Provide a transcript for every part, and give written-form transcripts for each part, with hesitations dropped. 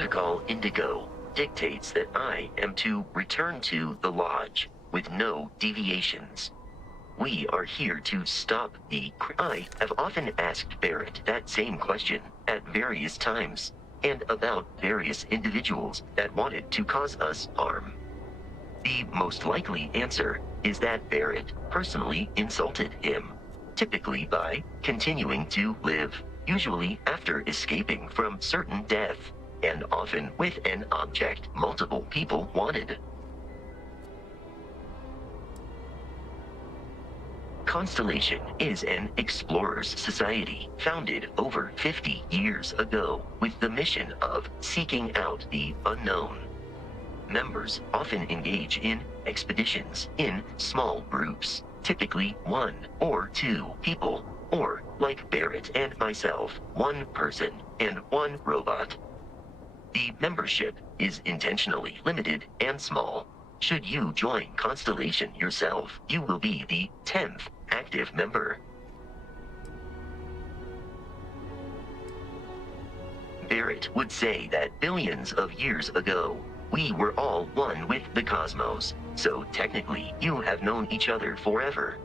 Protocol Indigo dictates that I am to return to the Lodge with no deviations. We are here to stop I have often asked Barrett that same question at various times, and about various individuals that wanted to cause us harm. The most likely answer is that Barrett personally insulted him, typically by continuing to live, usually after escaping from certain death, and often with an object multiple people wanted. Constellation is an explorers society founded over 50 years ago with the mission of seeking out the unknown. Members often engage in expeditions in small groups, typically 1 or 2 people, or, like Barrett and myself, 1 person and 1 robot. The membership is intentionally limited and small. Should you join Constellation yourself, you will be the 10th active member. Barrett would say that billions of years ago, we were all one with the cosmos, so technically you have known each other forever.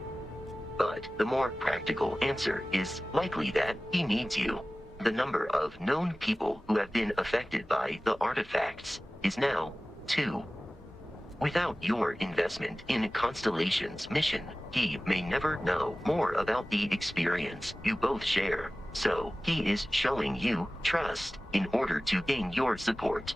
But the more practical answer is likely that he needs you. The number of known people who have been affected by the artifacts is now 2. Without your investment in Constellation's mission, he may never know more about the experience you both share, so he is showing you trust in order to gain your support.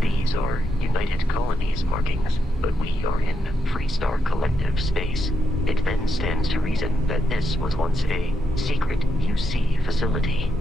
These are United Colonies markings, but we are in Freestar Collective space. It then stands to reason that this was once a secret UC facility.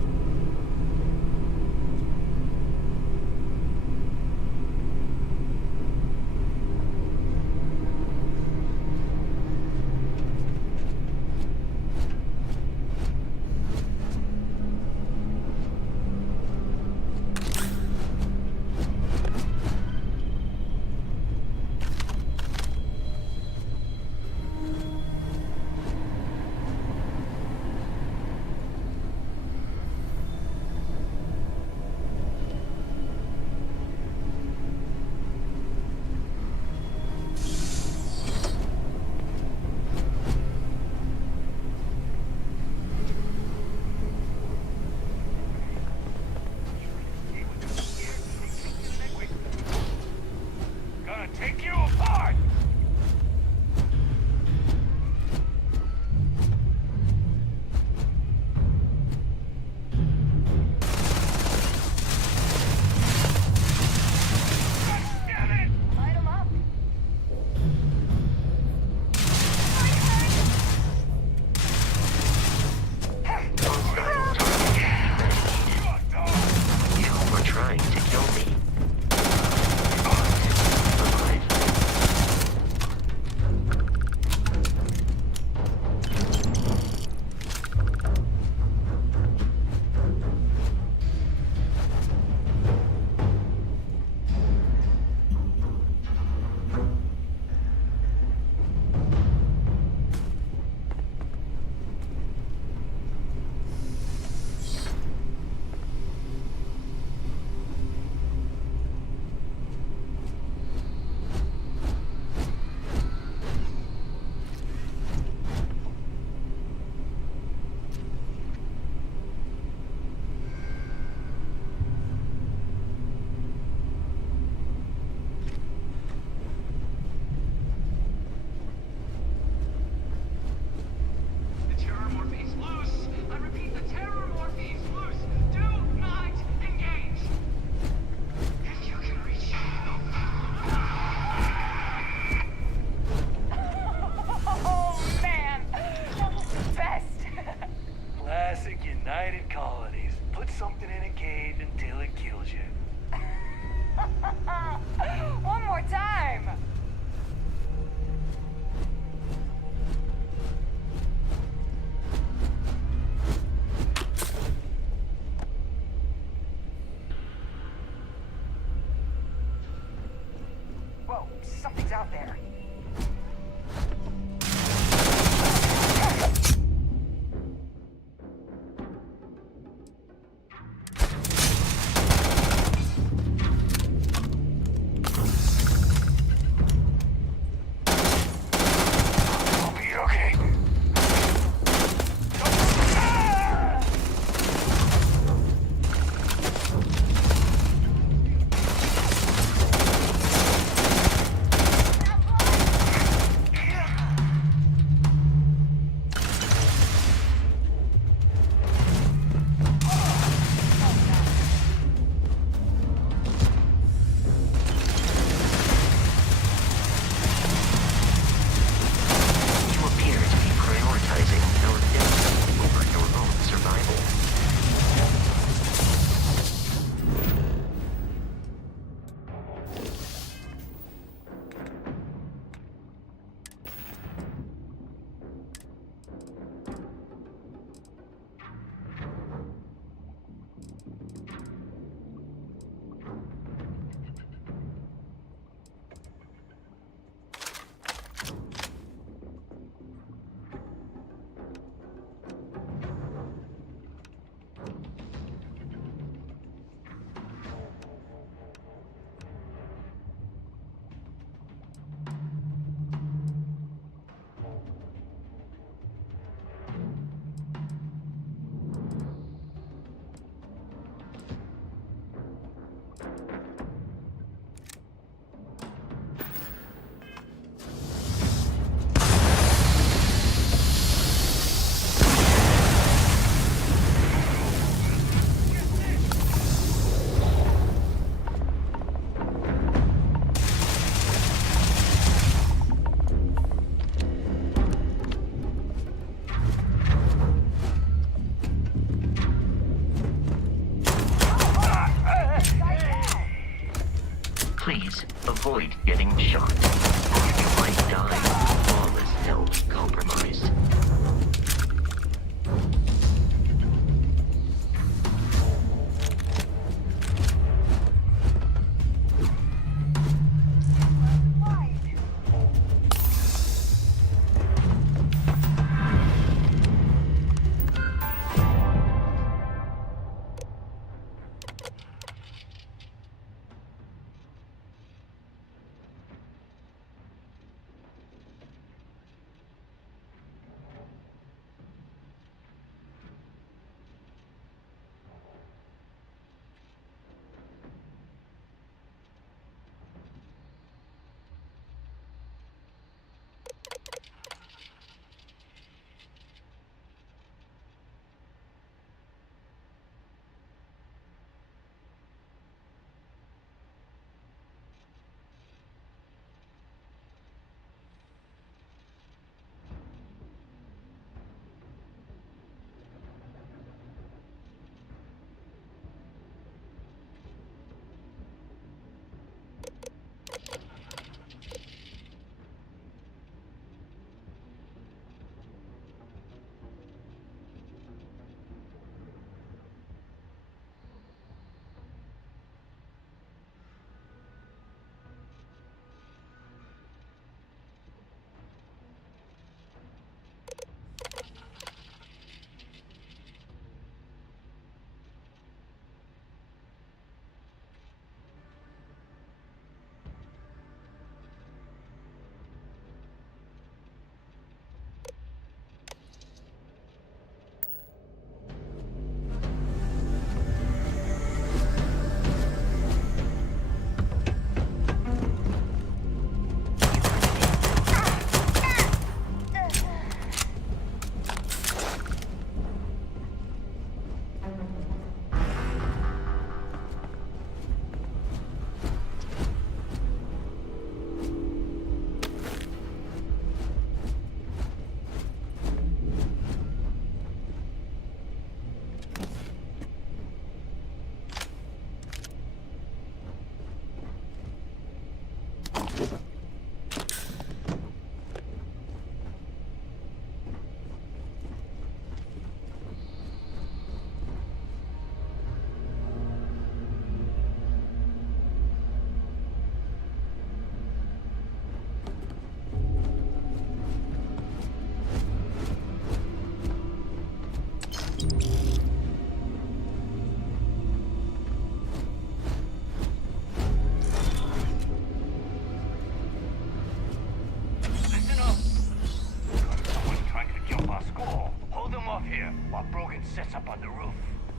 while Brogan sets up on the roof.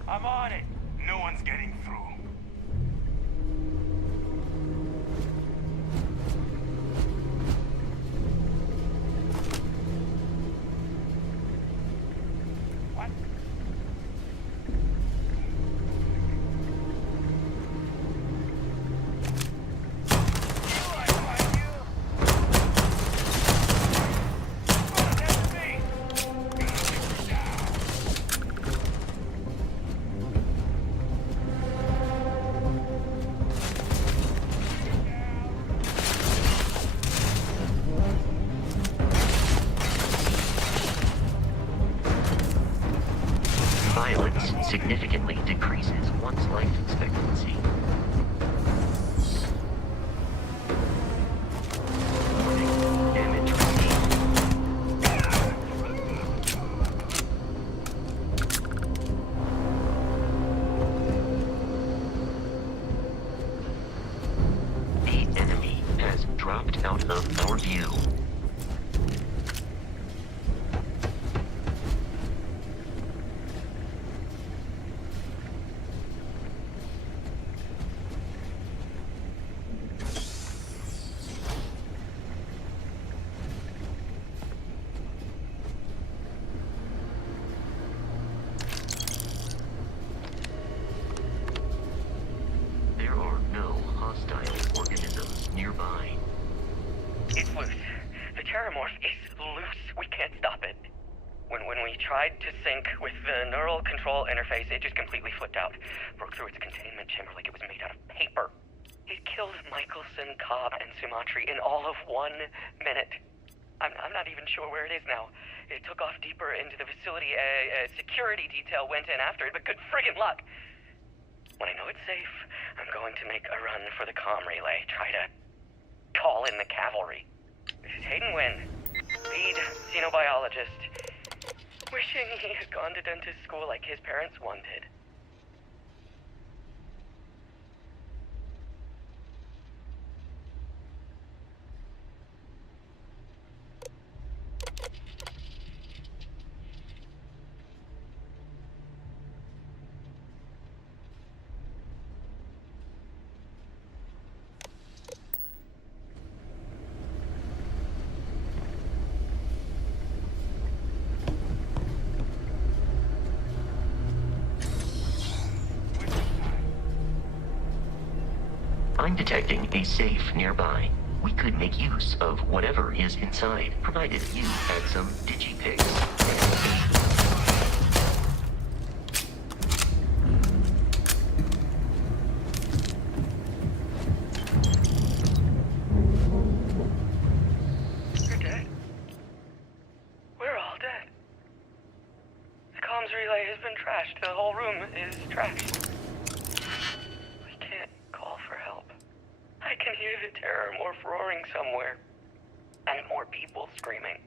I'm on it. No one's getting through. What? Violence significantly decreases one's life expectancy. Warning, damage received. The enemy has dropped out of our view. There are no hostile organisms nearby. It's loose. The Terramorph is loose. We can't stop it. When we tried to sync with the neural control interface, it just completely flipped out. Broke through its containment chamber like it was made out of paper. It killed Michelson, Cobb, and Sumatri in all of 1 minute. I'm not even sure where it is now. It took off deeper into the facility. A security detail went in after it, but good friggin' luck. When I know it's safe, I'm going to make a run for the comm relay. Try to call in the cavalry. This is Hayden Wynn, lead xenobiologist. Wishing he had gone to dentist school like his parents wanted. I'm detecting a safe nearby. We could make use of whatever is inside, provided you had some digipics and You're dead. We're all dead. The comms relay has been trashed. The whole room is trashed. We can't call for help. I can hear the Terramorph roaring somewhere. And more people screaming.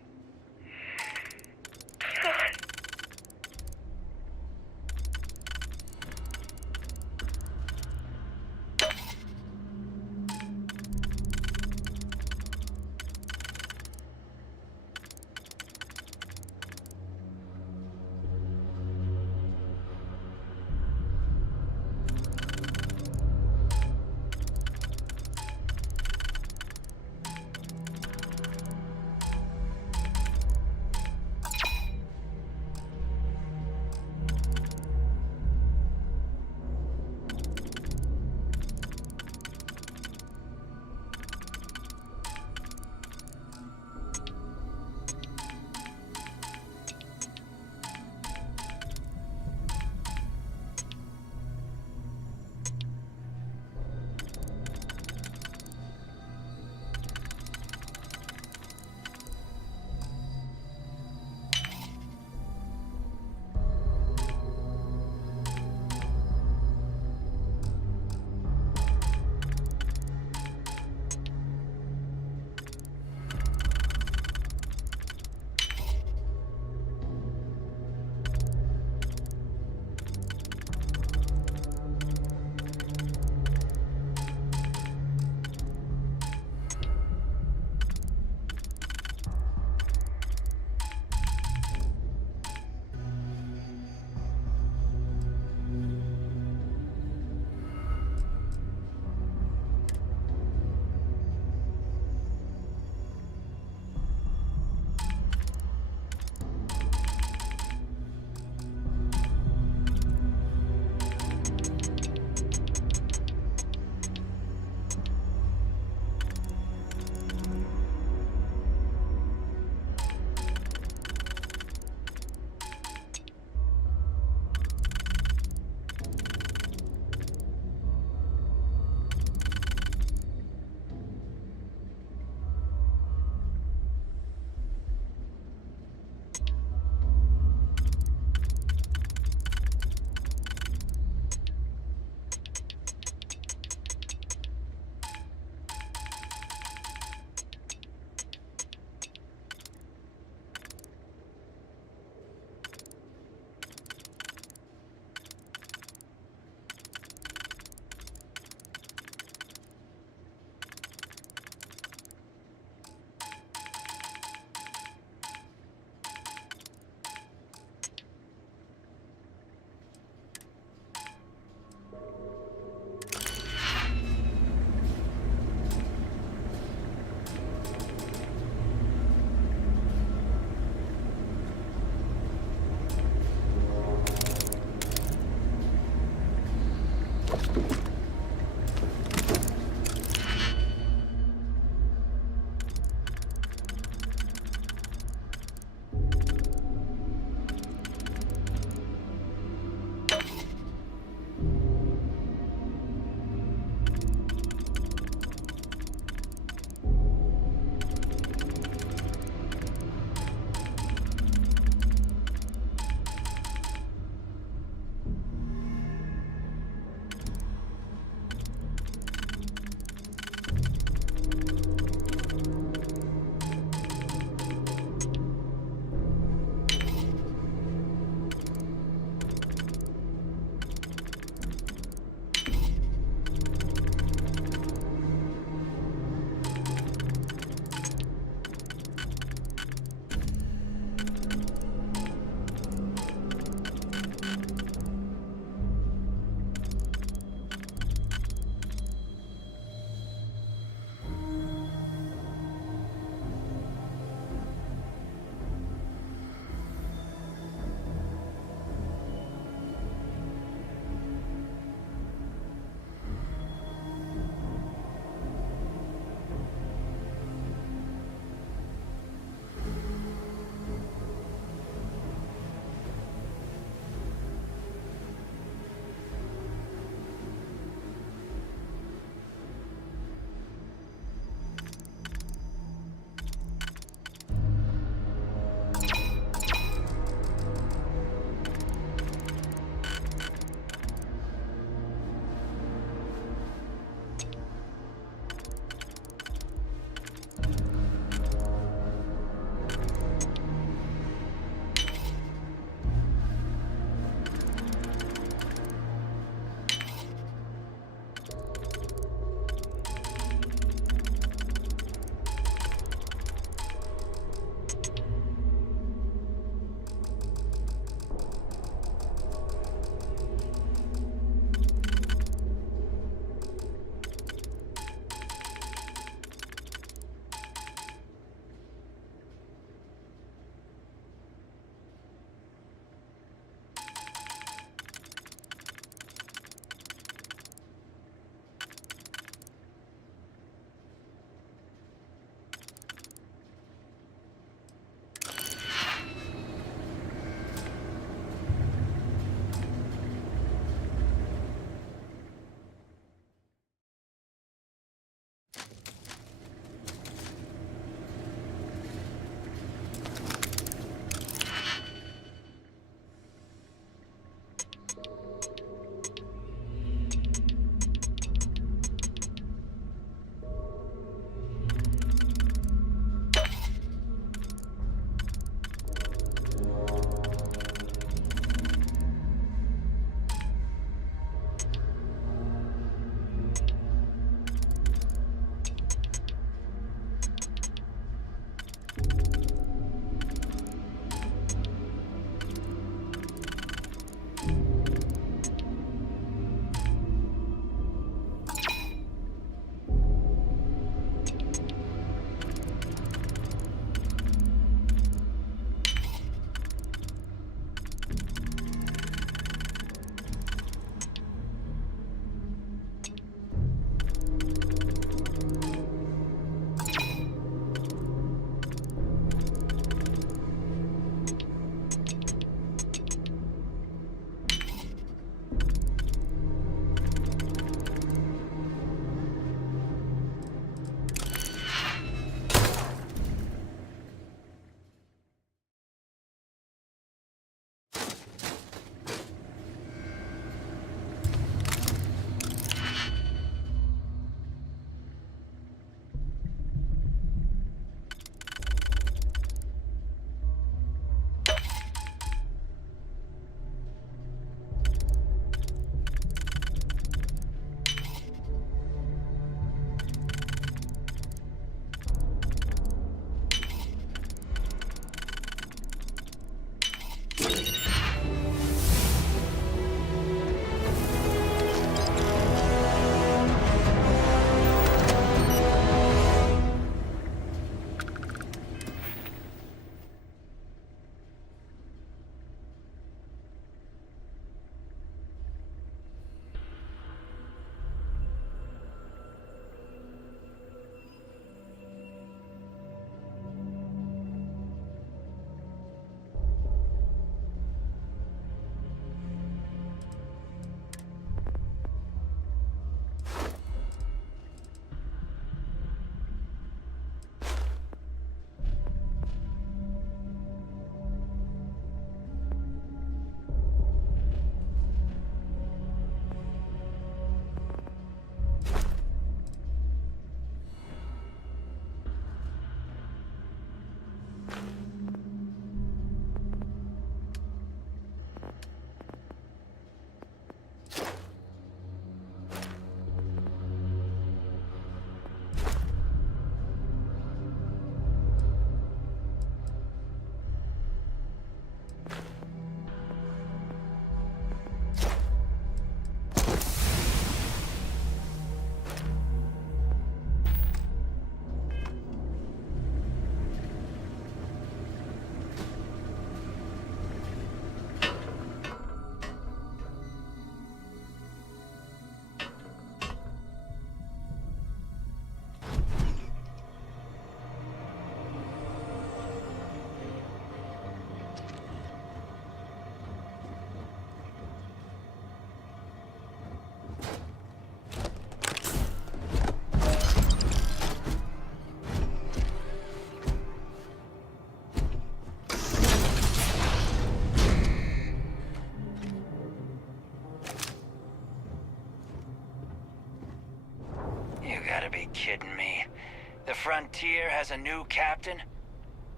Frontier has a new captain?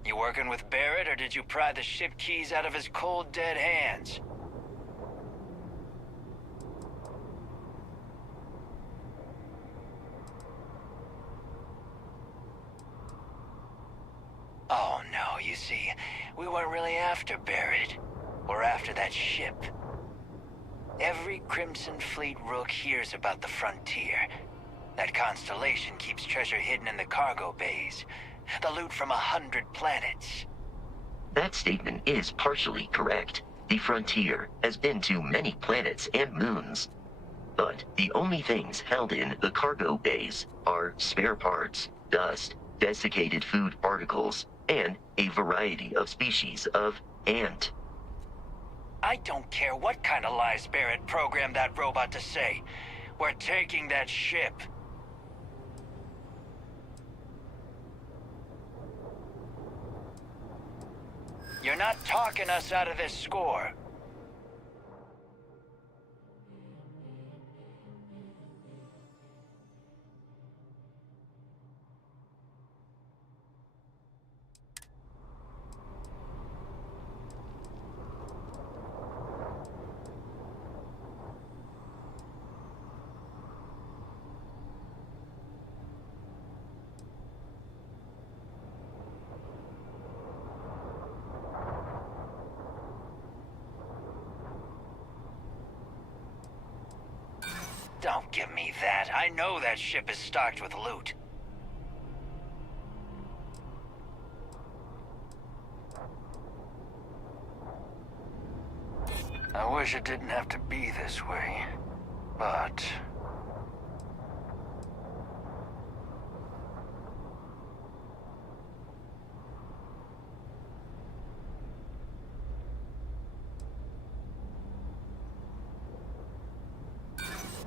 You working with Barrett, or did you pry the ship keys out of his cold, dead hands? Oh no, you see, we weren't really after Barrett. We're after that ship. Every Crimson Fleet rook hears about the Frontier. That constellation keeps treasure hidden in the cargo bays. The loot from 100 planets. That statement is partially correct. The Frontier has been to many planets and moons. But the only things held in the cargo bays are spare parts, dust, desiccated food particles, and a variety of species of ant. I don't care what kind of lies Barrett programmed that robot to say. We're taking that ship. You're not talking us out of this score. Don't give me that. I know that ship is stocked with loot. I wish it didn't have to be this way, but...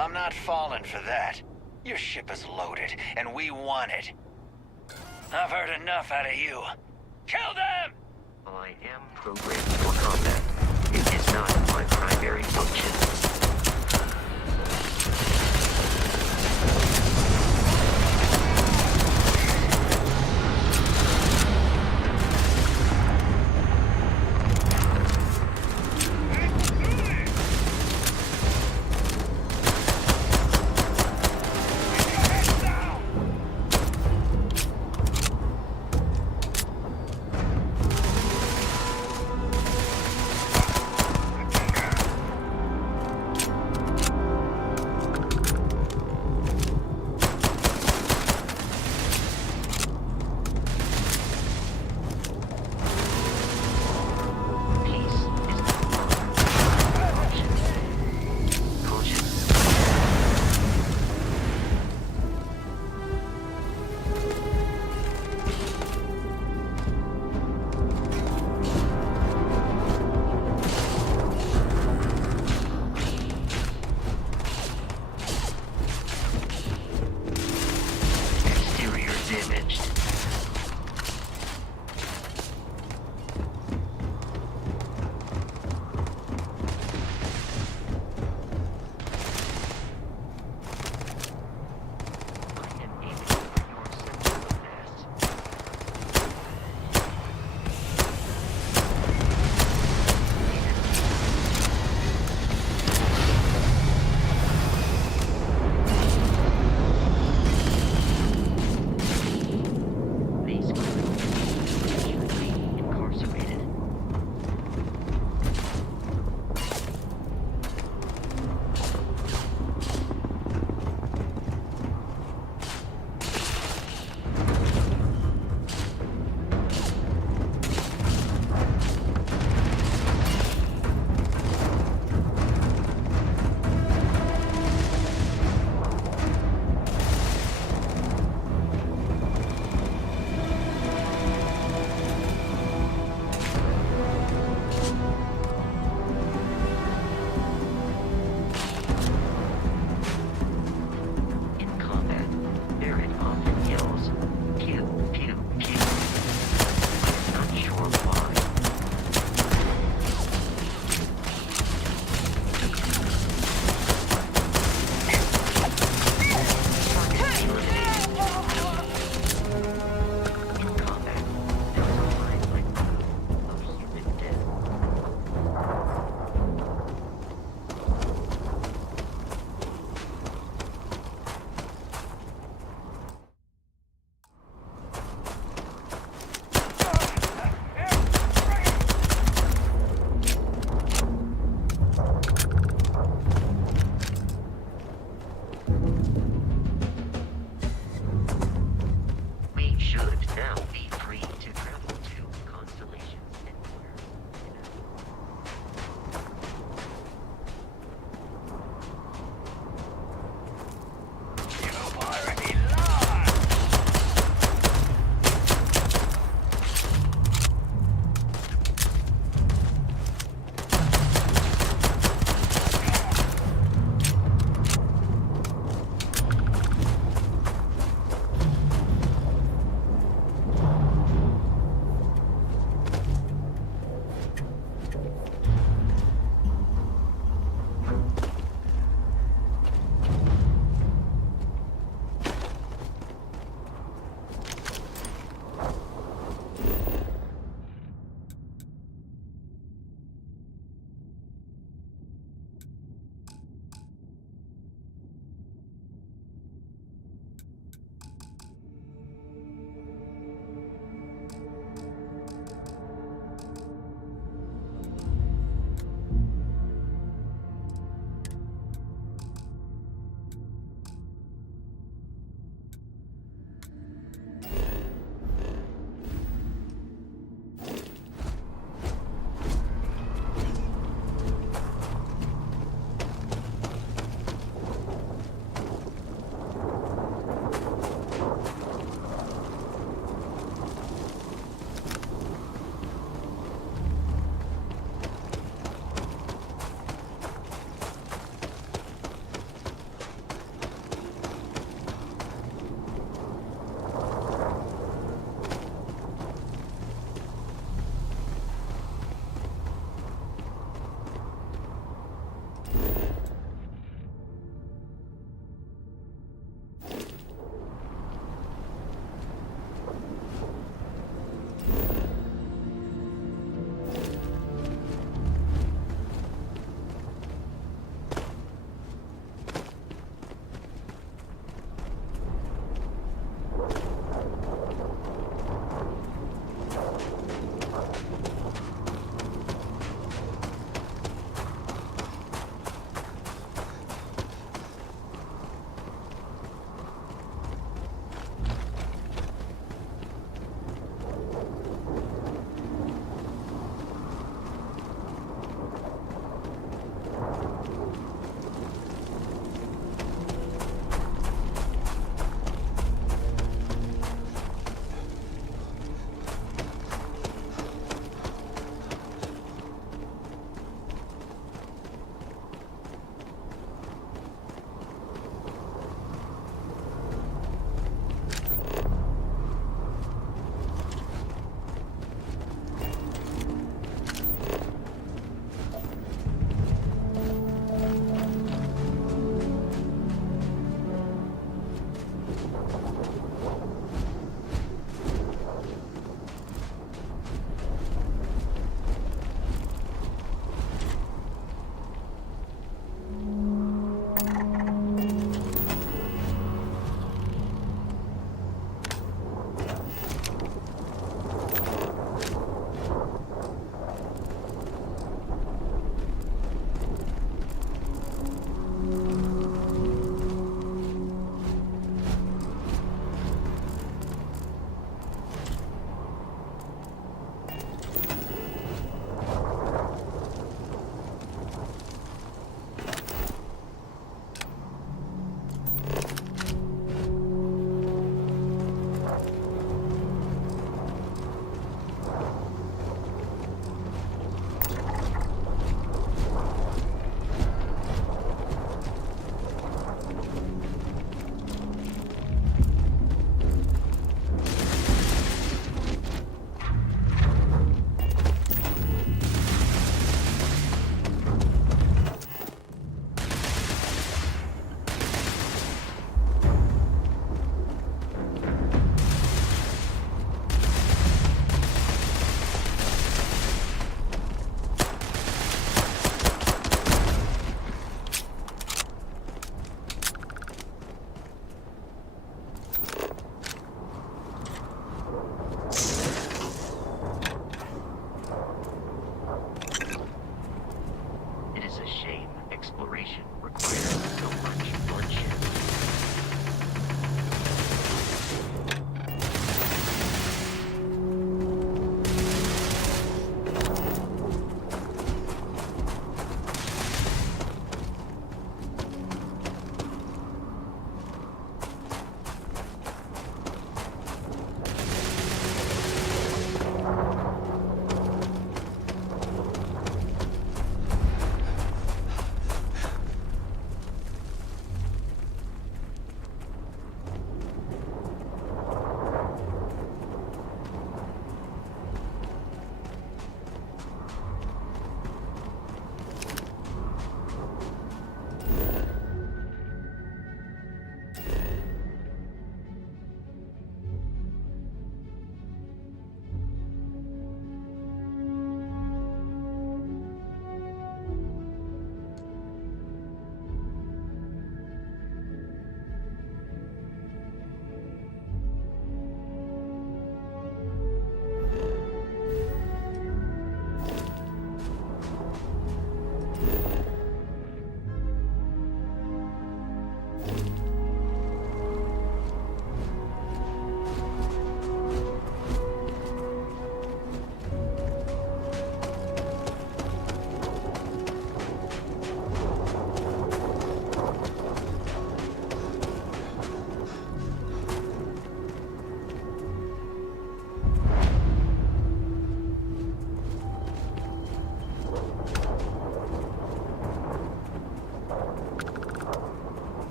I'm not falling for that. Your ship is loaded, and we want it. I've heard enough out of you. Kill them! While I am programmed for combat, it is not my primary function.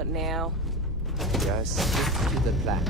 What now? Just stick to the plan.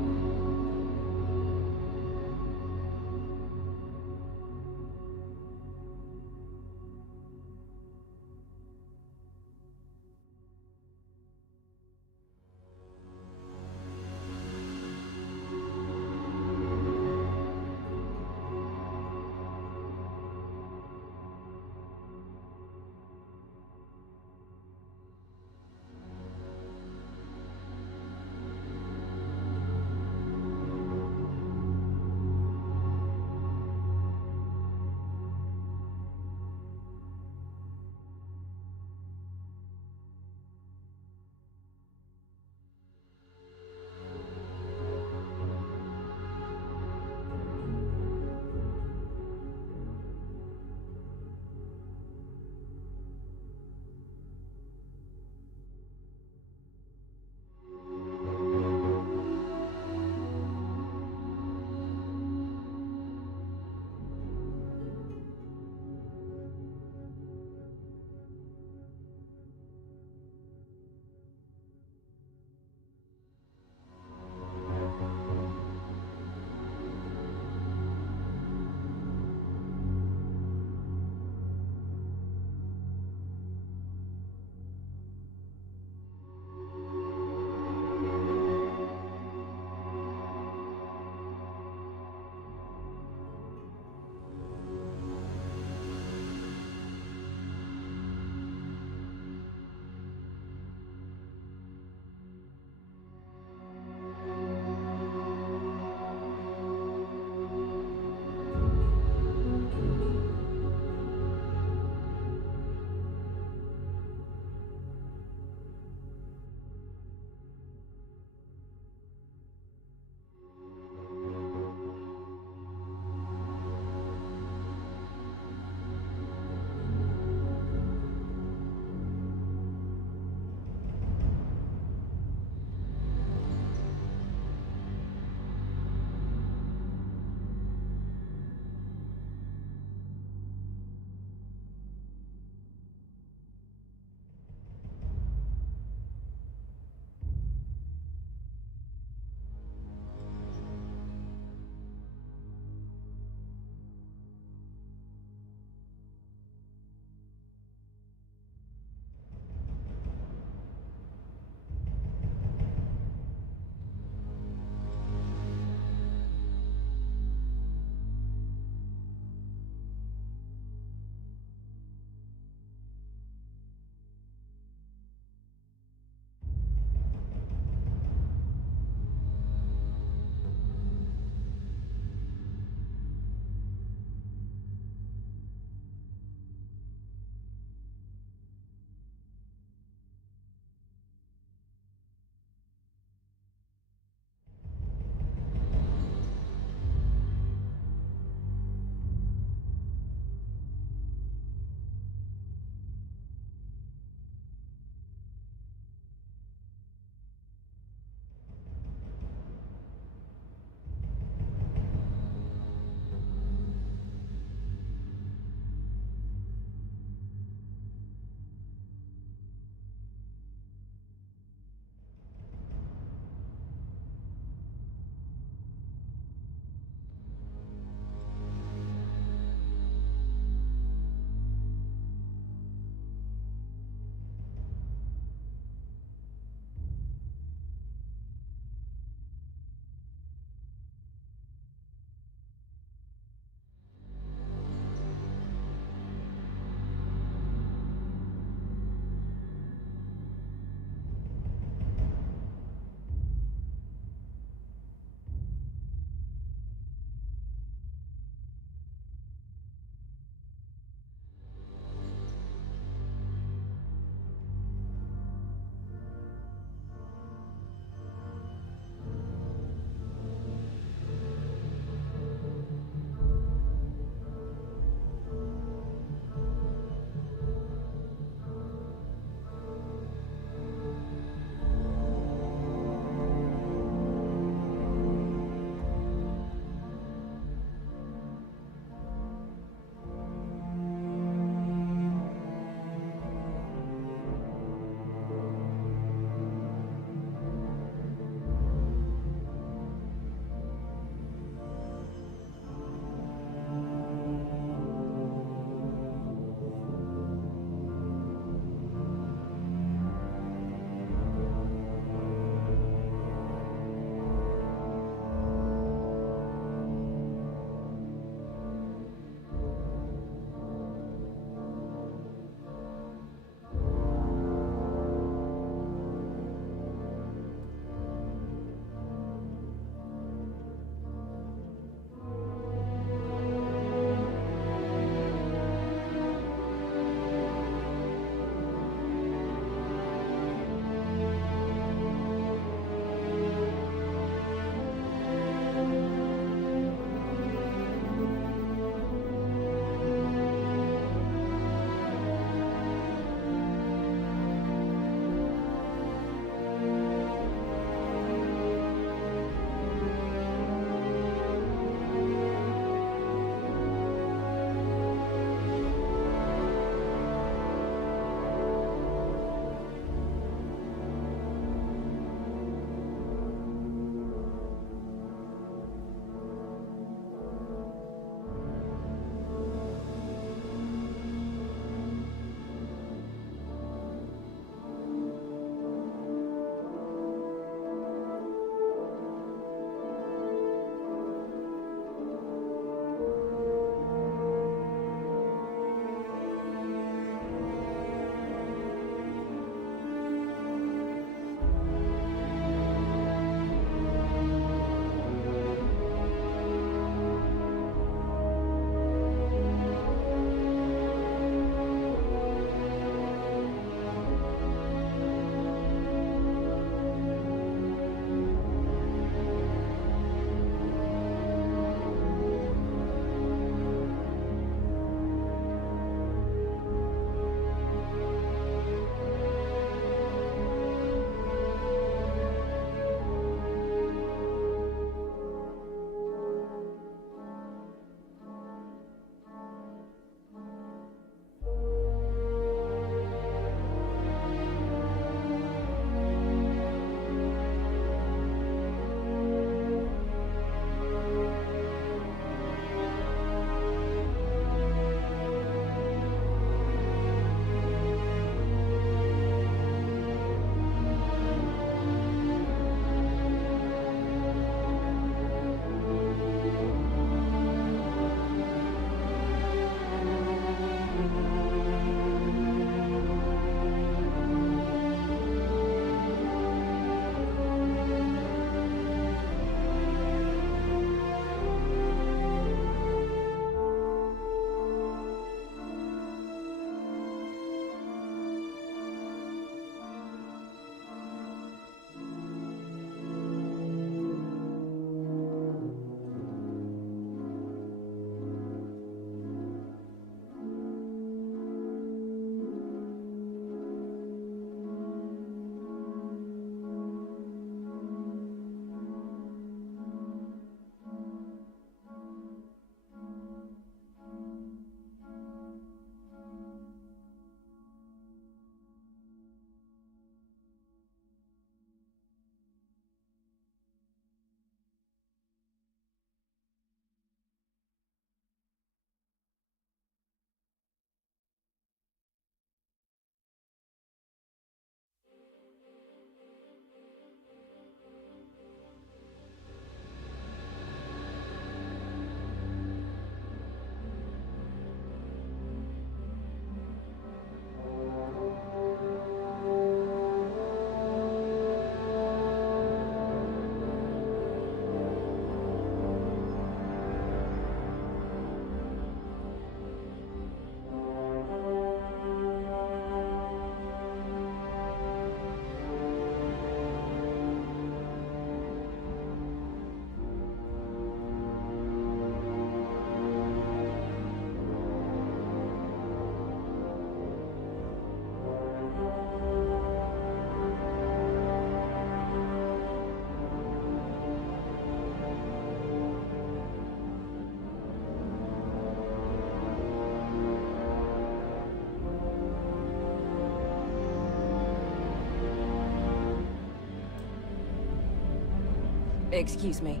Excuse me.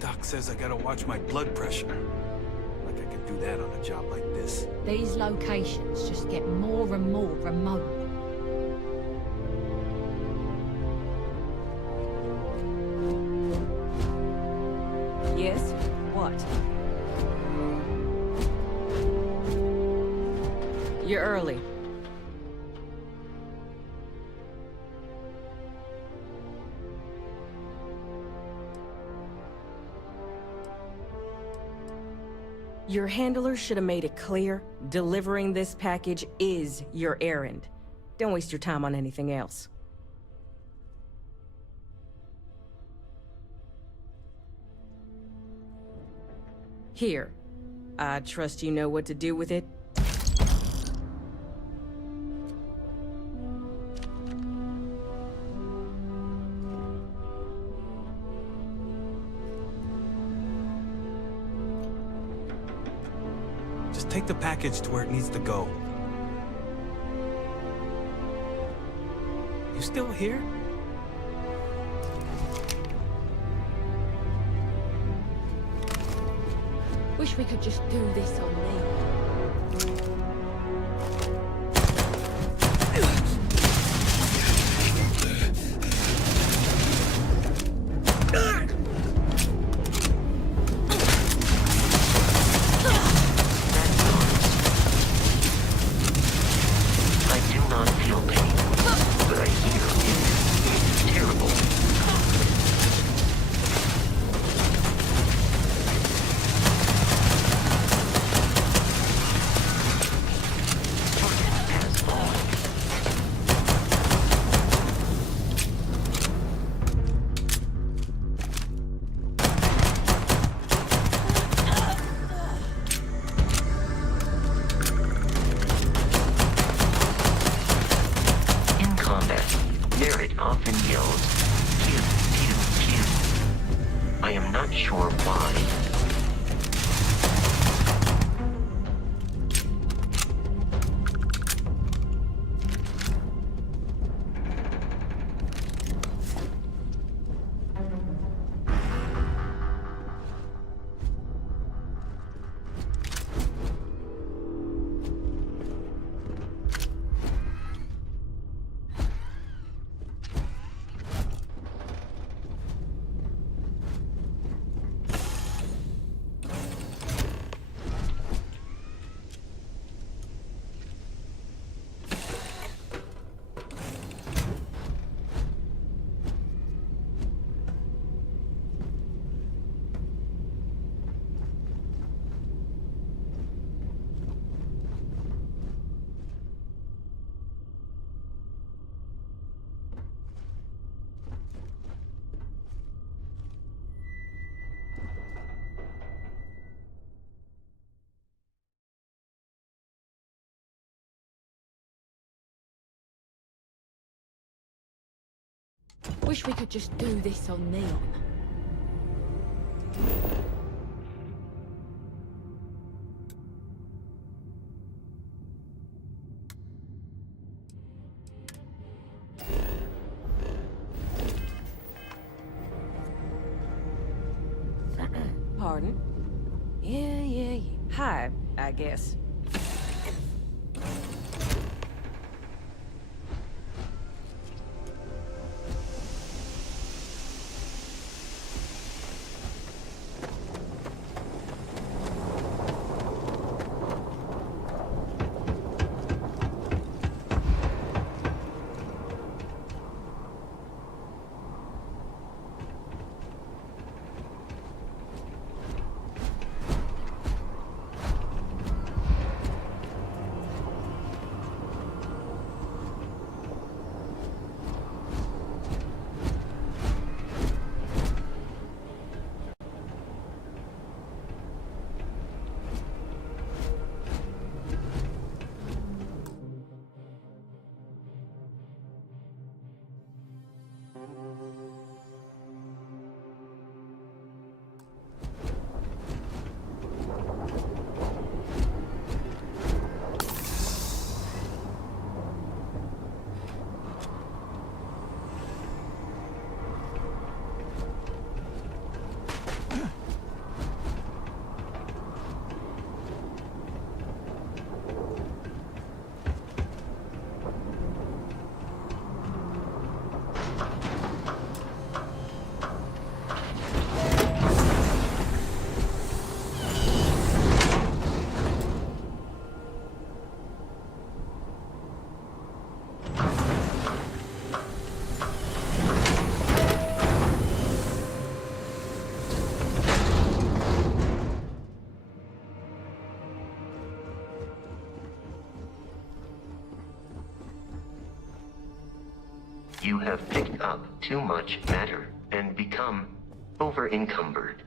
Doc says I gotta watch my blood pressure. Like I can do that on a job like this. These locations just get more and more remote. Yes? What? You're early. Your handler should have made it clear, delivering this package is your errand. Don't waste your time on anything else. Here. I trust you know what to do with it. Just take the package to where it needs to go. You still here? Wish we could just do this on me. I do not feel pain, but I hear it is terrible. As always. In combat, Merritt often yells, pew, pew, pew. I am not sure why. Wish we could just do this on Neon. Pardon? Yeah. Hi, I guess. You have picked up too much matter and become over-encumbered.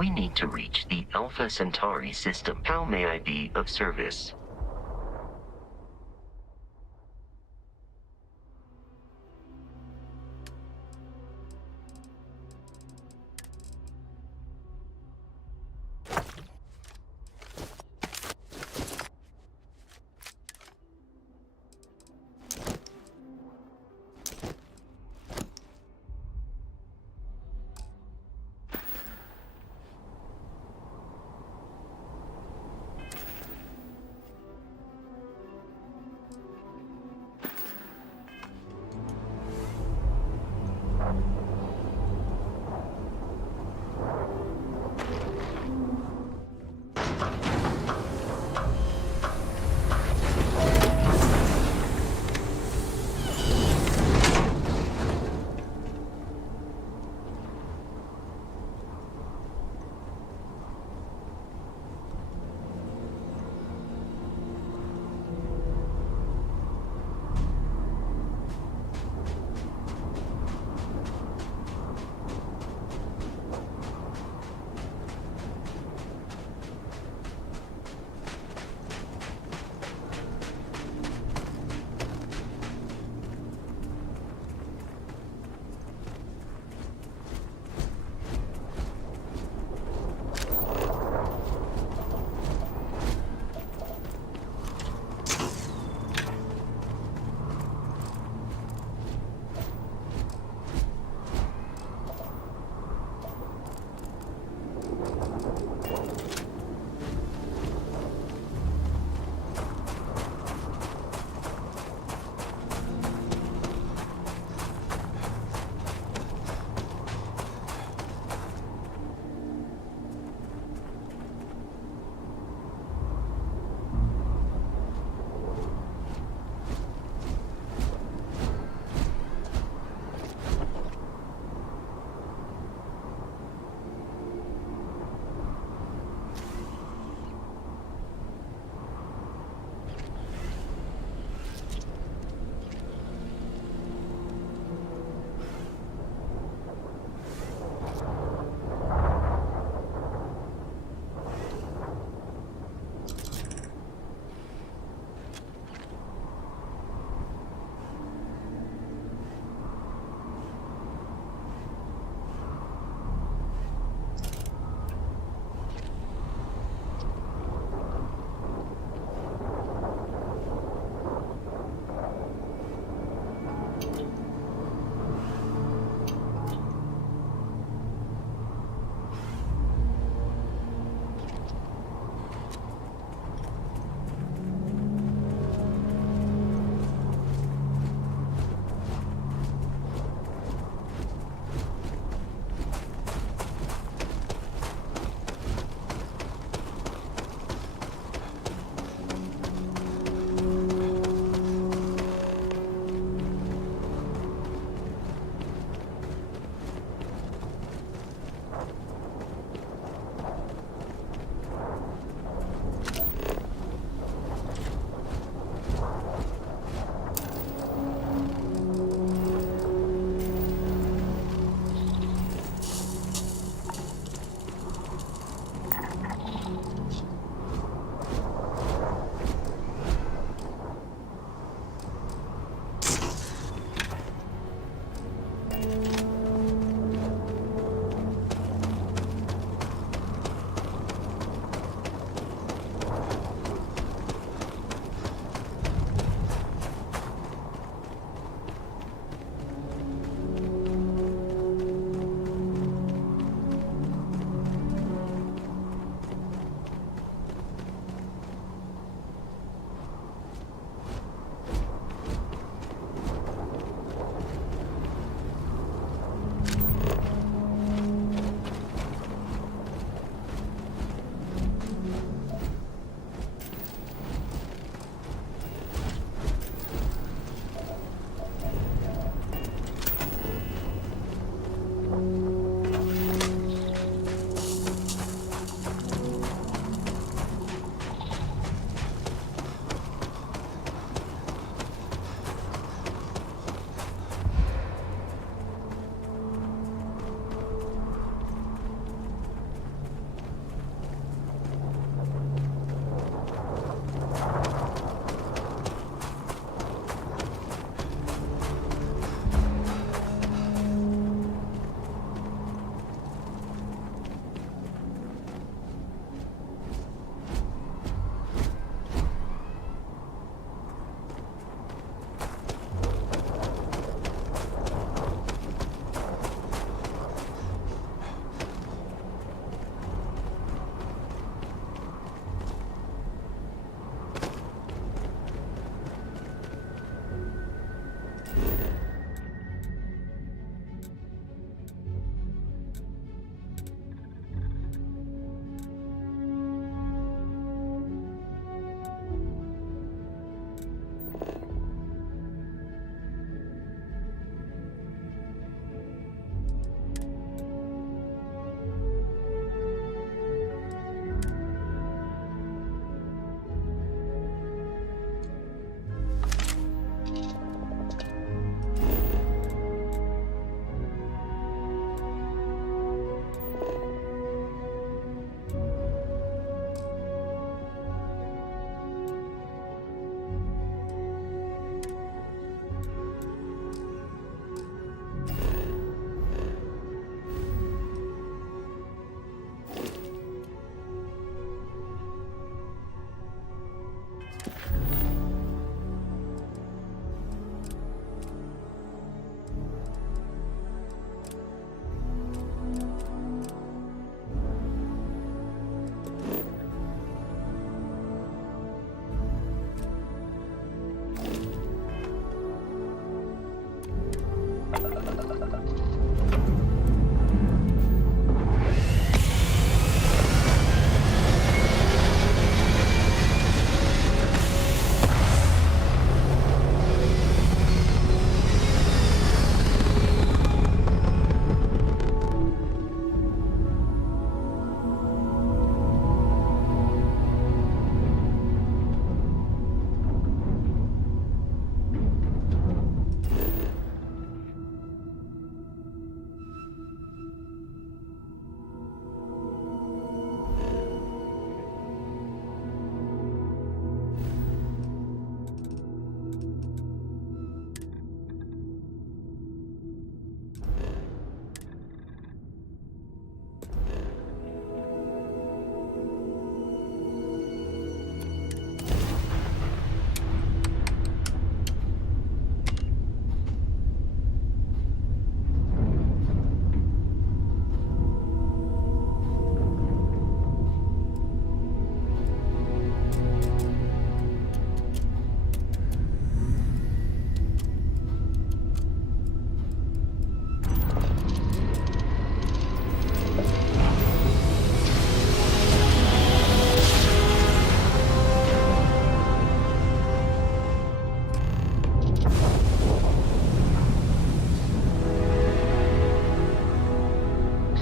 We need to reach the Alpha Centauri system. How may I be of service?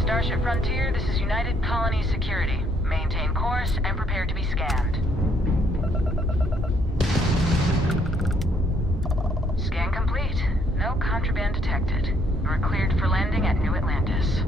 Starship Frontier, this is United Colony Security. Maintain course and prepare to be scanned. Scan complete. No contraband detected. You are cleared for landing at New Atlantis.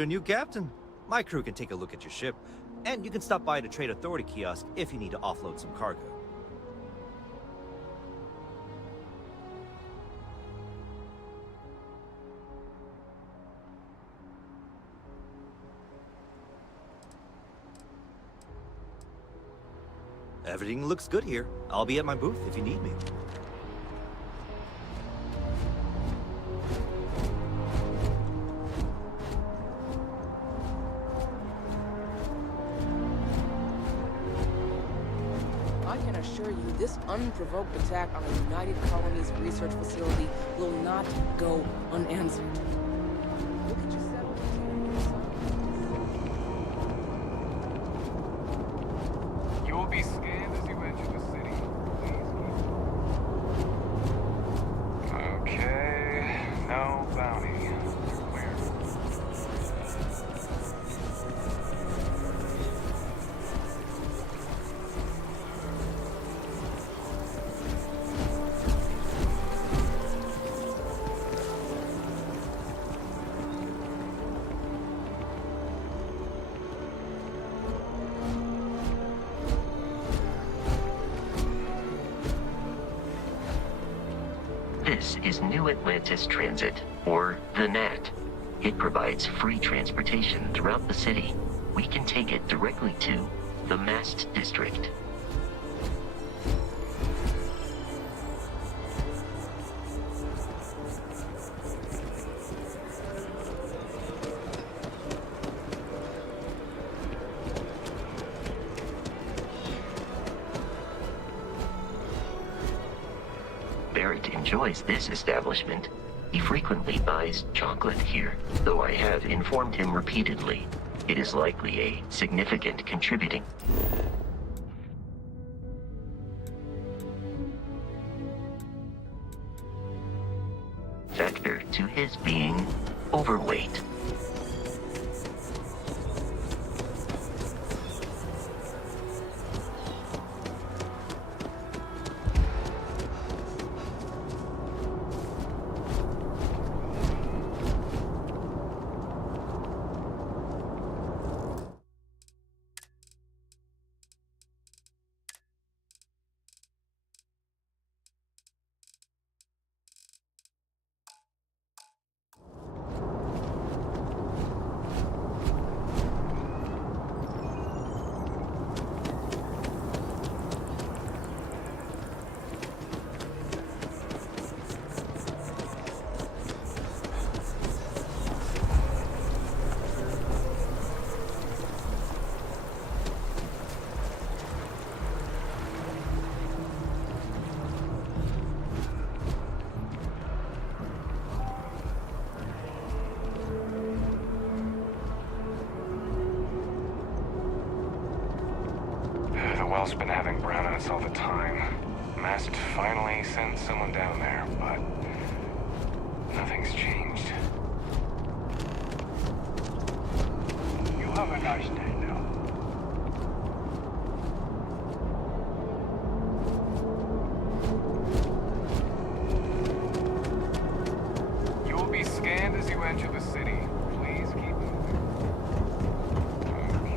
our new captain. My crew can take a look at your ship, and you can stop by the Trade Authority kiosk if you need to offload some cargo. Everything looks good here. I'll be at my booth if you need me. I can assure you this unprovoked attack on a United Colonies research facility will not go unanswered. Look at yourself. You will be scanned as you enter the city. Please keep. Okay. No bounty. Clear. This is New Atlantis Transit, or the NAT. It provides free transportation throughout the city. We can take it directly to the Mast District. Barrett enjoys this establishment. He frequently buys chocolate here, though I have informed him repeatedly. It is likely a significant contributing factor to his being overweight. The well's been having brownouts all the time. Mast finally sent someone down there, but nothing's changed. You have a nice day now. You will be scanned as you enter the city. Please keep moving. Okay.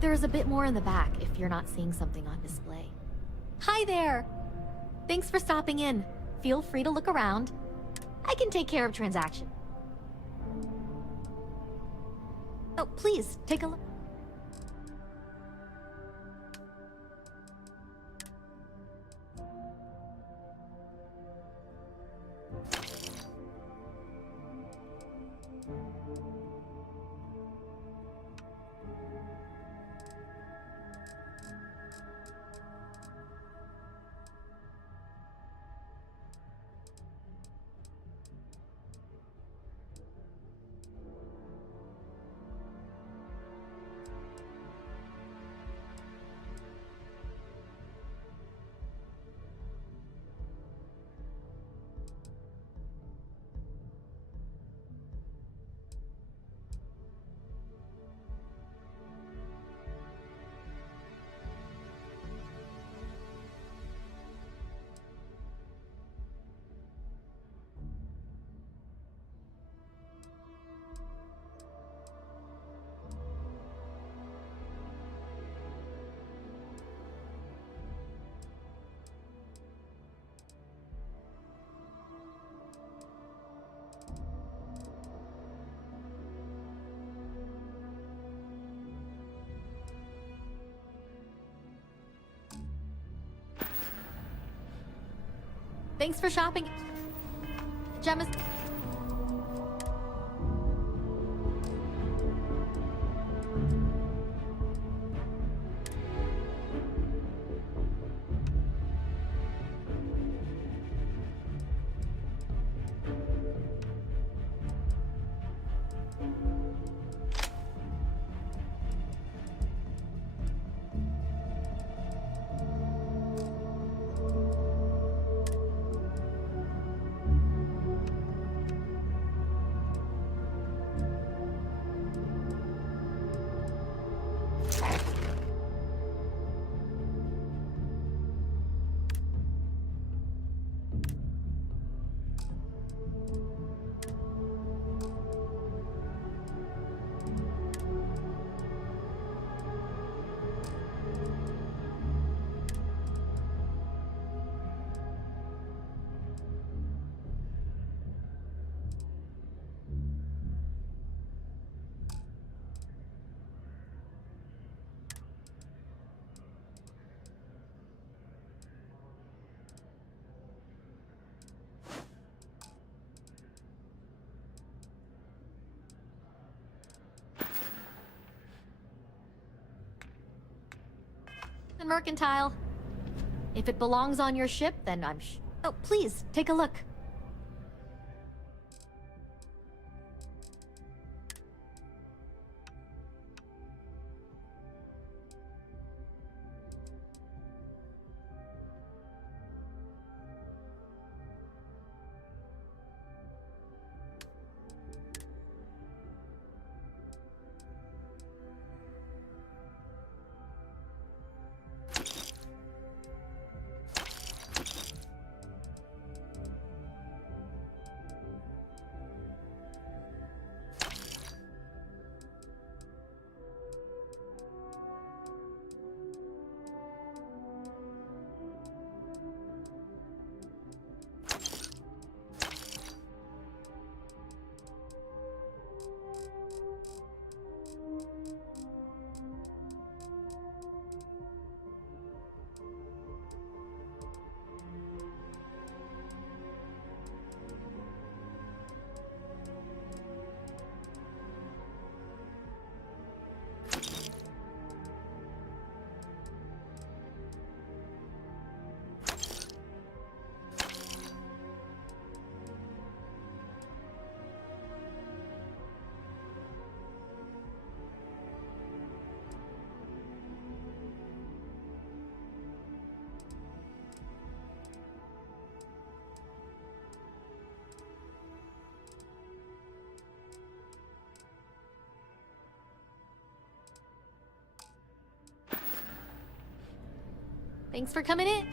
There's a bit more in the back if you're not seeing something on display. Hi there! Thanks for stopping in. Feel free to look around. I can take care of transaction. Oh, please, take a look. Thanks for shopping. Gemma's... and mercantile. If it belongs on your ship, then Oh, please, take a look. Thanks for coming in.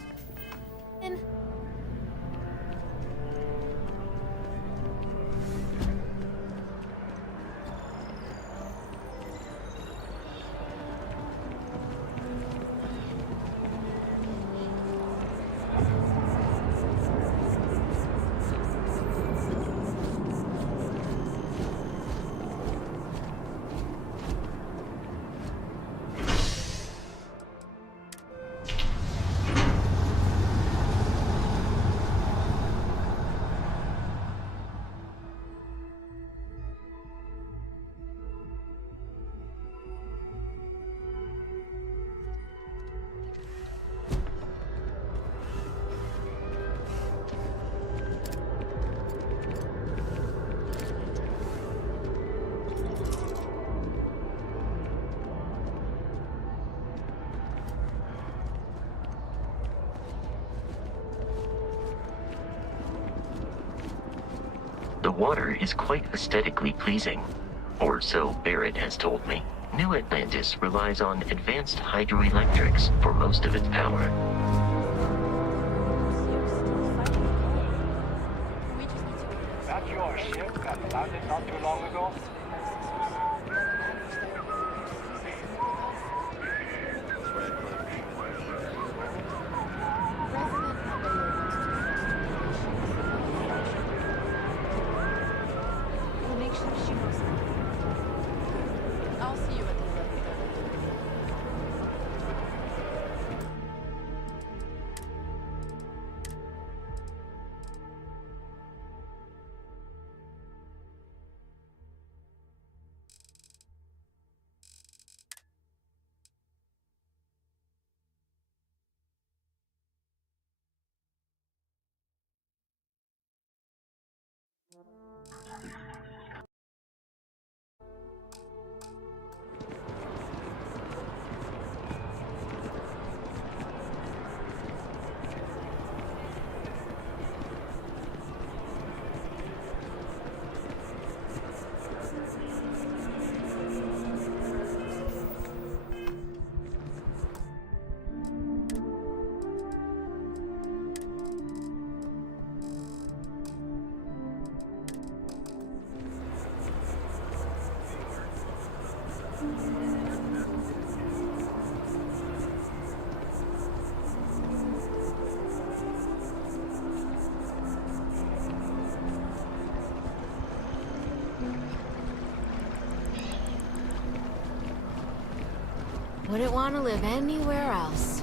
The water is quite aesthetically pleasing, or so Barrett has told me. New Atlantis relies on advanced hydroelectrics for most of its power. That's your ship that landed not too long ago? Wouldn't want to live anywhere else.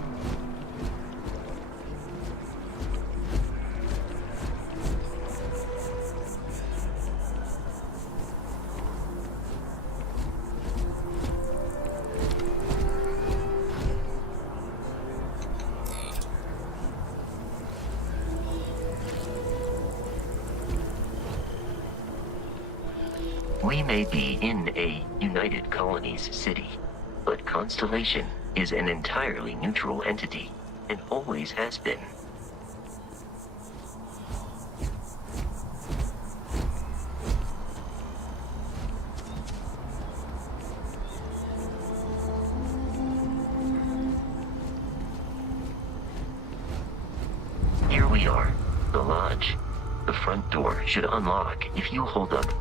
We may be in a United Colonies city, but Constellation is an entirely neutral entity, and always has been. Here we are, the lodge. The front door should unlock if you hold up.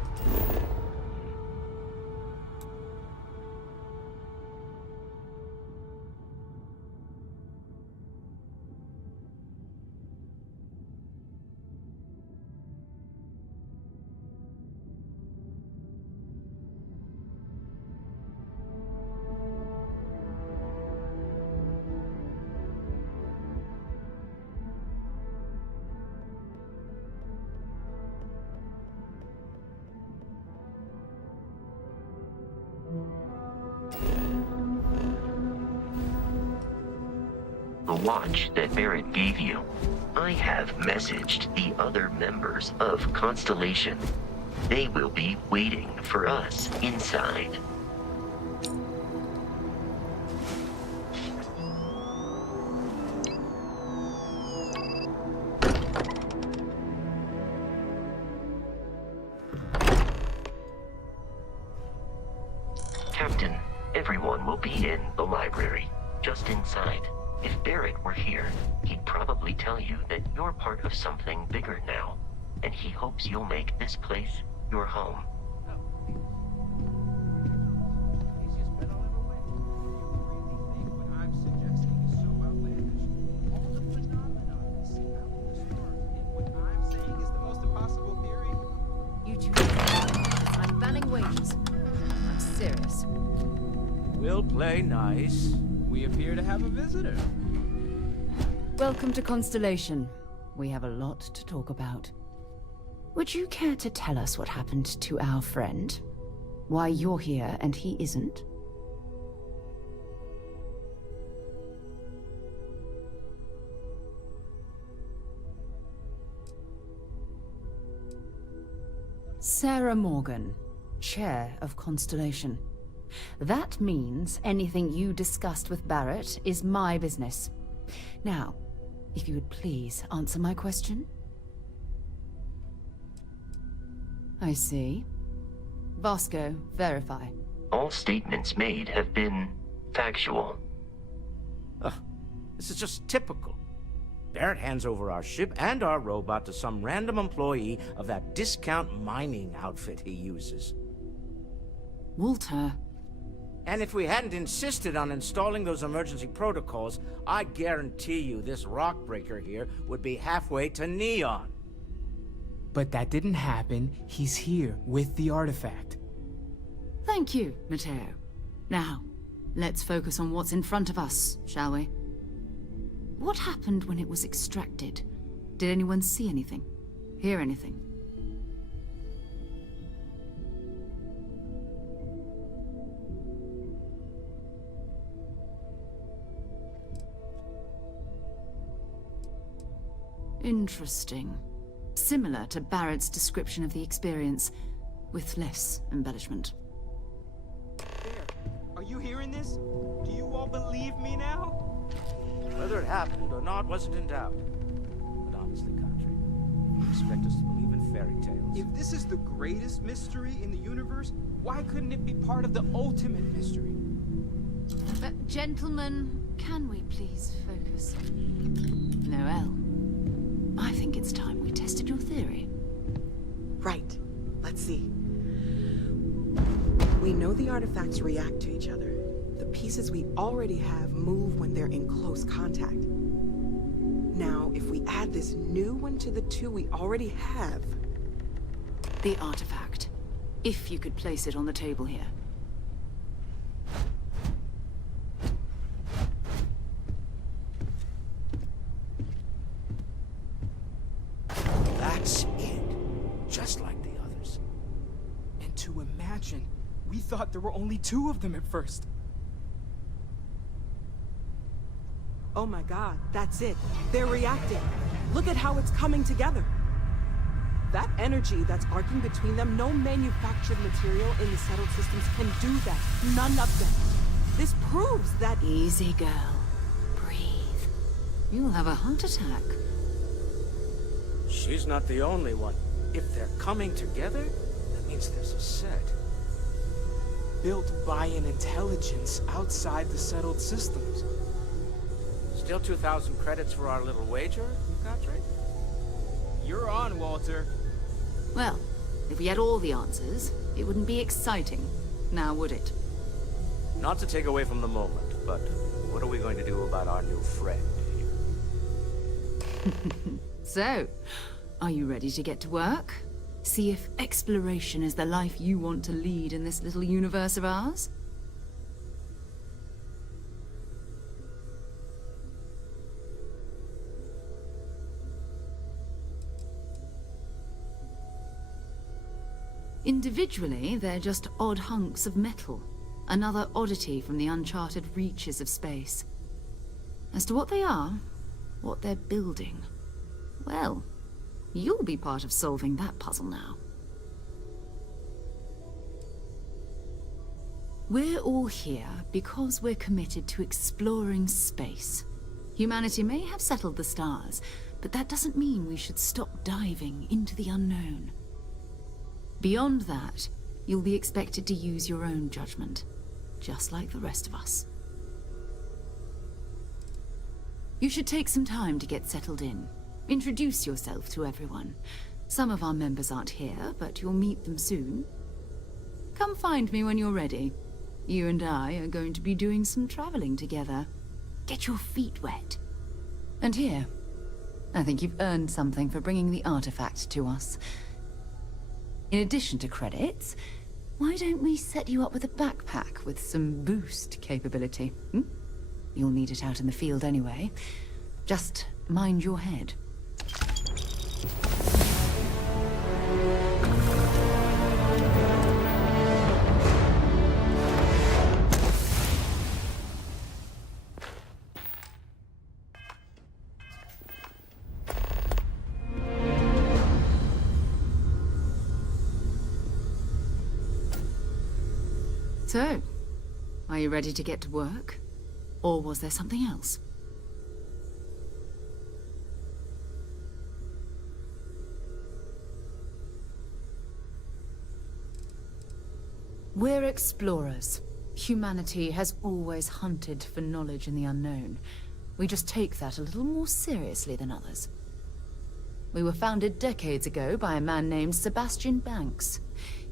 The watch that Barrett gave you. I have messaged the other members of Constellation. They will be waiting for us inside. Captain, everyone will be in the library, just inside. If Barrett were here, he'd probably tell you that you're part of something bigger now, and he hopes you'll make this place your home. You two, I'm banning wages. I'm serious. We'll play nice. We appear to have a visitor. Welcome to Constellation. We have a lot to talk about. Would you care to tell us what happened to our friend? Why you're here and he isn't? Sarah Morgan, Chair of Constellation. That means anything you discussed with Barrett is my business. Now, if you would please answer my question. I see. Vasco, verify. All statements made have been factual. This is just typical. Barrett hands over our ship and our robot to some random employee of that discount mining outfit he uses. Walter. And if we hadn't insisted on installing those emergency protocols, I guarantee you this rock breaker here would be halfway to Neon. But that didn't happen. He's here with the artifact. Thank you, Matteo. Now, let's focus on what's in front of us, shall we? What happened when it was extracted? Did anyone see anything? Hear anything? Interesting. Similar to Barrett's description of the experience, with less embellishment. There. Are you hearing this? Do you all believe me now? Whether it happened or not wasn't in doubt. But honestly, Country, if you expect us to believe in fairy tales... If this is the greatest mystery in the universe, why couldn't it be part of the ultimate mystery? But gentlemen, can we please focus? Noel, I think it's time we tested your theory. Right. Let's see. We know the artifacts react to each other. The pieces we already have move when they're in close contact. Now, if we add this new one to the two we already have... The artifact. If you could place it on the table here. That's it. Just like the others. And to imagine, we thought there were only 2 of them at first. Oh my god, that's it. They're reacting. Look at how it's coming together. That energy that's arcing between them, no manufactured material in the settled systems can do that. None of them. This proves that... Easy, girl. Breathe. You'll have a heart attack. She's not the only one. If they're coming together, that means there's a set. Built by an intelligence outside the settled systems. Still 2,000 credits for our little wager, Country? You're on, Walter. Well, if we had all the answers, it wouldn't be exciting, now would it? Not to take away from the moment, but what are we going to do about our new friend here? So, are you ready to get to work? See if exploration is the life you want to lead in this little universe of ours? Individually, they're just odd hunks of metal. Another oddity from the uncharted reaches of space. As to what they are, what they're building, well, you'll be part of solving that puzzle now. We're all here because we're committed to exploring space. Humanity may have settled the stars, but that doesn't mean we should stop diving into the unknown. Beyond that, you'll be expected to use your own judgment, just like the rest of us. You should take some time to get settled in. Introduce yourself to everyone. Some of our members aren't here, but you'll meet them soon. Come find me when you're ready. You and I are going to be doing some traveling together. Get your feet wet. And here, I think you've earned something for bringing the artifact to us. In addition to credits, why don't we set you up with a backpack with some boost capability? You'll need it out in the field anyway. Just mind your head. So, are you ready to get to work? Or was there something else? We're explorers. Humanity has always hunted for knowledge in the unknown. We just take that a little more seriously than others. We were founded decades ago by a man named Sebastian Banks.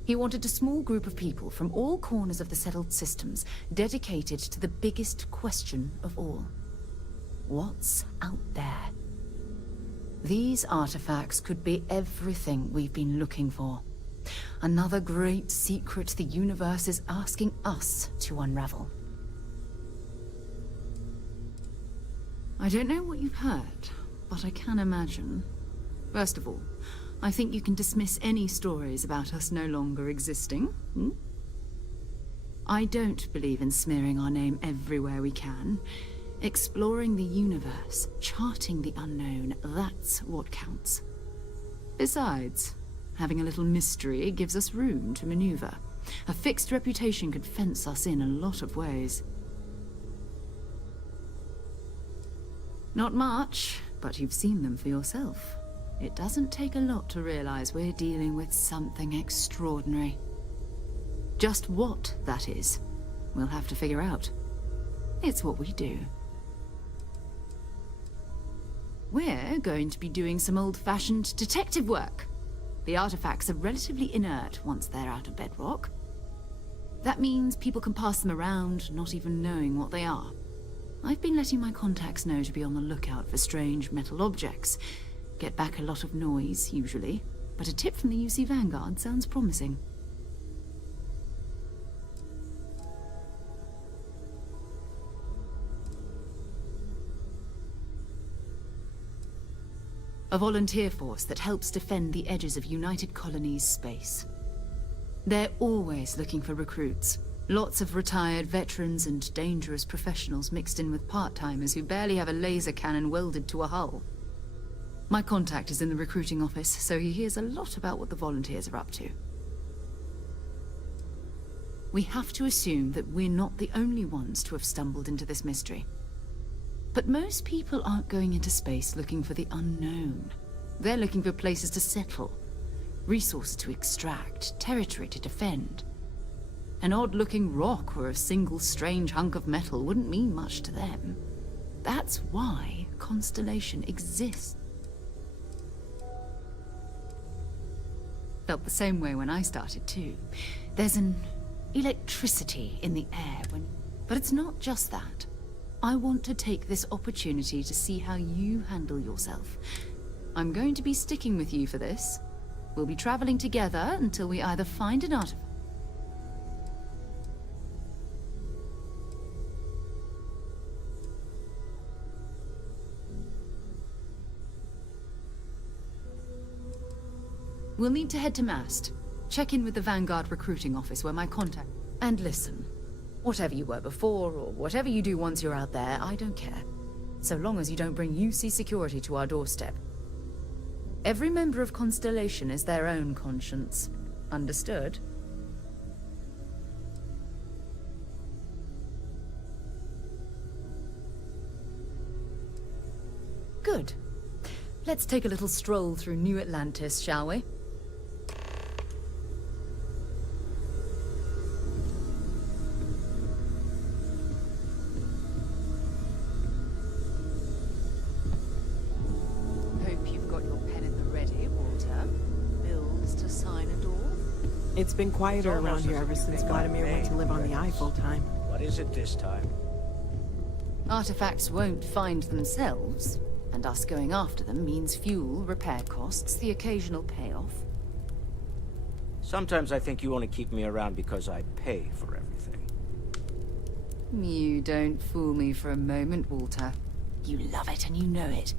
He wanted a small group of people from all corners of the settled systems dedicated to the biggest question of all. What's out there? These artifacts could be everything we've been looking for. Another great secret the universe is asking us to unravel. I don't know what you've heard, but I can imagine. First of all, I think you can dismiss any stories about us no longer existing. I don't believe in smearing our name everywhere we can. Exploring the universe, charting the unknown, that's what counts. Besides, having a little mystery gives us room to maneuver. A fixed reputation could fence us in a lot of ways. Not much, but you've seen them for yourself. It doesn't take a lot to realize we're dealing with something extraordinary. Just what that is, we'll have to figure out. It's what we do. We're going to be doing some old-fashioned detective work. The artifacts are relatively inert once they're out of bedrock. That means people can pass them around, not even knowing what they are. I've been letting my contacts know to be on the lookout for strange metal objects. Get back a lot of noise, usually, but a tip from the UC Vanguard sounds promising. A volunteer force that helps defend the edges of United Colonies space. They're always looking for recruits. Lots of retired veterans and dangerous professionals mixed in with part-timers who barely have a laser cannon welded to a hull. My contact is in the recruiting office, so he hears a lot about what the volunteers are up to. We have to assume that we're not the only ones to have stumbled into this mystery. But most people aren't going into space looking for the unknown. They're looking for places to settle, resources to extract, territory to defend. An odd-looking rock or a single strange hunk of metal wouldn't mean much to them. That's why Constellation exists. Felt the same way when I started too. There's an electricity in the air when... But it's not just that. I want to take this opportunity to see how you handle yourself. I'm going to be sticking with you for this. We'll be traveling together until we either find an artifact. We'll need to head to Mast. Check in with the Vanguard recruiting office where my contact... And listen. Whatever you were before, or whatever you do once you're out there, I don't care. So long as you don't bring UC security to our doorstep. Every member of Constellation is their own conscience. Understood? Good. Let's take a little stroll through New Atlantis, shall we? It's been quieter around here ever since Vladimir went to live on the Eye full-time. What is it this time? Artifacts won't find themselves, and us going after them means fuel, repair costs, the occasional payoff. Sometimes I think you only keep me around because I pay for everything. You don't fool me for a moment, Walter. You love it and you know it.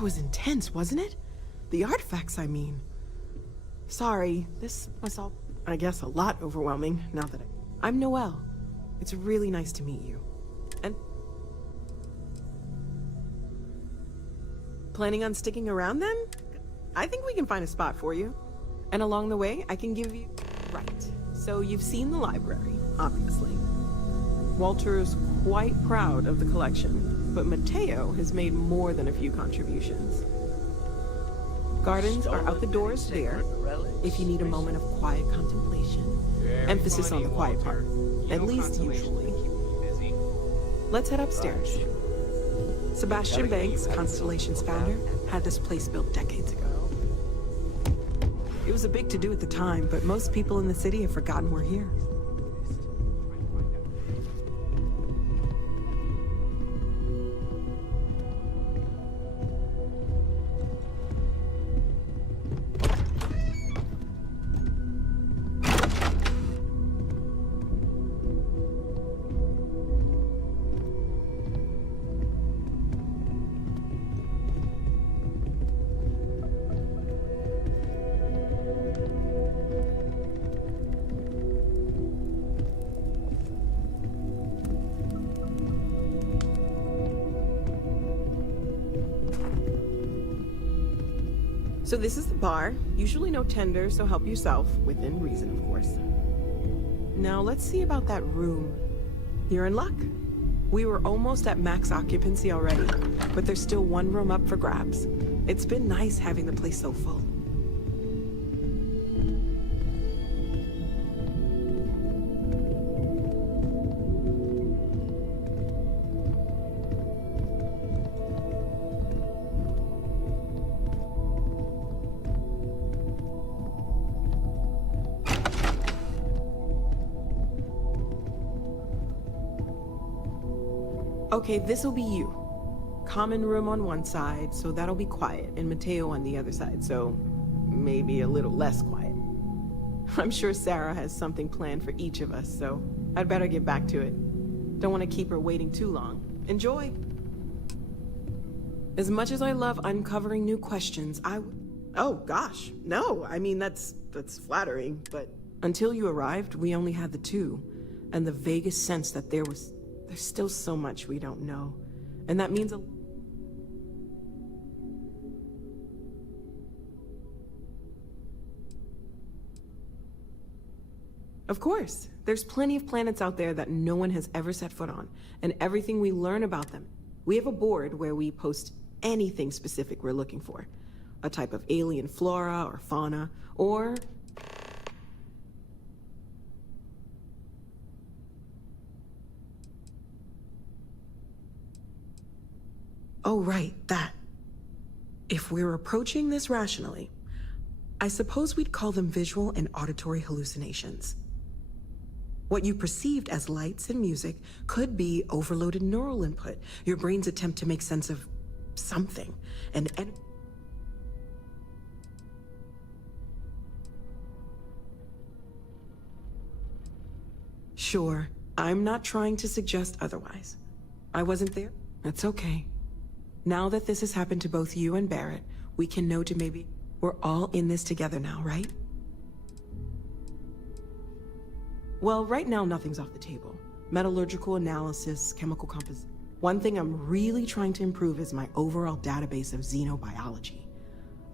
That was intense, wasn't it? The artifacts, I mean. Sorry, this was all, I guess, a lot overwhelming, now that I'm Noelle. It's really nice to meet you. And... planning on sticking around then? I think we can find a spot for you. And along the way, I can give you... Right. So you've seen the library, obviously. Walter is quite proud of the collection. But Mateo has made more than a few contributions. Gardens are out the doors there, if you need a moment of quiet contemplation. Emphasis on the quiet part, at least usually. Let's head upstairs. Sebastian Banks, Constellation's founder, had this place built decades ago. It was a big to-do at the time, but most people in the city have forgotten we're here. So this is the bar. Usually no tender, so help yourself. Within reason, of course. Now let's see about that room. You're in luck. We were almost at max occupancy already, but there's still one room up for grabs. It's been nice having the place so full. Okay, this'll be you. Common room on one side, so that'll be quiet, and Mateo on the other side, so maybe a little less quiet. I'm sure Sarah has something planned for each of us, so I'd better get back to it. Don't want to keep her waiting too long. Enjoy! As much as I love uncovering new questions, oh gosh, no, I mean that's flattering, but until you arrived, we only had the two, and the vaguest sense that there's still so much we don't know. And that means Of course, there's plenty of planets out there that no one has ever set foot on, and everything we learn about them. We have a board where we post anything specific we're looking for. A type of alien flora or fauna, or oh, right, that. If we're approaching this rationally, I suppose we'd call them visual and auditory hallucinations. What you perceived as lights and music could be overloaded neural input, your brain's attempt to make sense of something. And sure, I'm not trying to suggest otherwise. I wasn't there. That's okay. Now that this has happened to both you and Barrett, we can know to maybe we're all in this together now, right? Well, right now nothing's off the table. Metallurgical analysis, chemical composition. One thing I'm really trying to improve is my overall database of xenobiology.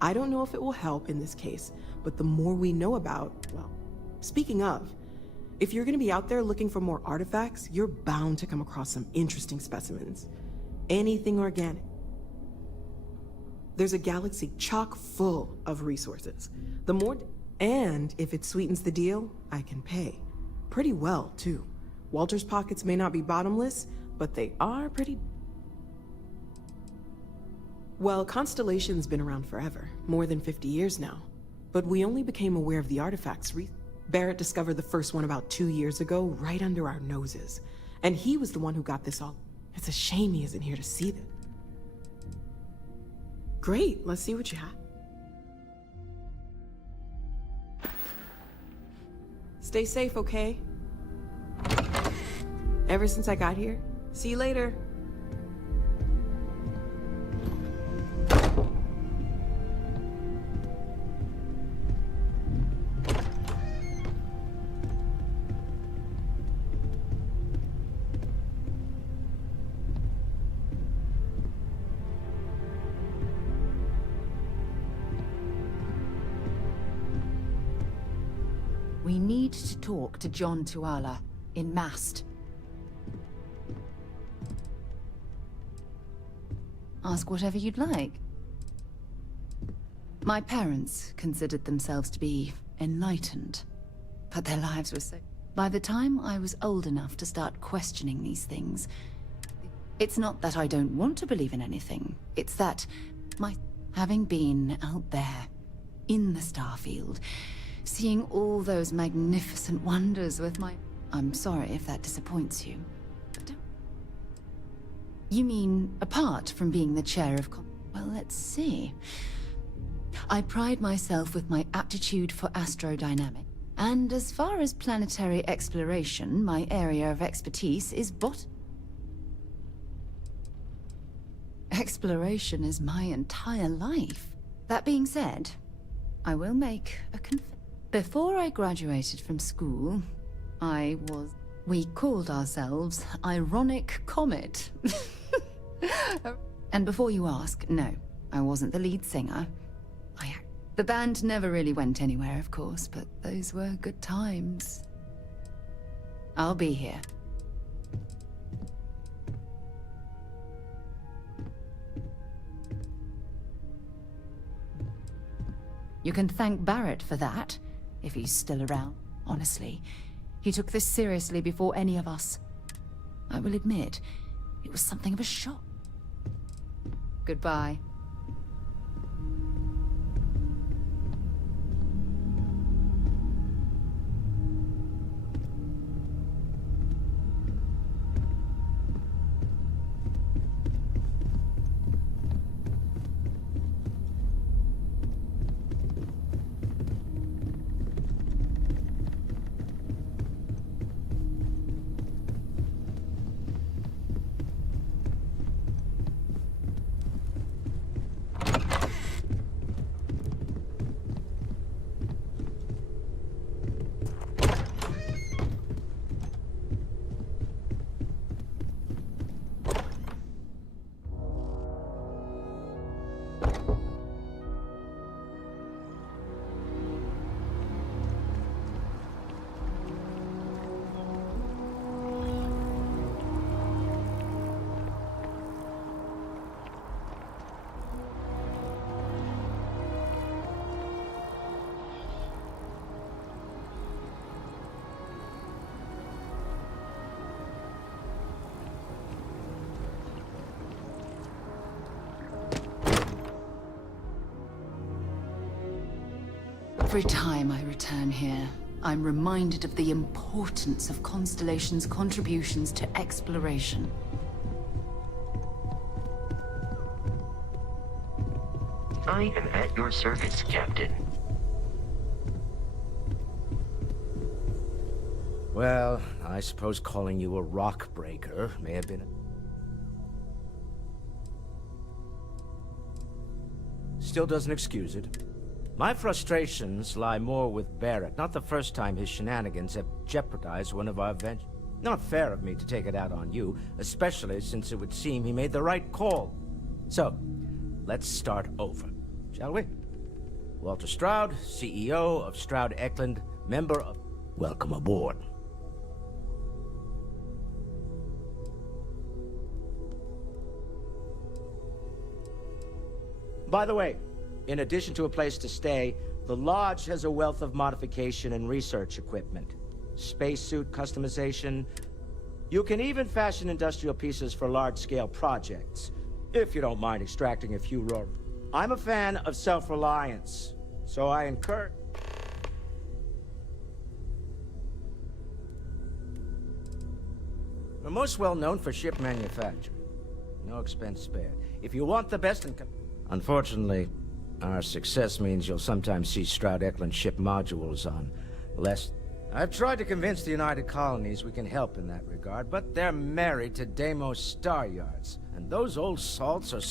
I don't know if it will help in this case, but the more we know about, well, speaking of, if you're gonna be out there looking for more artifacts, you're bound to come across some interesting specimens. Anything organic. There's a galaxy chock full of resources. The more, and if it sweetens the deal, I can pay. Pretty well, too. Walter's pockets may not be bottomless, but they are pretty... Well, Constellation's been around forever, more than 50 years now. But we only became aware of the artifacts Barrett discovered the first one about 2 years ago, right under our noses. And he was the one who got this all. It's a shame he isn't here to see it. Great, let's see what you have. Stay safe, okay? Ever since I got here. See you later. We need to talk to John Tuala in Mast. Ask whatever you'd like. My parents considered themselves to be enlightened, but their lives were so... By the time I was old enough to start questioning these things, it's not that I don't want to believe in anything, it's that having been out there, in the Starfield, seeing all those magnificent wonders with my... I'm sorry if that disappoints you. But don't... You mean, apart from being the chair of... Well, let's see. I pride myself with my aptitude for astrodynamics. And as far as planetary exploration, my area of expertise is Exploration is my entire life. That being said, I will make a confession. Before I graduated from school, we called ourselves Ironic Comet. And before you ask, no, I wasn't the lead singer. The band never really went anywhere, of course, but those were good times. I'll be here. You can thank Barrett for that, if he's still around. Honestly, he took this seriously before any of us. I will admit, it was something of a shock. Goodbye. Every time I return here, I'm reminded of the importance of Constellation's contributions to exploration. I am at your service, Captain. Well, I suppose calling you a rock breaker may have been... Still doesn't excuse it. My frustrations lie more with Barrett. Not the first time his shenanigans have jeopardized one of our ventures. Not fair of me to take it out on you, especially since it would seem he made the right call. So, let's start over, shall we? Walter Stroud, CEO of Stroud Eklund, member of... Welcome aboard. By the way, in addition to a place to stay, the Lodge has a wealth of modification and research equipment. Spacesuit customization. You can even fashion industrial pieces for large-scale projects, if you don't mind extracting a few raw... I'm a fan of self-reliance, so I encourage... We're most well known for ship manufacture. No expense spared. If you want the best and... Unfortunately, our success means you'll sometimes see Stroud Eklund ship modules on less... I've tried to convince the United Colonies we can help in that regard, but they're married to Deimos Star Yards, and those old salts are...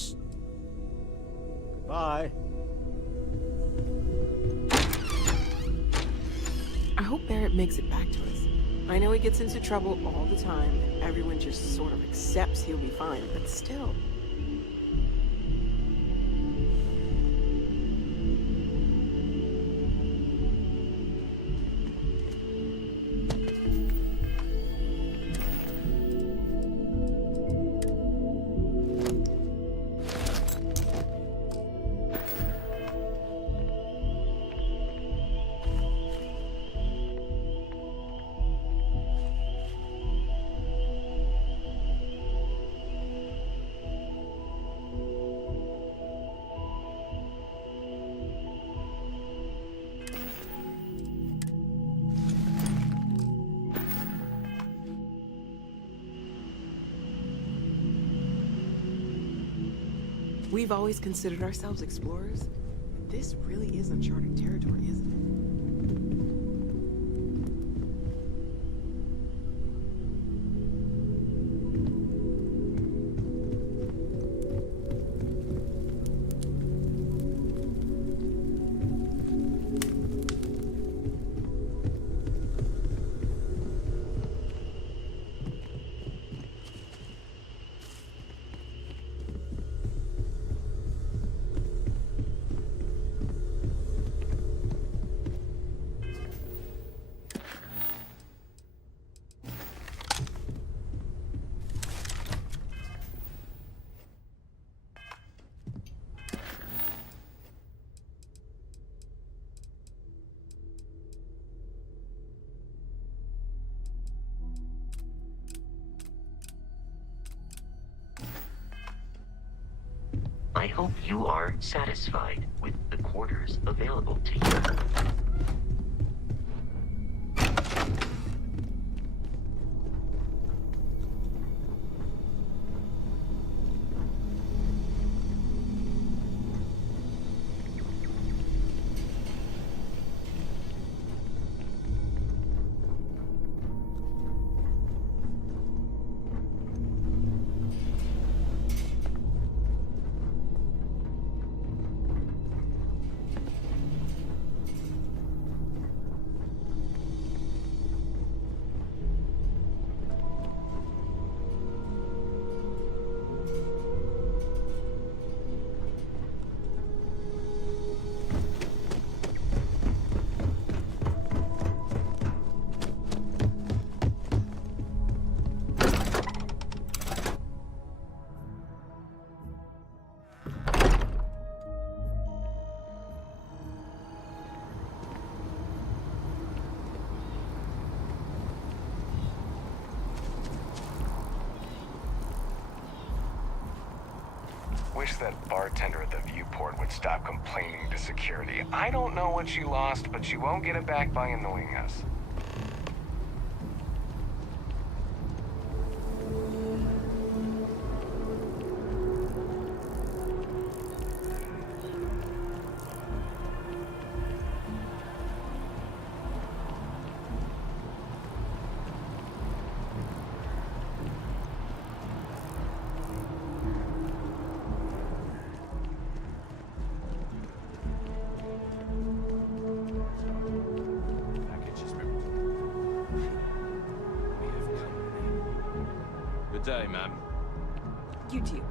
Goodbye. I hope Barrett makes it back to us. I know he gets into trouble all the time, and everyone just sort of accepts he'll be fine, but still... We've always considered ourselves explorers. This really is uncharted territory, isn't it? I hope you are satisfied with the quarters available to you. Wish that bartender at the viewport would stop complaining to security. I don't know what she lost, but she won't get it back by annoying us. Good day, ma'am. You too.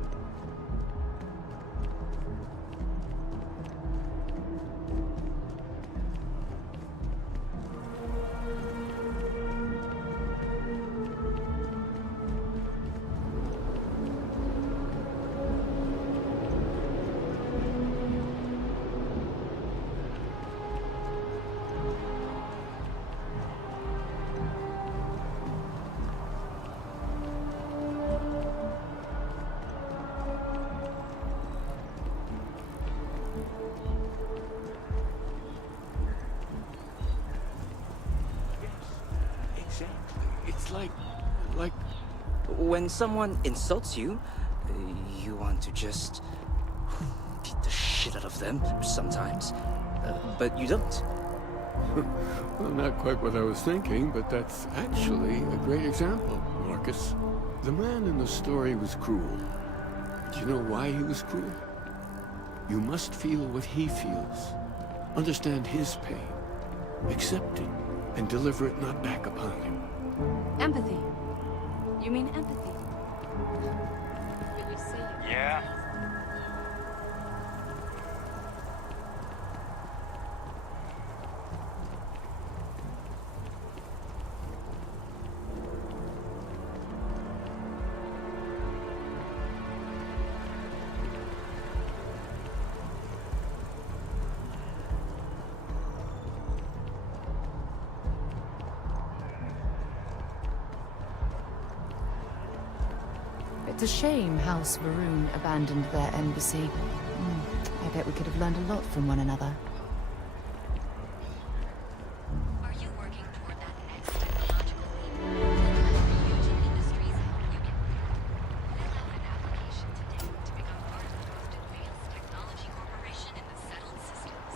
It's like when someone insults you, you want to just beat the shit out of them sometimes, but you don't. Well, not quite what I was thinking, but that's actually a great example, Marcus. The man in the story was cruel. Do you know why he was cruel? You must feel what he feels. Understand his pain. Accept it, and deliver it not back upon him. Empathy. You mean empathy? But you say Yeah? It's a shame House Varun abandoned their embassy. I bet we could have learned a lot from one another. Are you working toward that next technological leap? Huge industries help you get there. Fill out an application today to become part of the most advanced technology corporation in the settled systems.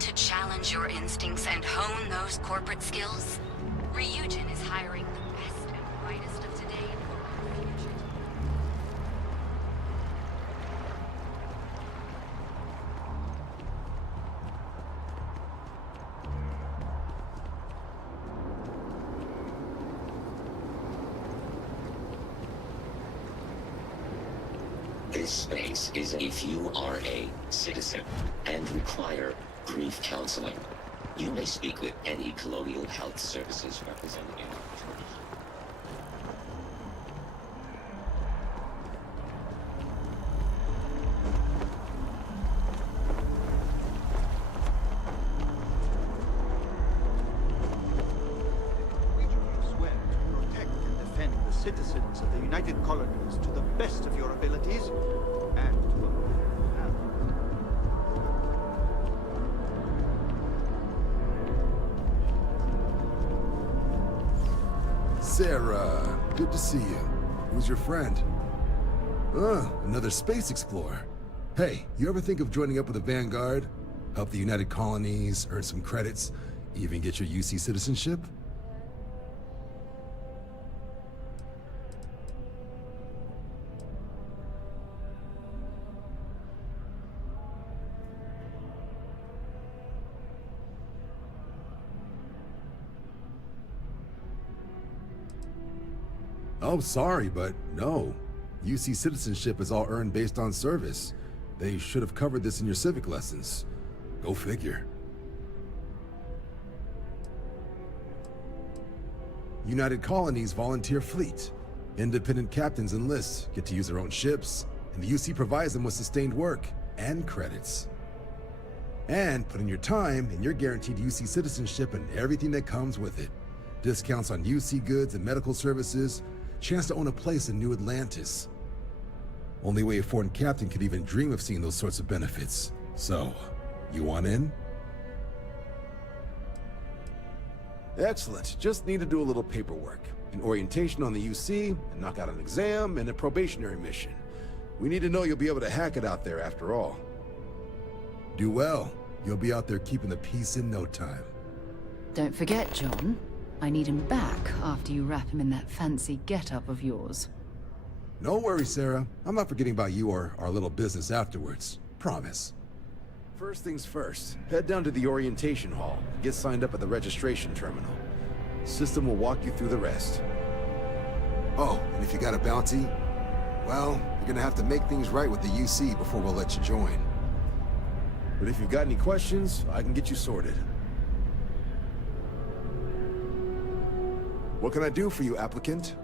to challenge your instincts and hone those corporate skills? Ryujin is hiring the best and brightest of today and tomorrow's future. This space is if you are a citizen and require grief counseling. You may speak with any Colonial Health Services representative. Swear to protect and defend the citizens of the United Colonies to the best of your abilities and to Sarah, good to see you. Who's your friend? Another space explorer. Hey, you ever think of joining up with the Vanguard? Help the United Colonies, earn some credits, even get your UC citizenship? Oh, sorry, but no. UC citizenship is all earned based on service. They should have covered this in your civic lessons. Go figure. United Colonies Volunteer Fleet. Independent captains enlist, get to use their own ships, and the UC provides them with sustained work and credits. And put in your time, and you're guaranteed UC citizenship and everything that comes with it. Discounts on UC goods and medical services, chance to own a place in New Atlantis. Only way a foreign captain could even dream of seeing those sorts of benefits. So, you want in? Excellent. Just need to do a little paperwork. An orientation on the UC, and knock out an exam, and a probationary mission. We need to know you'll be able to hack it out there after all. Do well. You'll be out there keeping the peace in no time. Don't forget, John. I need him back after you wrap him in that fancy get-up of yours. No worries, Sarah. I'm not forgetting about you or our little business afterwards. Promise. First things first, head down to the orientation hall. Get signed up at the registration terminal. System will walk you through the rest. Oh, and if you got a bounty, well, you're gonna have to make things right with the UC before we'll let you join. But if you've got any questions, I can get you sorted. What can I do for you, applicant?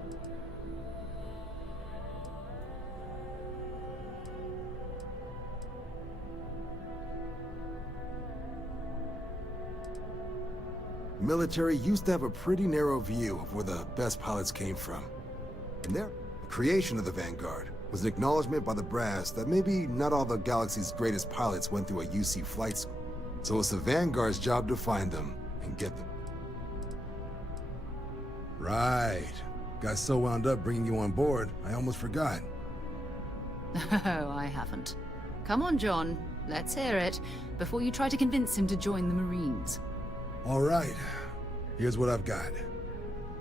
Military used to have a pretty narrow view of where the best pilots came from. And the creation of the Vanguard was an acknowledgement by the brass that maybe not all the galaxy's greatest pilots went through a UC flight school. So it's the Vanguard's job to find them and get them. Right. Got so wound up bringing you on board, I almost forgot. Oh, I haven't. Come on, John. Let's hear it, before you try to convince him to join the Marines. All right. Here's what I've got.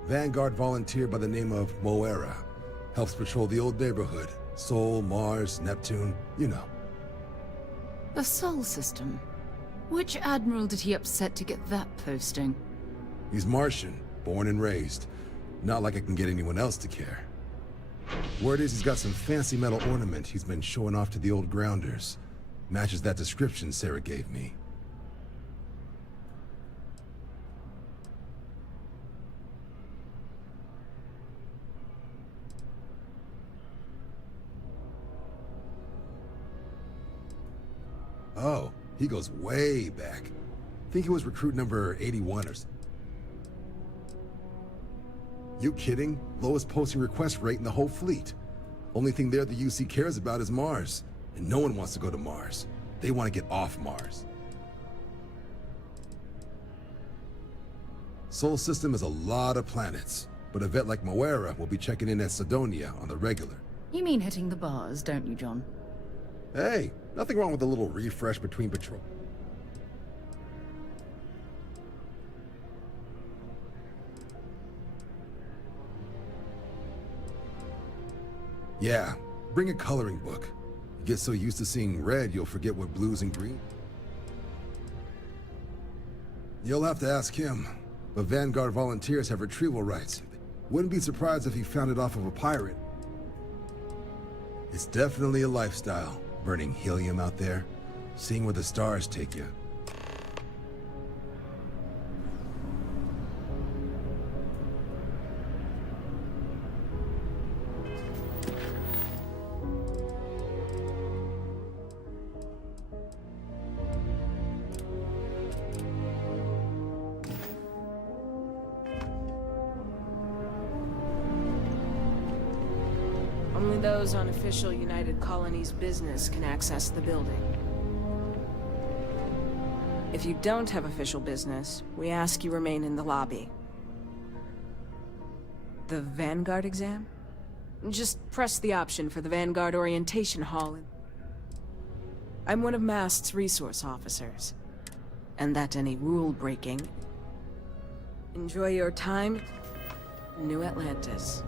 Vanguard volunteer by the name of Moira. Helps patrol the old neighborhood. Sol, Mars, Neptune, you know. The Sol system? Which admiral did he upset to get that posting? He's Martian, born and raised. Not like I can get anyone else to care. Word is he's got some fancy metal ornament he's been showing off to the old grounders. Matches that description Sarah gave me. Oh, he goes way back. Think he was recruit number 81 or something. You kidding? Lowest posting request rate in the whole fleet. Only thing there the UC cares about is Mars. And no one wants to go to Mars. They want to get off Mars. Sol system is a lot of planets, but a vet like Moira will be checking in at Sidonia on the regular. You mean hitting the bars, don't you, John? Hey, nothing wrong with a little refresh between patrol. Yeah, bring a coloring book. You get so used to seeing red, you'll forget what blues and green. You'll have to ask him, but Vanguard volunteers have retrieval rights. Wouldn't be surprised if he found it off of a pirate. It's definitely a lifestyle, burning helium out there, seeing where the stars take you. Only those on official United Colonies business can access the building. If you don't have official business, we ask you remain in the lobby. The Vanguard exam? Just press the option for the Vanguard Orientation Hall. I'm one of MAST's resource officers. And that any rule breaking. Enjoy your time, New Atlantis.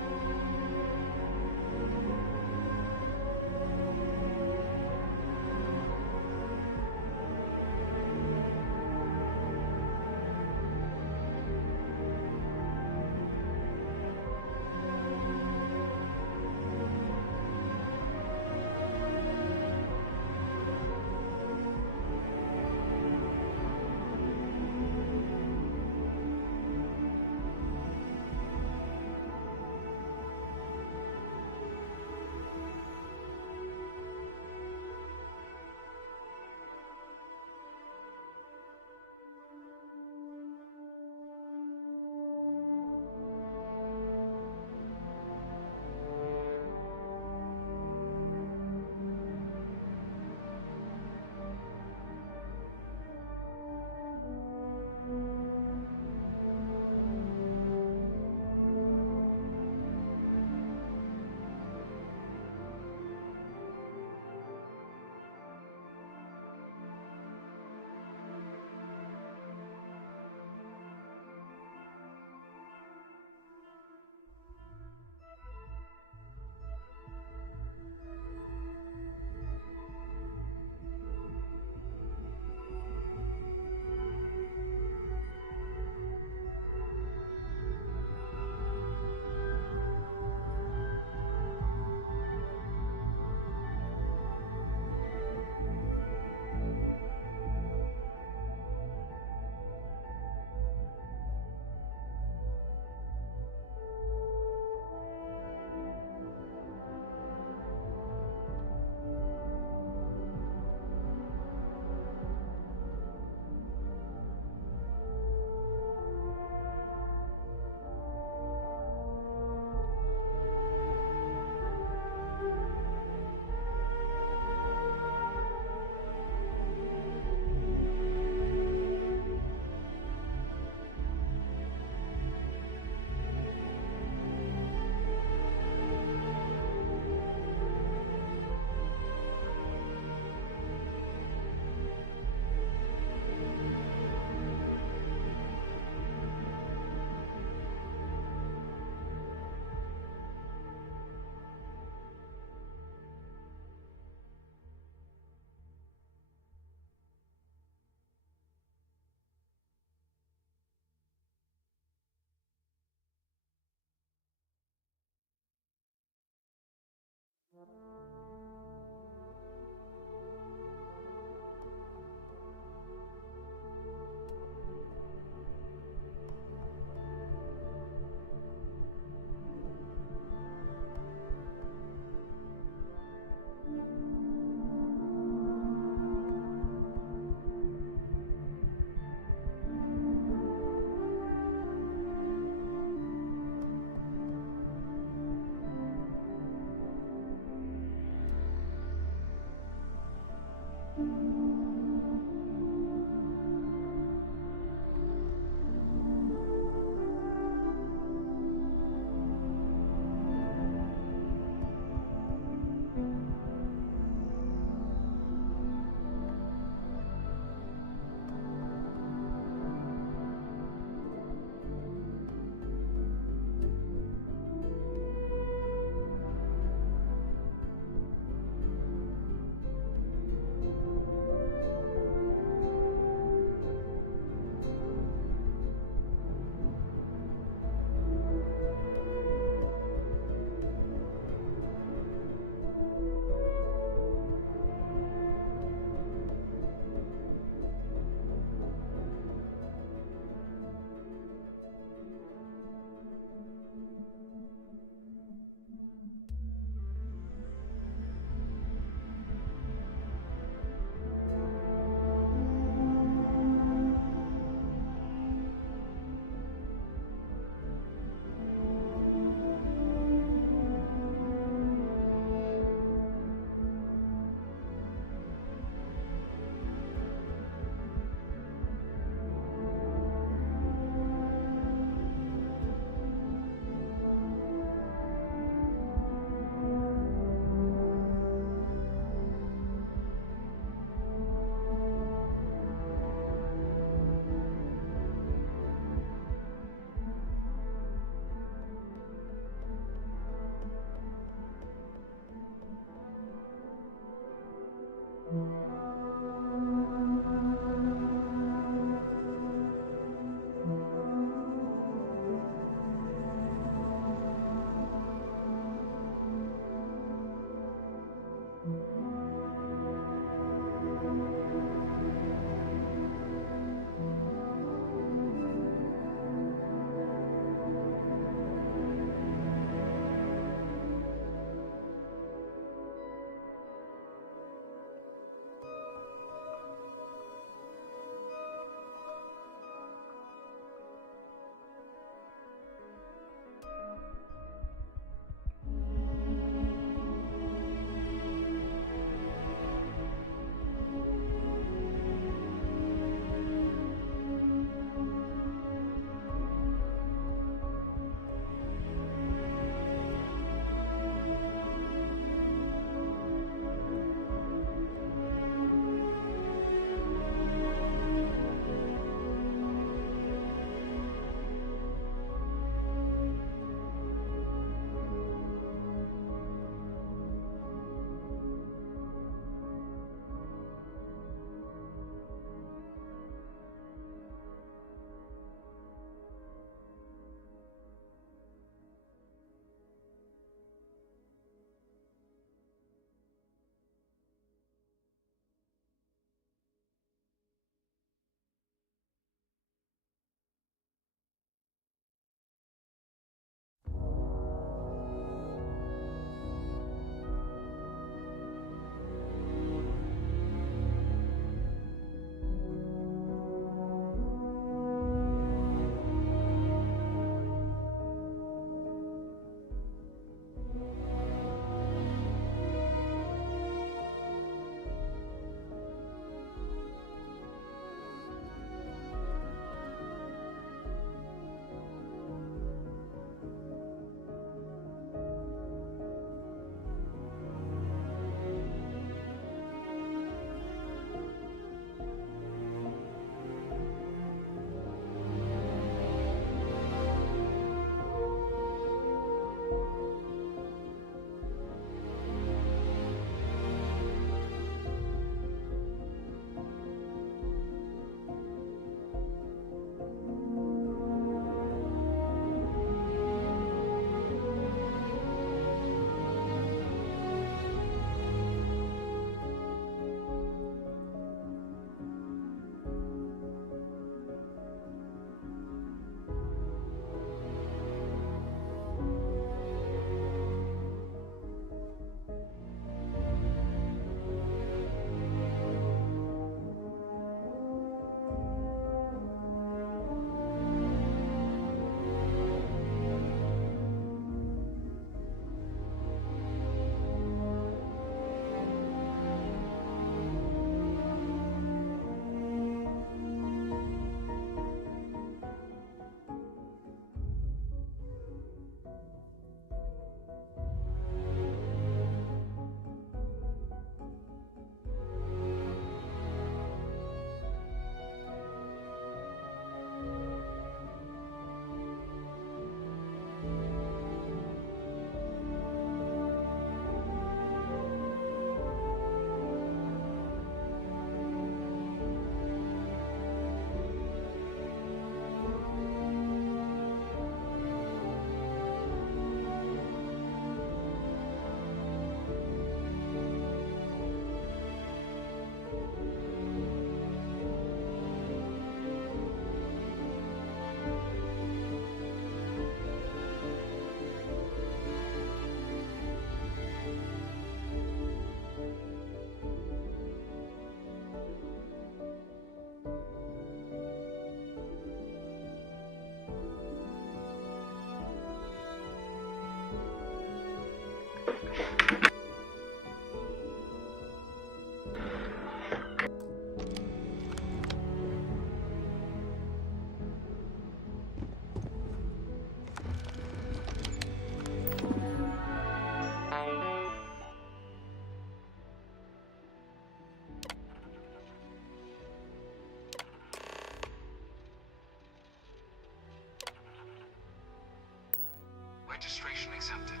Registration accepted.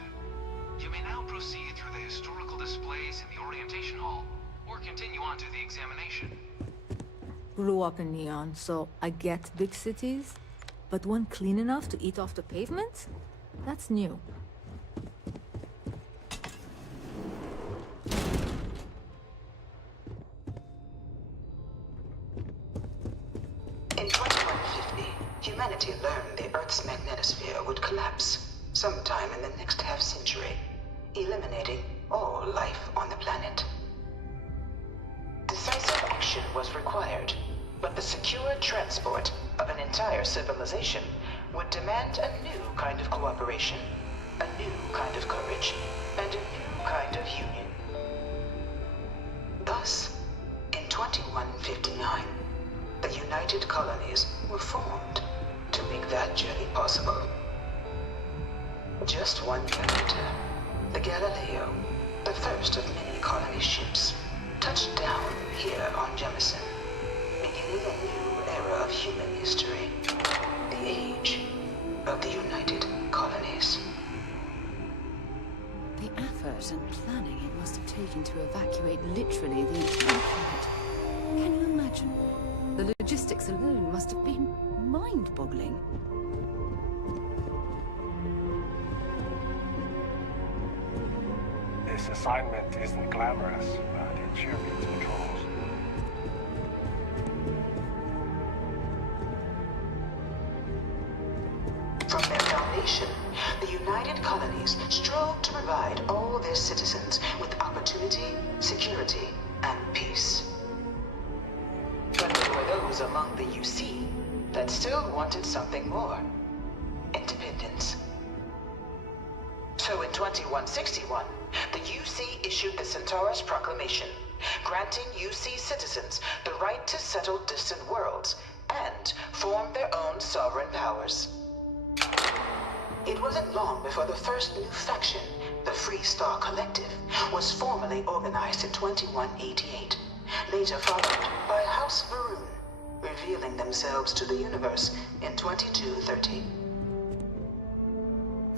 You may now proceed through the historical displays in the orientation hall, or continue on to the examination. Grew up in Neon, so I get big cities. But one clean enough to eat off the pavement? That's new. In 2150, humanity learned the Earth's magnetosphere would collapse sometime in the next half-century, eliminating all life on the planet. Decisive action was required, but the secure transport of an entire civilization would demand a new kind of cooperation, a new kind of courage, and a new kind of union. Thus, in 2159, the United Colonies were formed to make that journey possible. Just one year later, the Galileo, the first of many colony ships, touched down here on Jemison, beginning a new era of human history, the age of the United Colonies. The effort and planning it must have taken to evacuate literally the entire planet. Can you imagine? The logistics alone must have been mind-boggling. This assignment isn't glamorous, but it sure beats patrols. From their foundation, the United Colonies strove to provide all their citizens with opportunity, security, and peace. But there were those among the UC that still wanted something more. Independence. So in 2161, the UC issued the Centaurus Proclamation, granting UC citizens the right to settle distant worlds and form their own sovereign powers. It wasn't long before the first new faction, the Free Star Collective, was formally organized in 2188, later followed by House Varun, revealing themselves to the universe in 2230.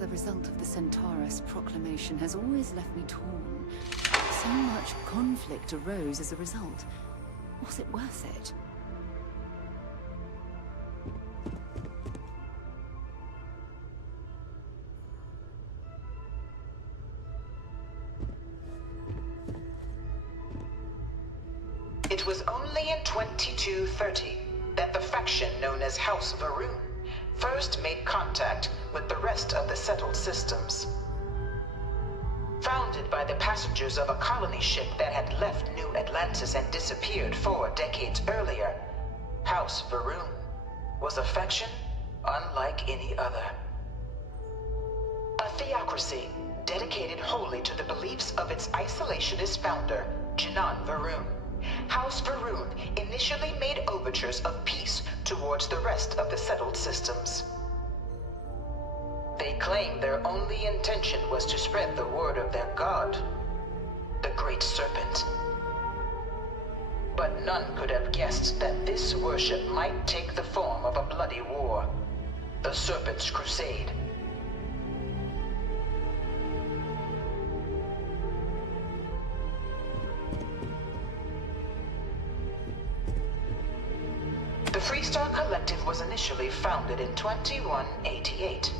The result of the Centaurus Proclamation has always left me torn. So much conflict arose as a result. Was it worth it? It was only in 2230 that the faction known as House Varun first made contact with the rest of the settled systems. Founded by the passengers of a colony ship that had left New Atlantis and disappeared 4 decades earlier, House Varun was a faction unlike any other. A theocracy dedicated wholly to the beliefs of its isolationist founder, Janan Varun. House Varun initially made overtures of peace towards the rest of the settled systems. They claimed their only intention was to spread the word of their god, the Great Serpent. But none could have guessed that this worship might take the form of a bloody war, the Serpent's Crusade. The Freestar Collective was initially founded in 2188,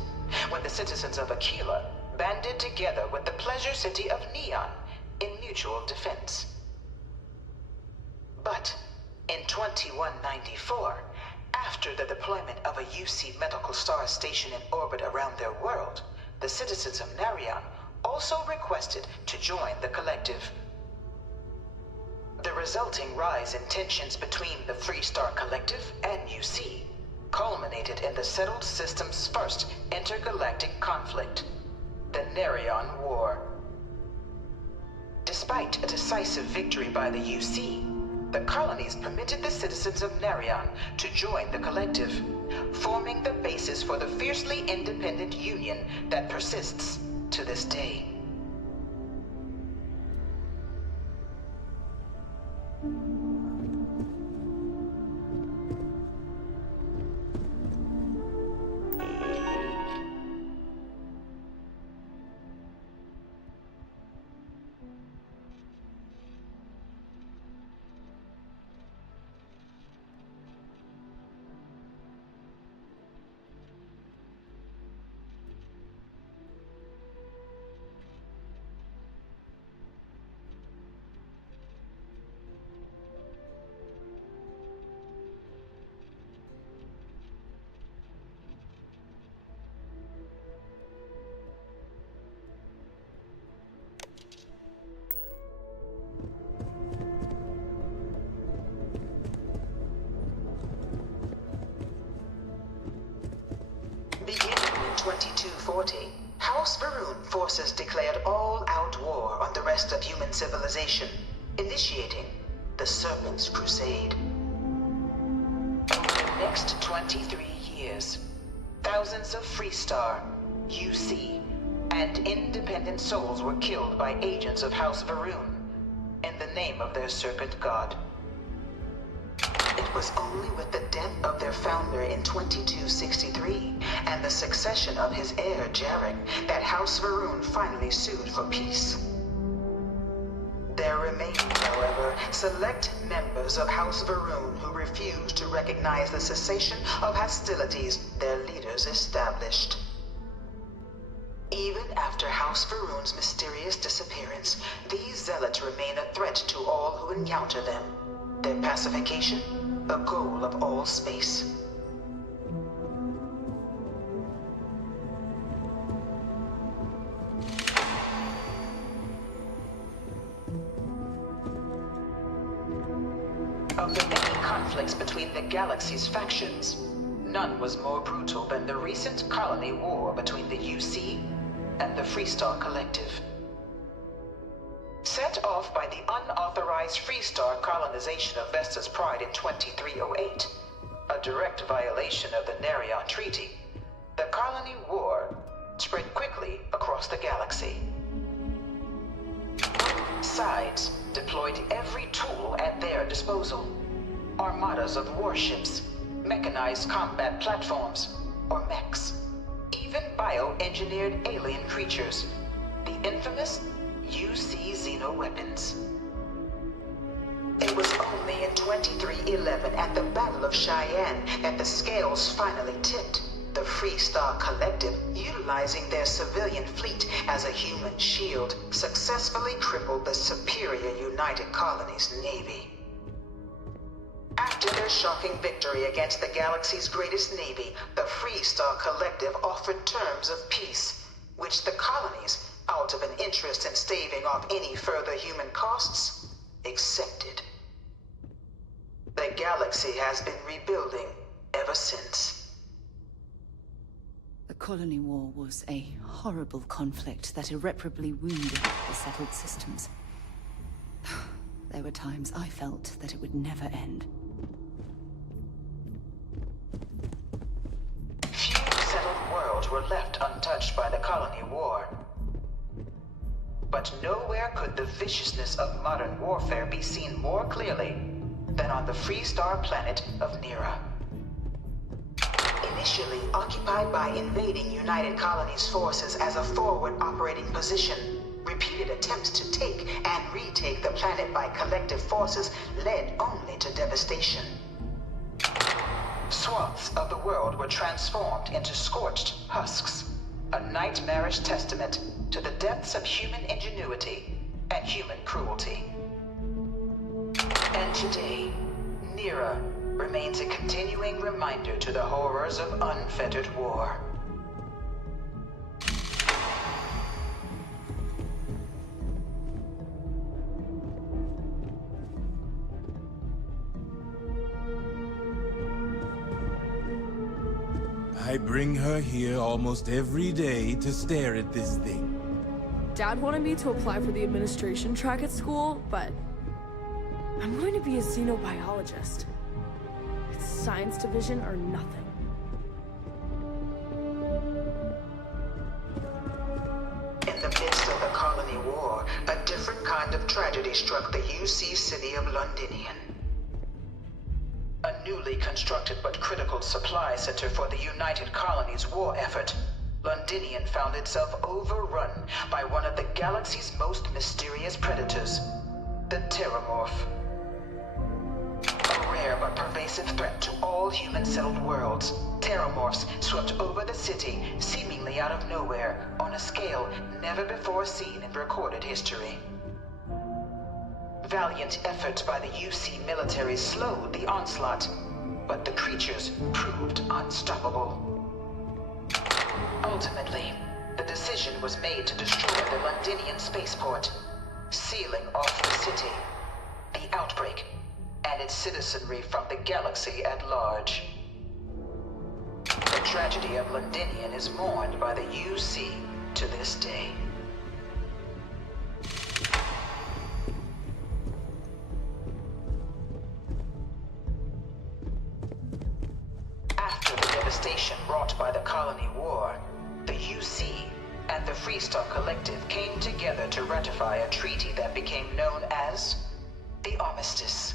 when the citizens of Aquila banded together with the pleasure city of Neon in mutual defense. But in 2194, after the deployment of a UC medical star station in orbit around their world, the citizens of Narion also requested to join the collective. The resulting rise in tensions between the Freestar Collective and UC culminated in the settled system's first intergalactic conflict, the Narion War. Despite a decisive victory by the UC, the colonies permitted the citizens of Narion to join the collective, forming the basis for the fiercely independent union that persists to this day. 2240, House Varun forces declared all-out war on the rest of human civilization, initiating the Serpent's Crusade. Over the next 23 years, thousands of Freestar, UC, and independent souls were killed by agents of House Varun in the name of their serpent god. It was only with the death of their founder in 2263 and the succession of his heir, Jarek, that House Varun finally sued for peace. There remained, however, select members of House Varun who refused to recognize the cessation of hostilities their leaders established. Even after House Varun's mysterious disappearance, these zealots remain a threat to all who encounter them. Their pacification, a goal of all space. Of the many conflicts between the galaxy's factions, none was more brutal than the recent colony war between the UC and the Freestar Collective. Set off by the unauthorized Freestar colonization of Vesta's Pride in 2308, a direct violation of the Nerion Treaty, the colony war spread quickly across the galaxy. Sides deployed every tool at their disposal. Armadas of warships, mechanized combat platforms, or mechs, even bioengineered alien creatures, the infamous UC xeno-weapons. It was only in 2311 at the Battle of Cheyenne that the scales finally tipped. The Freestar Collective, utilizing their civilian fleet as a human shield, successfully crippled the superior United Colonies Navy. After their shocking victory against the galaxy's greatest navy, the Freestar Collective offered terms of peace, which the colonies, out of an interest in staving off any further human costs, accepted. The galaxy has been rebuilding ever since. The colony war was a horrible conflict that irreparably wounded the settled systems. There were times I felt that it would never end. Few settled worlds were left untouched by the colony war. But nowhere could the viciousness of modern warfare be seen more clearly than on the Freestar planet of Nira. Initially occupied by invading United Colonies forces as a forward operating position, repeated attempts to take and retake the planet by collective forces led only to devastation. Swaths of the world were transformed into scorched husks, a nightmarish testament to the depths of human ingenuity and human cruelty. And today, Nira remains a continuing reminder to the horrors of unfettered war. I bring her here almost every day to stare at this thing. Dad wanted me to apply for the administration track at school, but I'm going to be a xenobiologist. It's science division or nothing. In the midst of the colony war, a different kind of tragedy struck the UC city of Londinian. A newly constructed but critical supply center for the United Colonies' war effort, Londinian found itself overrun by one of the galaxy's most mysterious predators, the Terramorph. A rare but pervasive threat to all human-settled worlds, Terramorphs swept over the city, seemingly out of nowhere, on a scale never before seen in recorded history. Valiant efforts by the UC military slowed the onslaught, but the creatures proved unstoppable. Ultimately, the decision was made to destroy the Londinian spaceport, sealing off the city, the outbreak, and its citizenry from the galaxy at large. The tragedy of Londinian is mourned by the UC to this day. After the devastation wrought by the Colony War, the UC and the Freestar Collective came together to ratify a treaty that became known as the Armistice.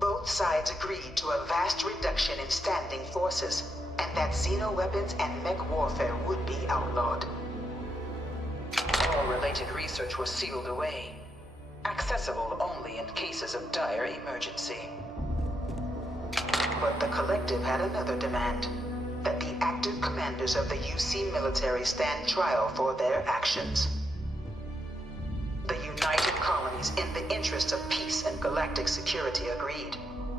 Both sides agreed to a vast reduction in standing forces, and that xeno-weapons and mech warfare would be outlawed. All related research was sealed away, accessible only in cases of dire emergency. But the Collective had another demand, that the active commanders of the UC military stand trial for their actions. The United Colonies, in the interest of peace and galactic security, agreed.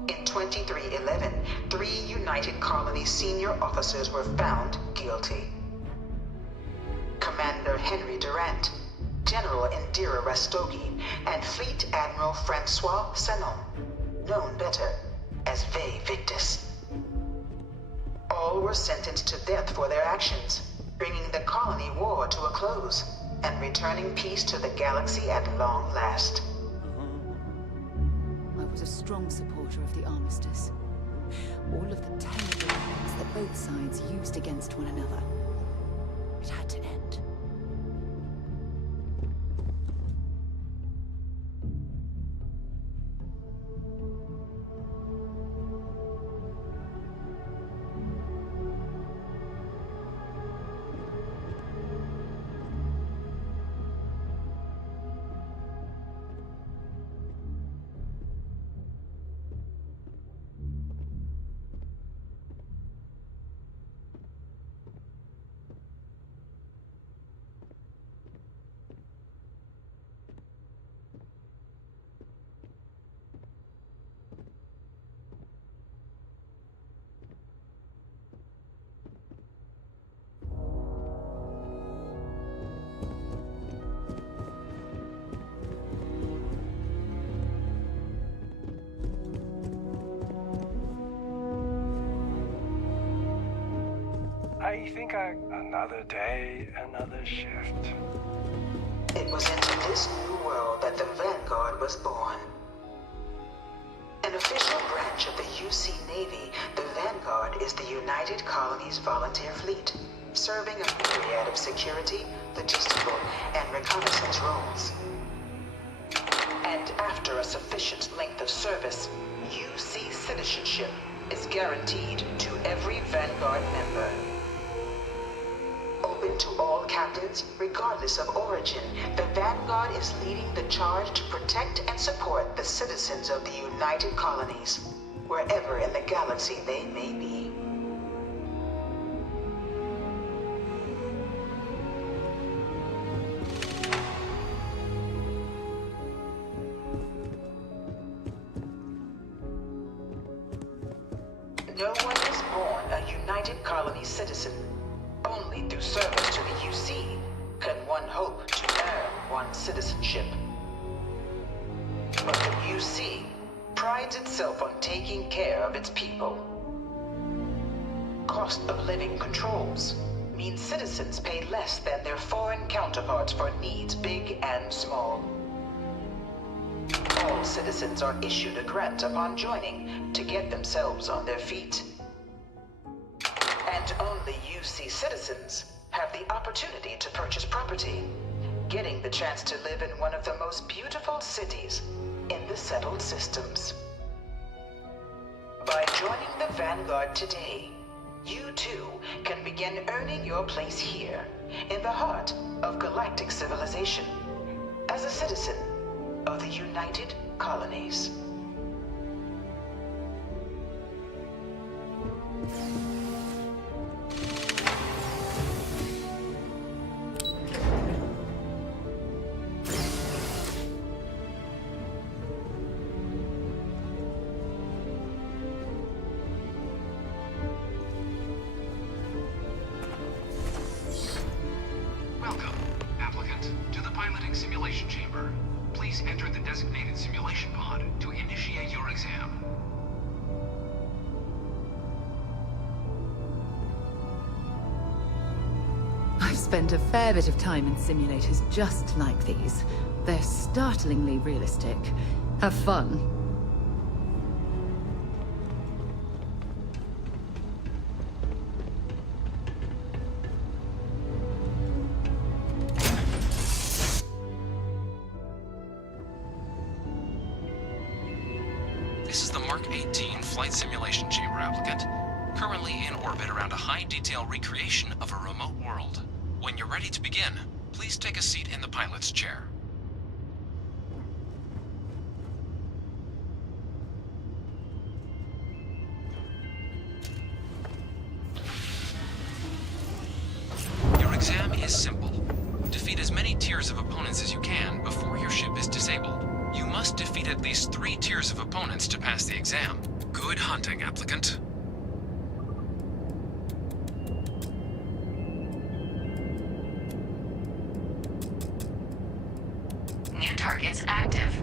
In 2311, 3 United Colonies senior officers were found guilty. Commander Henry Durant, General Indira Rastogi, and Fleet Admiral Francois Sanon, known better as Ve Victus. All were sentenced to death for their actions, bringing the colony war to a close and returning peace to the galaxy at long last. I was a strong supporter of the Armistice. All of the terrible weapons that both sides used against one another. It had to end. Another day, another shift. It was into this new world that the Vanguard was born. An official branch of the UC Navy, the Vanguard is the United Colonies Volunteer Fleet, serving a myriad of security, logistical, and reconnaissance roles. And after a sufficient length of service, UC citizenship is guaranteed to every Vanguard member. Open to all captains, regardless of origin, the Vanguard is leading the charge to protect and support the citizens of the United Colonies, wherever in the galaxy they may be. No one is born a United Colonies citizen. Only through service to the UC can one hope to earn one's citizenship. But the UC prides itself on taking care of its people. Cost of living controls mean citizens pay less than their foreign counterparts for needs big and small. All citizens are issued a grant upon joining to get themselves on their feet. And only UC citizens have the opportunity to purchase property, getting the chance to live in one of the most beautiful cities in the settled systems. By joining the Vanguard today, you too can begin earning your place here, in the heart of galactic civilization, as a citizen of the United Colonies. Welcome, applicant, to the piloting simulation chamber. Please enter the designated simulation pod to initiate your exam. spent a fair bit of time in simulators just like these. They're startlingly realistic. Have fun. This is the Mark 18 Flight Simulation Chamber applicant, currently in orbit around a high-detail recreation of a remote world. When you're ready to begin, please take a seat in the pilot's chair. Your exam is simple. Defeat as many tiers of opponents as you can before your ship is disabled. You must defeat at least 3 tiers of opponents to pass the exam. Good hunting, applicant. New targets active.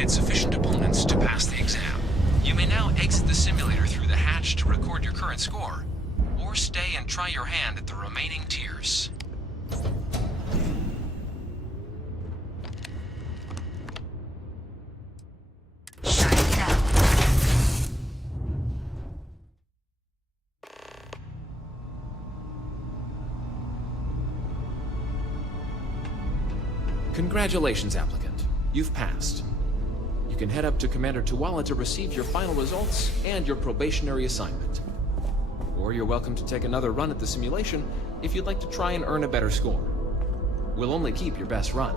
defeated sufficient opponents to pass the exam. You may now exit the simulator through the hatch to record your current score, or stay and try your hand at the remaining tiers. Congratulations, applicant. You've passed. You can head up to Commander Tuwala to receive your final results and your probationary assignment. Or you're welcome to take another run at the simulation if you'd like to try and earn a better score. We'll only keep your best run.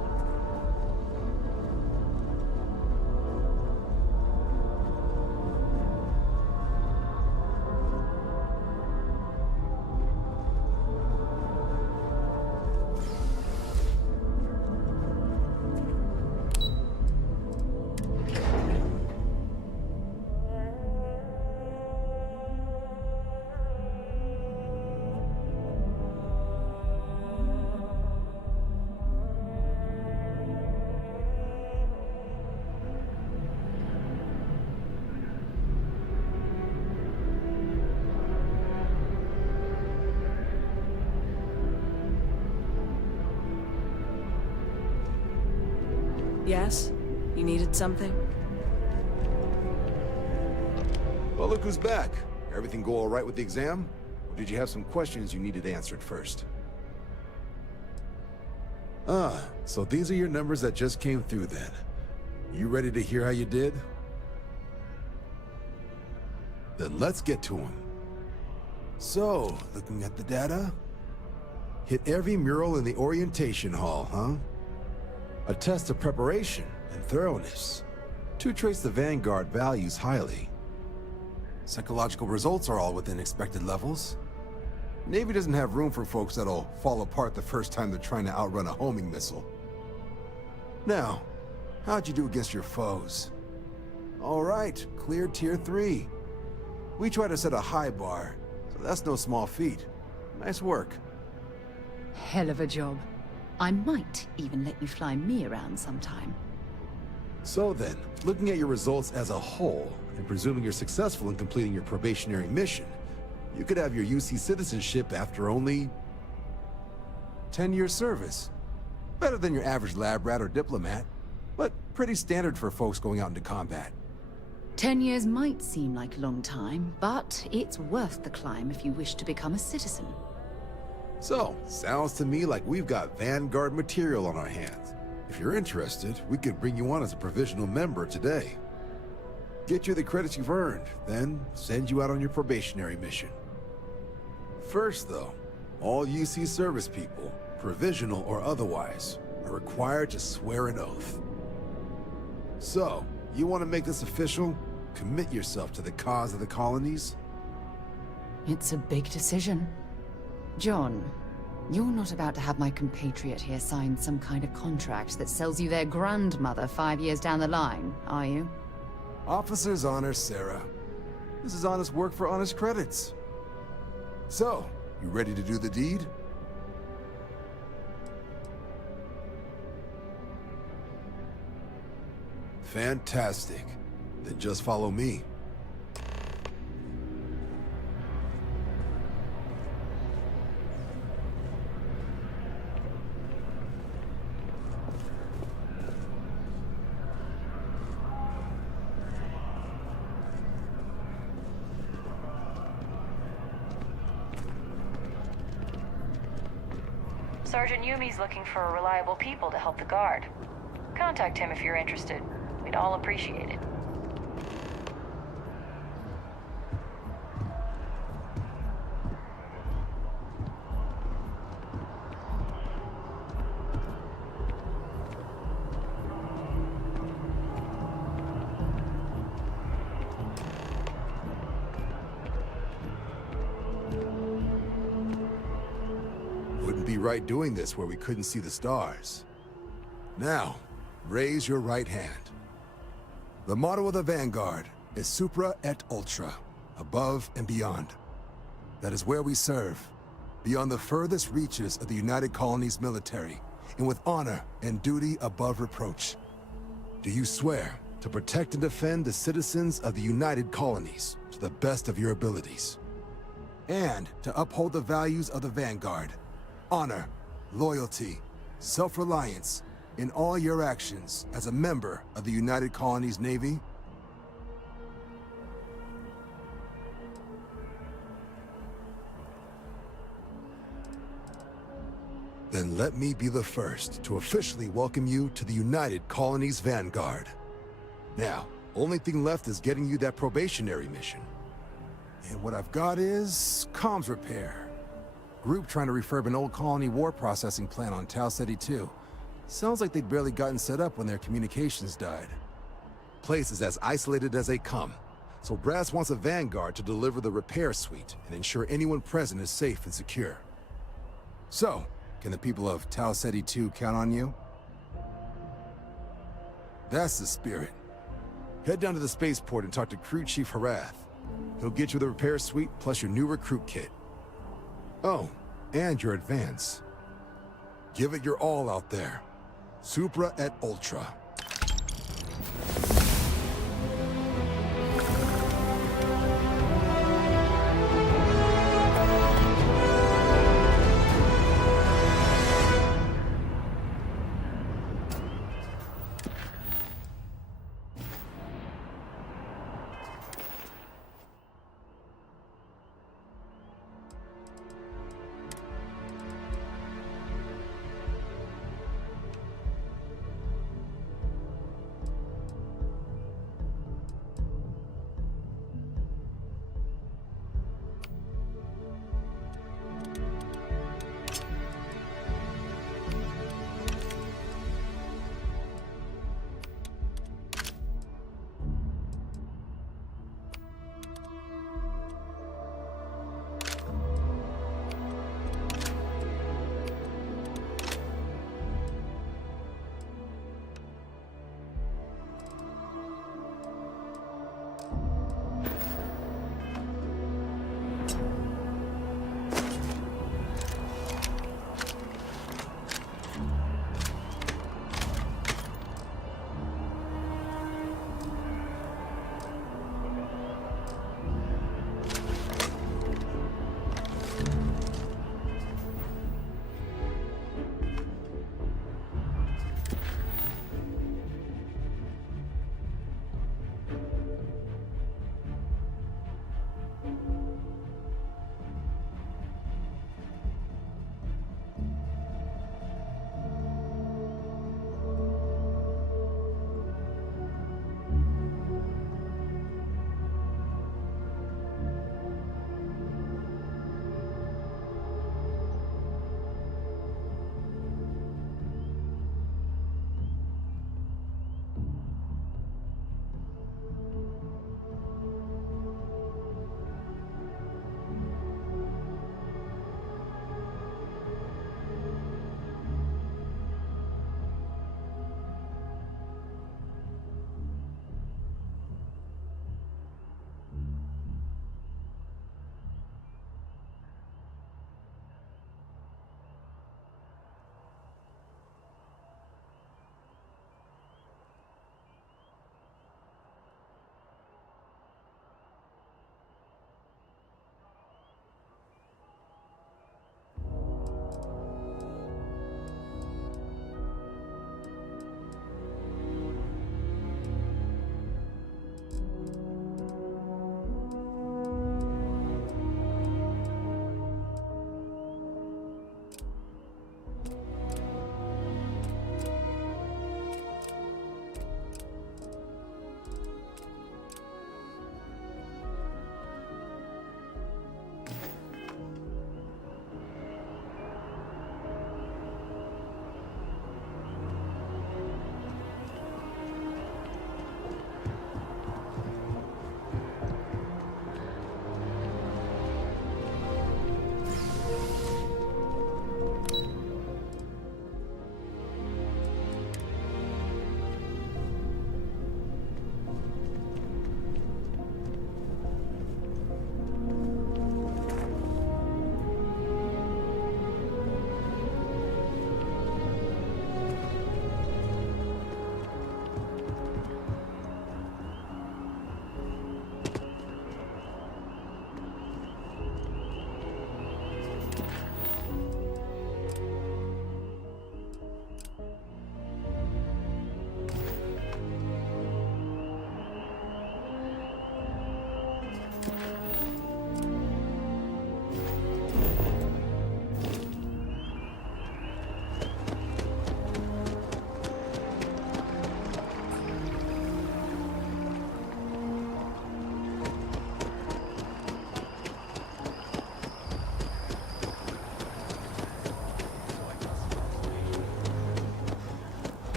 Yes? You needed something? Well, look who's back. Everything go all right with the exam? Or did you have some questions you needed answered first? Ah, so these are your numbers that just came through then. You ready to hear how you did? Then let's get to them. So, looking at the data, hit every mural in the orientation hall, huh? A test of preparation and thoroughness to trace the Vanguard values highly. Psychological results are all within expected levels. Navy doesn't have room for folks that'll fall apart the first time they're trying to outrun a homing missile. Now, how'd you do against your foes? All right, clear Tier 3. We try to set a high bar, so that's no small feat. Nice work. Hell of a job. I might even let you fly me around sometime. So then, looking at your results as a whole, and presuming you're successful in completing your probationary mission, you could have your UC citizenship after only 10 years service. Better than your average lab rat or diplomat, but pretty standard for folks going out into combat. 10 years might seem like a long time, but it's worth the climb if you wish to become a citizen. So, sounds to me like we've got Vanguard material on our hands. If you're interested, we could bring you on as a provisional member today. Get you the credits you've earned, then send you out on your probationary mission. First though, all UC service people, provisional or otherwise, are required to swear an oath. So, you want to make this official? Commit yourself to the cause of the colonies? It's a big decision. John, you're not about to have my compatriot here sign some kind of contract that sells you their grandmother 5 years down the line, are you? Officer's honor, Sarah. This is honest work for honest credits. So, you ready to do the deed? Fantastic. Then just follow me. Sergeant Yumi's looking for reliable people to help the Guard. Contact him if you're interested. We'd all appreciate it. Wouldn't be right doing this where we couldn't see the stars. Now, raise your right hand. The motto of the Vanguard is Supra et Ultra, above and beyond. That is where we serve, beyond the furthest reaches of the United Colonies military, and with honor and duty above reproach. Do you swear to protect and defend the citizens of the United Colonies to the best of your abilities. And to uphold the values of the Vanguard. Honor, loyalty, self-reliance in all your actions as a member of the United Colonies Navy. Then let me be the first to officially welcome you to the United Colonies Vanguard. Now, only thing left is getting you that probationary mission. And what I've got is comms repair. Group trying to refurb an old colony war processing plant on Tau Ceti 2. Sounds like they'd barely gotten set up when their communications died. Place is as isolated as they come, so Brass wants a Vanguard to deliver the repair suite and ensure anyone present is safe and secure. So, can the people of Tau Ceti 2 count on you? That's the spirit. Head down to the spaceport and talk to Crew Chief Harath. He'll get you the repair suite plus your new recruit kit. Oh, and your advance. Give it your all out there. Supra et Ultra.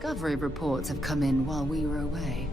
Discovery reports have come in while we were away.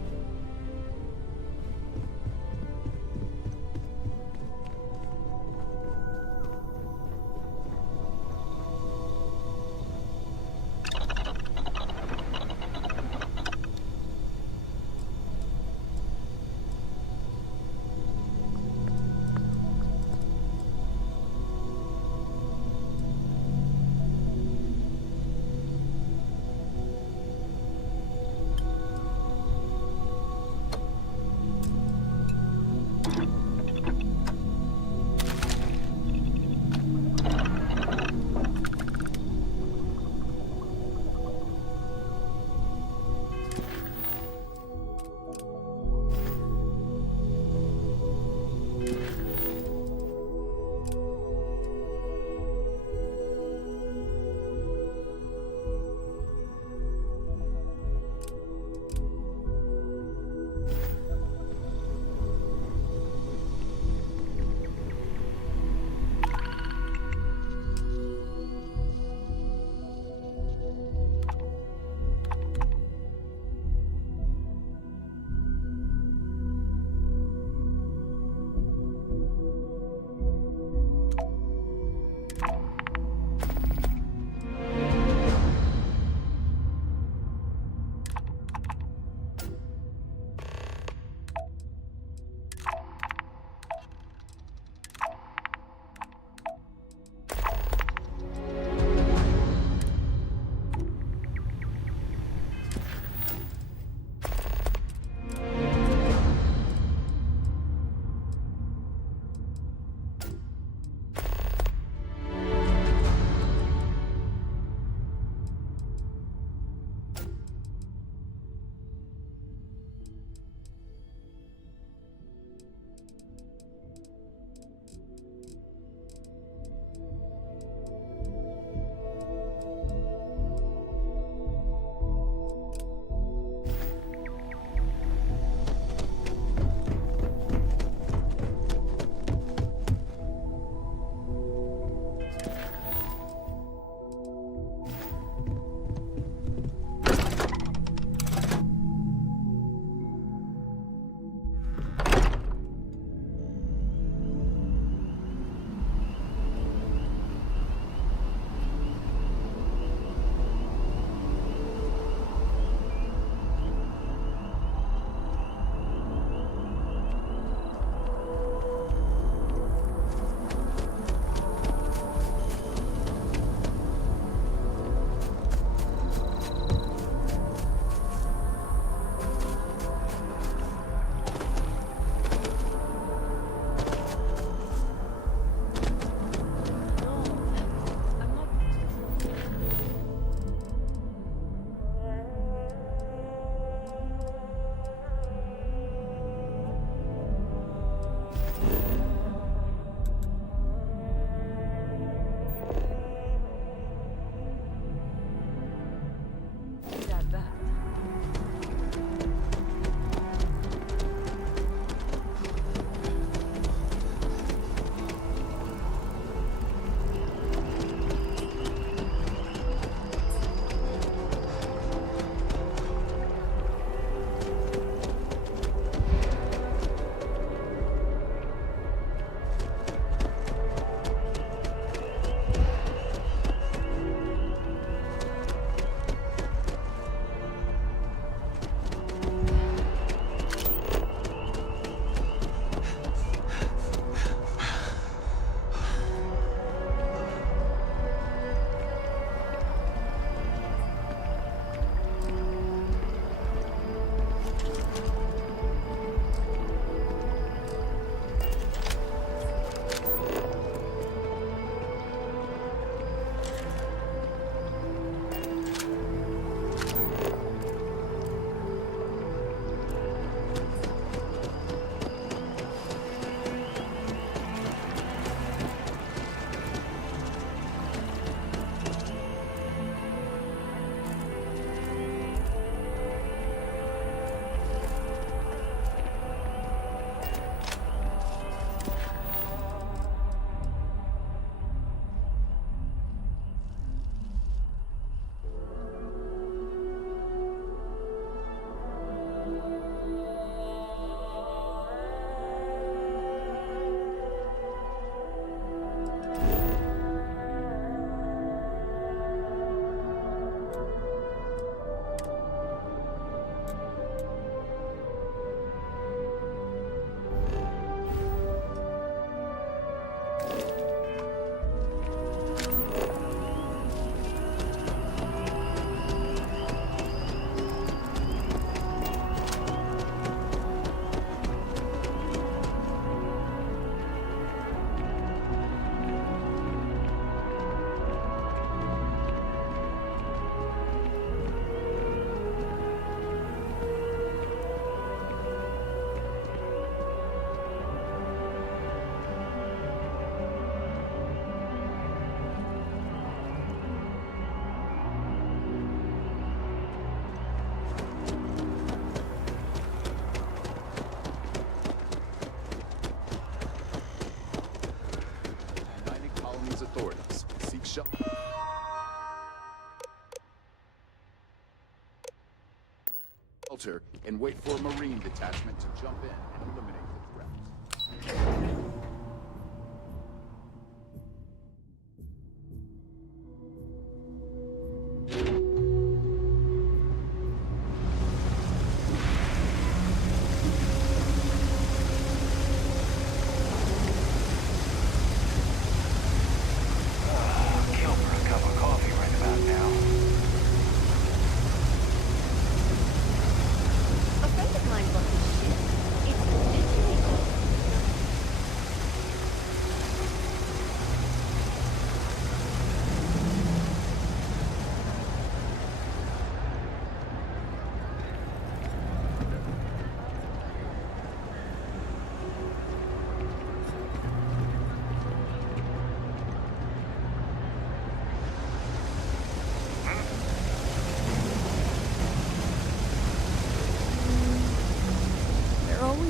shelter and wait for a Marine detachment to jump in and eliminate the threat.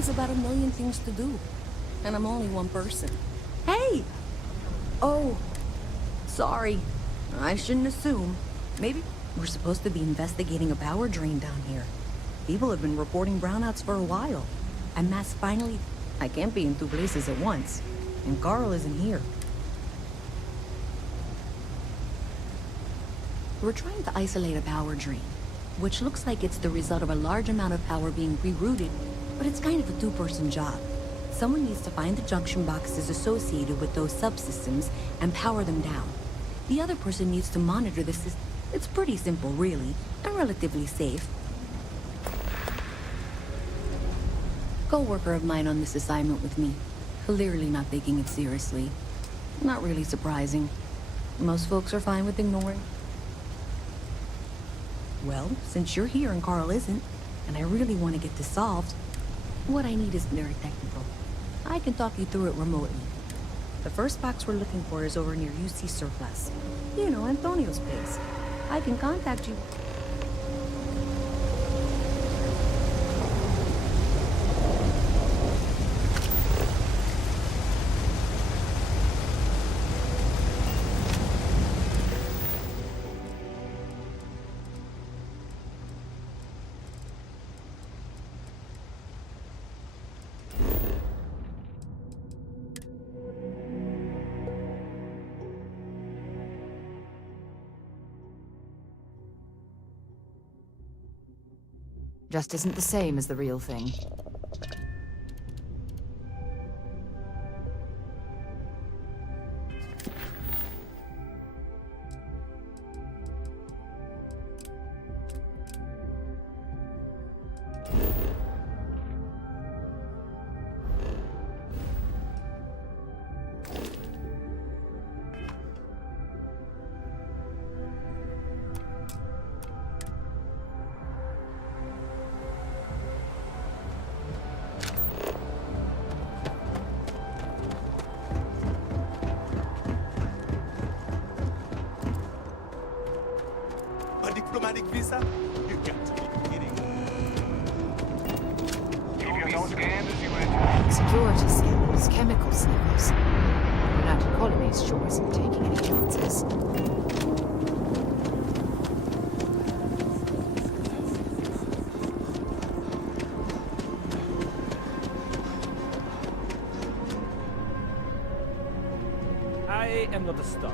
About a million things to do, and I'm only one person. Hey! Oh, sorry. I shouldn't assume. Maybe we're supposed to be investigating a power drain down here. People have been reporting brownouts for a while, and Matt's finally... I can't be in two places at once, and Carl isn't here. We're trying to isolate a power drain, which looks like it's the result of a large amount of power being rerouted. But it's kind of a two-person job. Someone needs to find the junction boxes associated with those subsystems and power them down. The other person needs to monitor the system. It's pretty simple, really, and relatively safe. Co-worker of mine on this assignment with me. Clearly not taking it seriously. Not really surprising. Most folks are fine with ignoring. Well, since you're here and Carl isn't, and I really want to get this solved, what I need is very technical. I can talk you through it remotely. The first box we're looking for is over near UC Surplus. You know, Antonio's place. I can contact you. Just isn't the same as the real thing. Diplomatic visa? You got to be kidding. Keep your nose scanned as you enter. Security scanners, chemical sniffers. The United Colonies sure isn't taking any chances. I am not a star.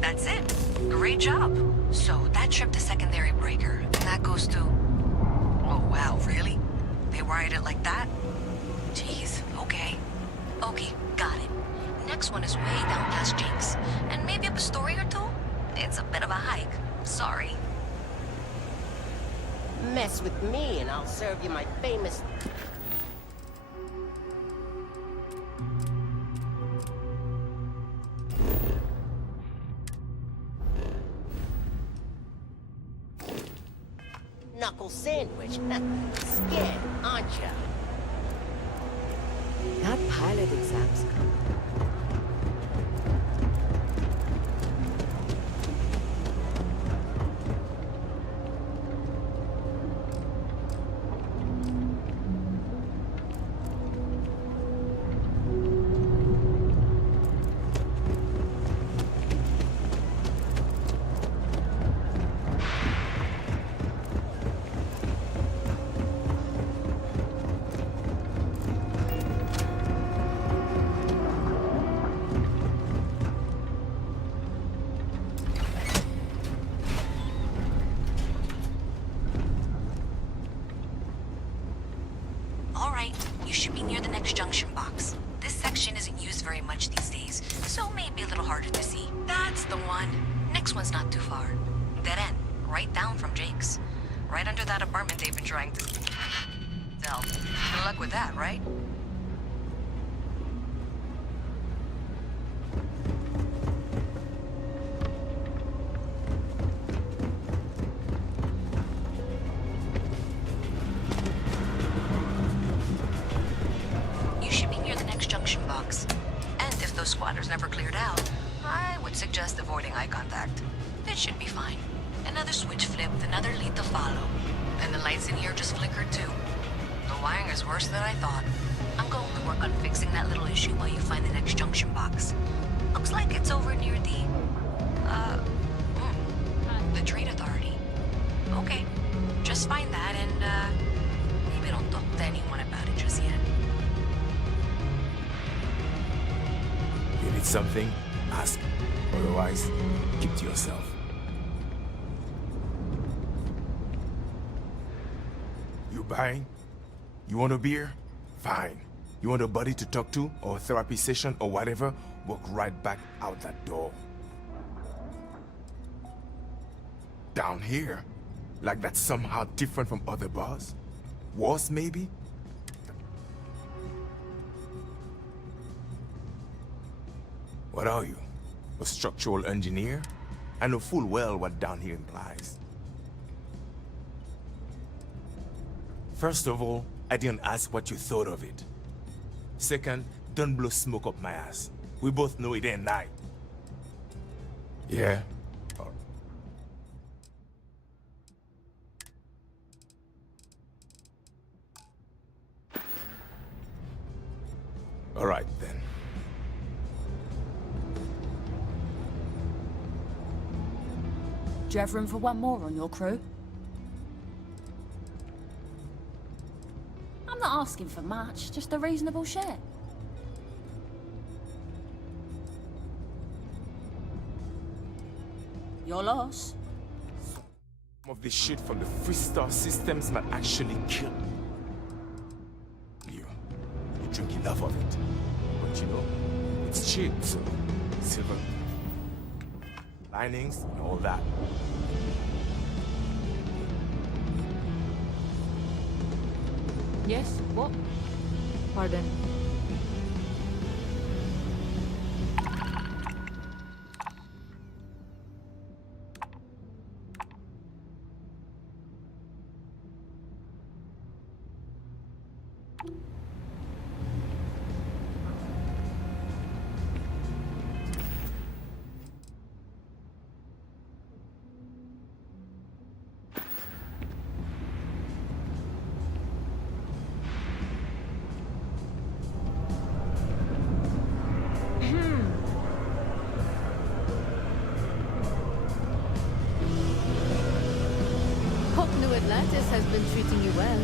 That's it. Great job. So that tripped the secondary breaker, and that goes to... Oh, wow, really? They wired it like that? Jeez, okay. Okay, got it. Next one is way down past Jinx, and maybe up a story or two? It's a bit of a hike. Sorry. Mess with me and I'll serve you my famous... knuckle sandwich. Scared, aren't ya? Not pilot exams. All right, you should be near the next junction box. This section isn't used very much these days, so maybe a little harder to see. That's the one. Next one's not too far. Dead end, right down from Jake's. Right under that apartment they've been trying to sell. Good luck with that, right? You should be near the next junction box. And if those squatters never cleared out, I would suggest avoiding eye contact. It should be fine. Another switch flipped, another lead to follow. And the lights in here just flickered too. The wiring is worse than I thought. I'm going to work on fixing that little issue while you find the next junction box. Looks like it's over near the Trade Authority. Okay, just find that and, maybe don't talk to anyone about it just yet. You need something? Ask. Otherwise, keep to yourself. You buying? You want a beer? Fine. You want a buddy to talk to, or a therapy session, or whatever? Walk right back out that door. Down here? Like that's somehow different from other bars? Worse, maybe? What are you? A structural engineer? I know full well what down here implies. First of all, I didn't ask what you thought of it. Second, don't blow smoke up my ass. We both know it ain't night. Yeah? All right, then. Do you have room for one more on your crew? I'm not asking for much, just a reasonable share. Your loss. Some of this shit from the Freestar systems might actually kill you. You drink enough of it. But you know, it's cheap, so silver linings and all that. Yes, what? Pardon. Hope New Atlantis has been treating you well.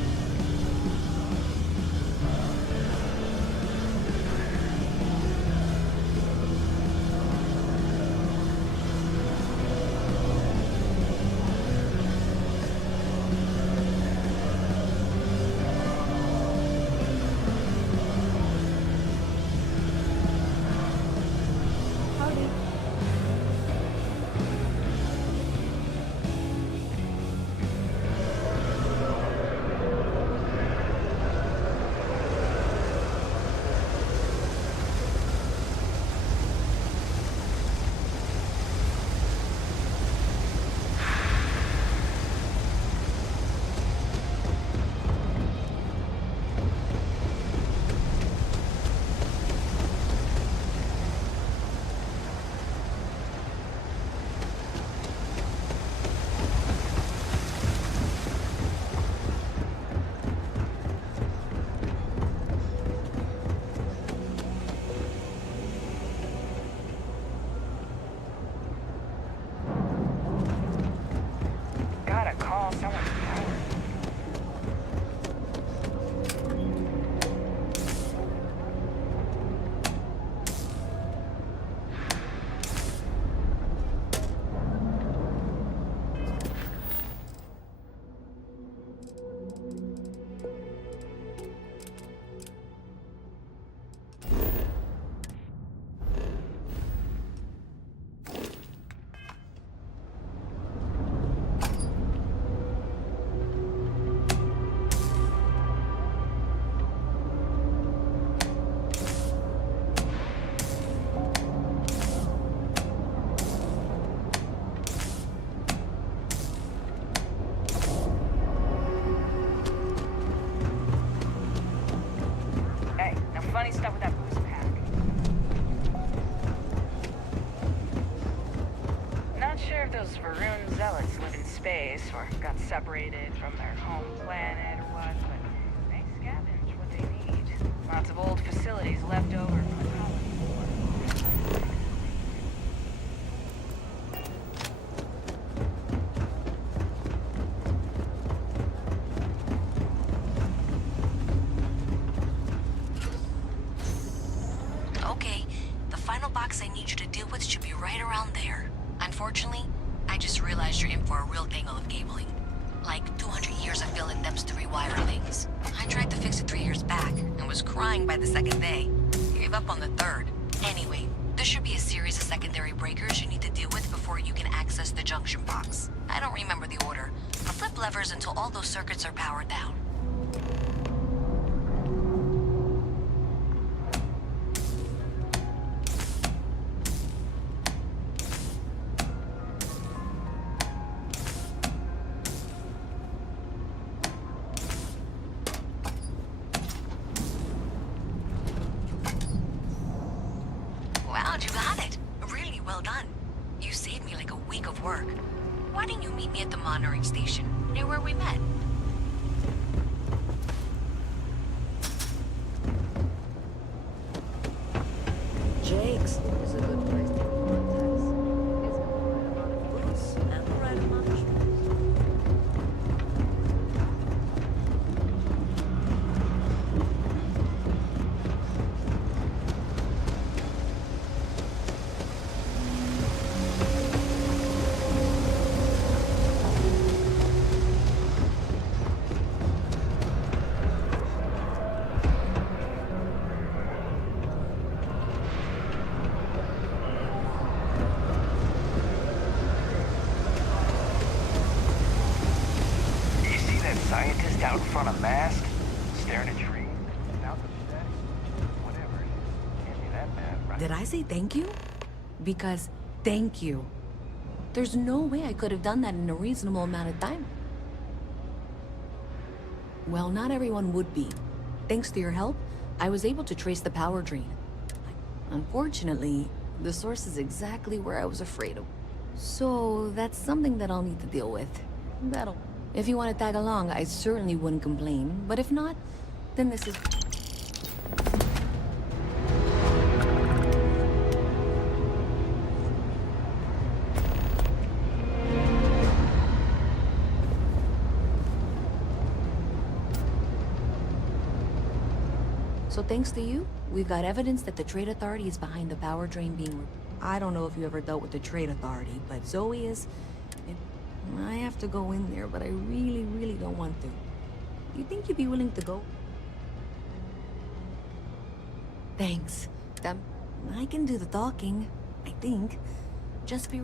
stuff with that boost pack. Not sure if those Varun zealots live in space or got separated from their home planet or what, but they scavenge what they need. Lots of old facilities left over from the colony. Okay, the final box I need you to deal with should be right around there. Unfortunately, I just realized you're in for a real tangle of cabling. Like 200 years of failing attempts to rewire things. I tried to fix it 3 years back and was crying by the second day. Gave up on the third. Anyway, there should be a series of secondary breakers you need to deal with before you can access the junction box. I don't remember the order, but flip levers until all those circuits are powered down. Wow, you got it. Really well done. You saved me like a week of work. Why didn't you meet me at the monitoring station, near where we met? Jake's is a good place to be contacts. It's got the right amount of booze and the right amount of shoes. You see that scientist out in front of Mask? Staring at tree? South of Static? Whatever it is. Can't be that bad, right? Did I say thank you? Because thank you. There's no way I could have done that in a reasonable amount of time. Well, not everyone would be. Thanks to your help, I was able to trace the power drain. Unfortunately, the source is exactly where I was afraid of. So that's something that I'll need to deal with. That'll... If you want to tag along, I certainly wouldn't complain. But if not, then this is... So thanks to you, we've got evidence that the Trade Authority is behind the power drain being... I don't know if you ever dealt with the Trade Authority, but Zoe is... I have to go in there, but I really, really don't want to. You think you'd be willing to go? Thanks. I can do the talking, I think. Just be...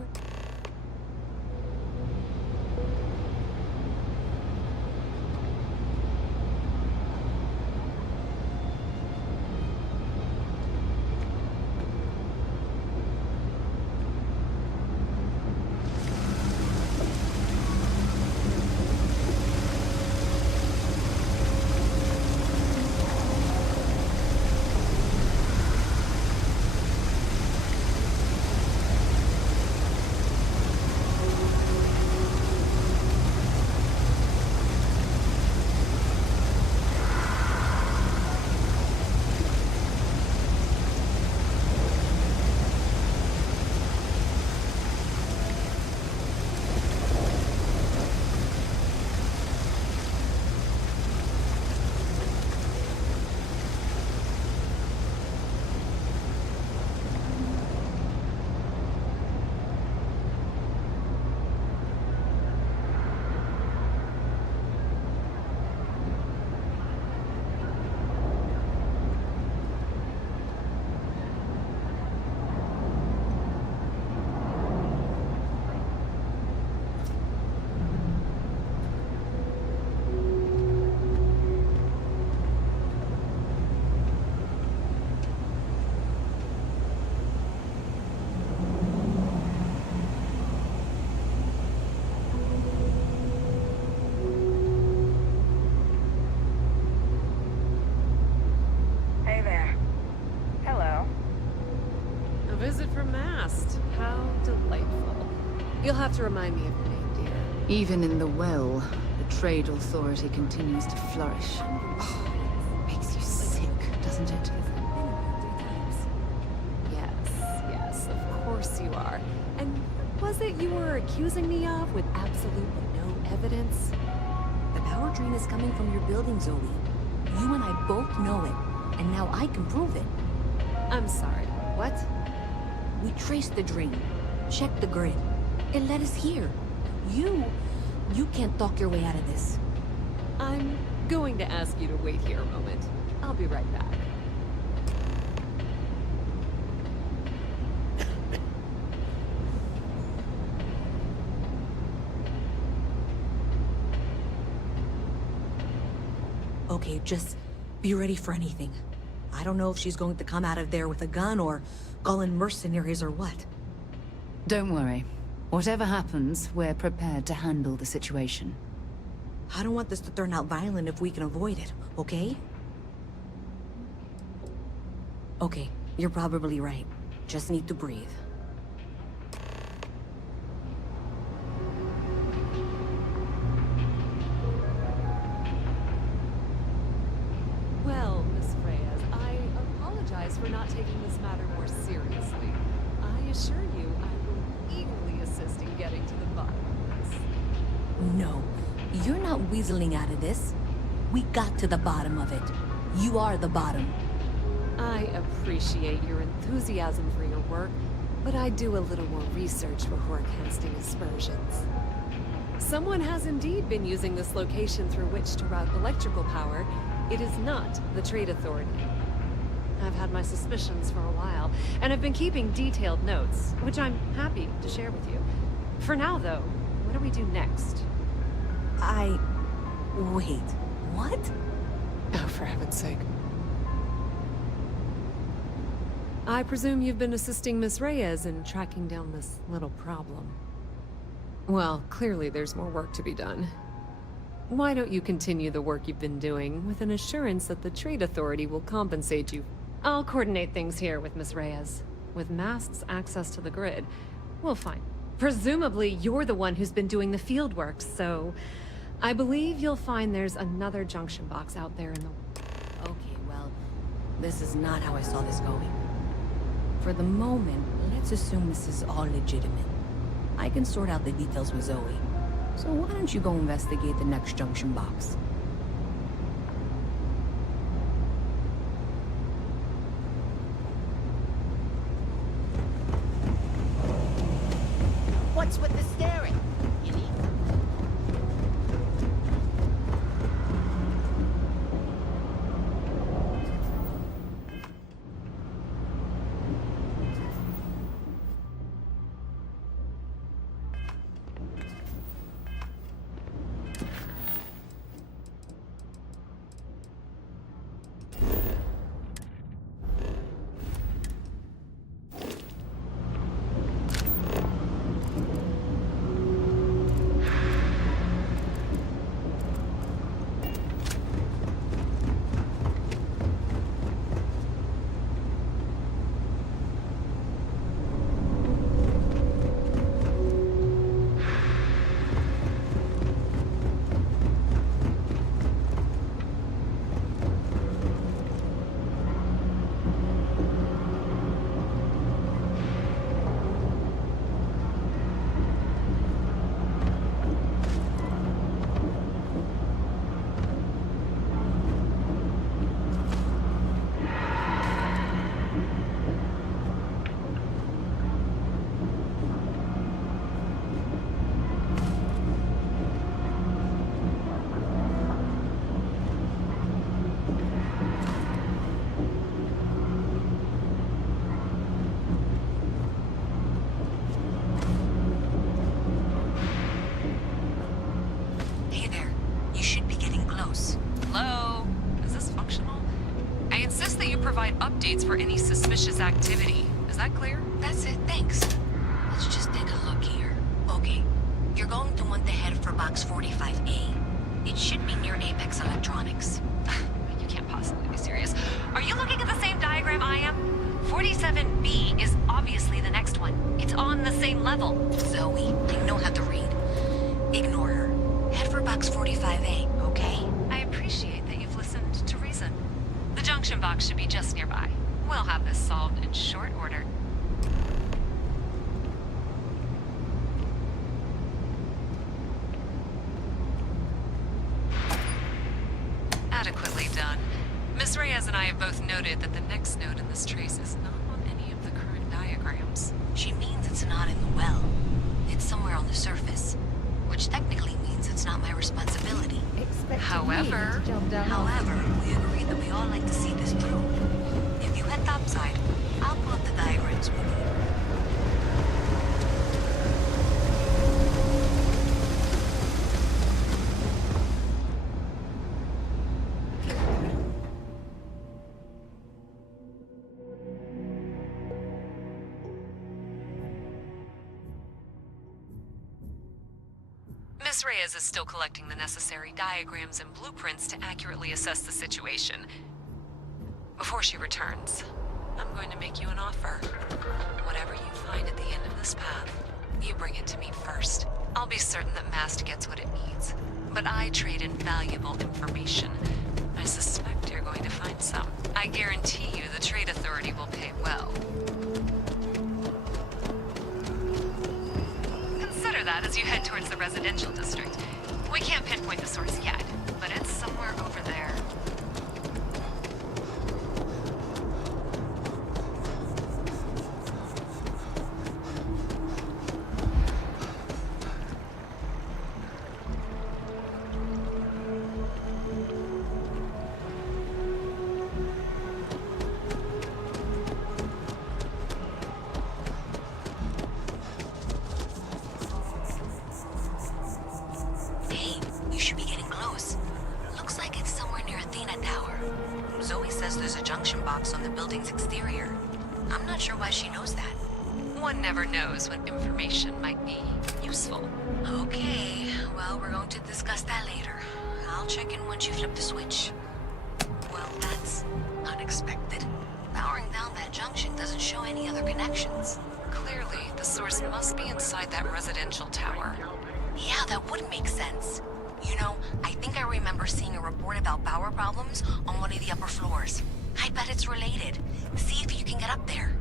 You'll have to remind me of your name, dear. Even in the well, the trade authority continues to flourish. Oh, makes you sick, doesn't it? Yes, of course you are. And what was it you were accusing me of with absolutely no evidence? The power drain is coming from your building, Zoe. You and I both know it, and now I can prove it. I'm sorry, what? We traced the drain, checked the grid. It led us here. You can't talk your way out of this. I'm going to ask you to wait here a moment. I'll be right back. Okay, just be ready for anything. I don't know if she's going to come out of there with a gun or call in mercenaries or what. Don't worry. Whatever happens, we're prepared to handle the situation. I don't want this to turn out violent if we can avoid it, okay? Okay, you're probably right. Just need to breathe. Well, Miss Reyes, I apologize for not taking this matter more seriously. I assure you, I will eagerly assist in getting to the bottom of this. No, you're not weaseling out of this. We got to the bottom of it. You are the bottom. I appreciate your enthusiasm for your work, but I do a little more research before casting aspersions. Someone has indeed been using this location through which to route electrical power. It is not the Trade Authority. I've had my suspicions for a while, and have been keeping detailed notes, which I'm happy to share with you. For now, though, what do we do next? Wait, what? Oh, for heaven's sake. I presume you've been assisting Miss Reyes in tracking down this little problem. Well, clearly there's more work to be done. Why don't you continue the work you've been doing with an assurance that the Trade Authority will compensate you? I'll coordinate things here with Miss Reyes. With Mast's access to the grid, we'll find. Presumably, you're the one who's been doing the field work, so I believe you'll find there's another junction box out there in the... Okay, well, this is not how I saw this going. For the moment, let's assume this is all legitimate. I can sort out the details with Zoe. So why don't you go investigate the next junction box? What's with the staring? You need... Hey there. You should be getting close. Hello? Is this functional? I insist that you provide updates for any suspicious activity. Is that clear? That's it, thanks. Let's just take a look here. Okay, you're going to want to head for box 45A. It should be near Apex Electronics. You can't possibly be serious. Are you looking at the same diagram I am? 47B is obviously the next one. It's on the same level. Zoe, I box 45A, okay? I appreciate that you've listened to reason. The junction box should be just nearby. We'll have this solved in short order. Adequately done. Miss Reyes and I have both noted that the next node in this trace is not on any of the current diagrams. She means it's not in the well. It's somewhere on the surface. Which technically means it's not my responsibility. However, we agreed that we all like to see this through. If you head topside, I'll pull up the diagrams we need. Miss Reyes is still collecting the necessary diagrams and blueprints to accurately assess the situation. Before she returns, I'm going to make you an offer. Whatever you find at the end of this path, you bring it to me first. I'll be certain that Mast gets what it needs, but I trade in valuable information. I suspect you're going to find some. I guarantee you the Trade Authority will pay well. Consider that as you head towards the residential district. We can't pinpoint the source yet, but it's somewhere over there. There's a junction box on the building's exterior. I'm not sure why she knows that. One never knows when information might be useful. Okay, well, we're going to discuss that later. I'll check in once you flip the switch. Well, that's unexpected. Powering down that junction doesn't show any other connections. Clearly, the source must be inside that residential tower. Yeah, that would make sense. You know, I think I remember seeing a report about power problems on one of the upper floors. I bet it's related. See if you can get up there.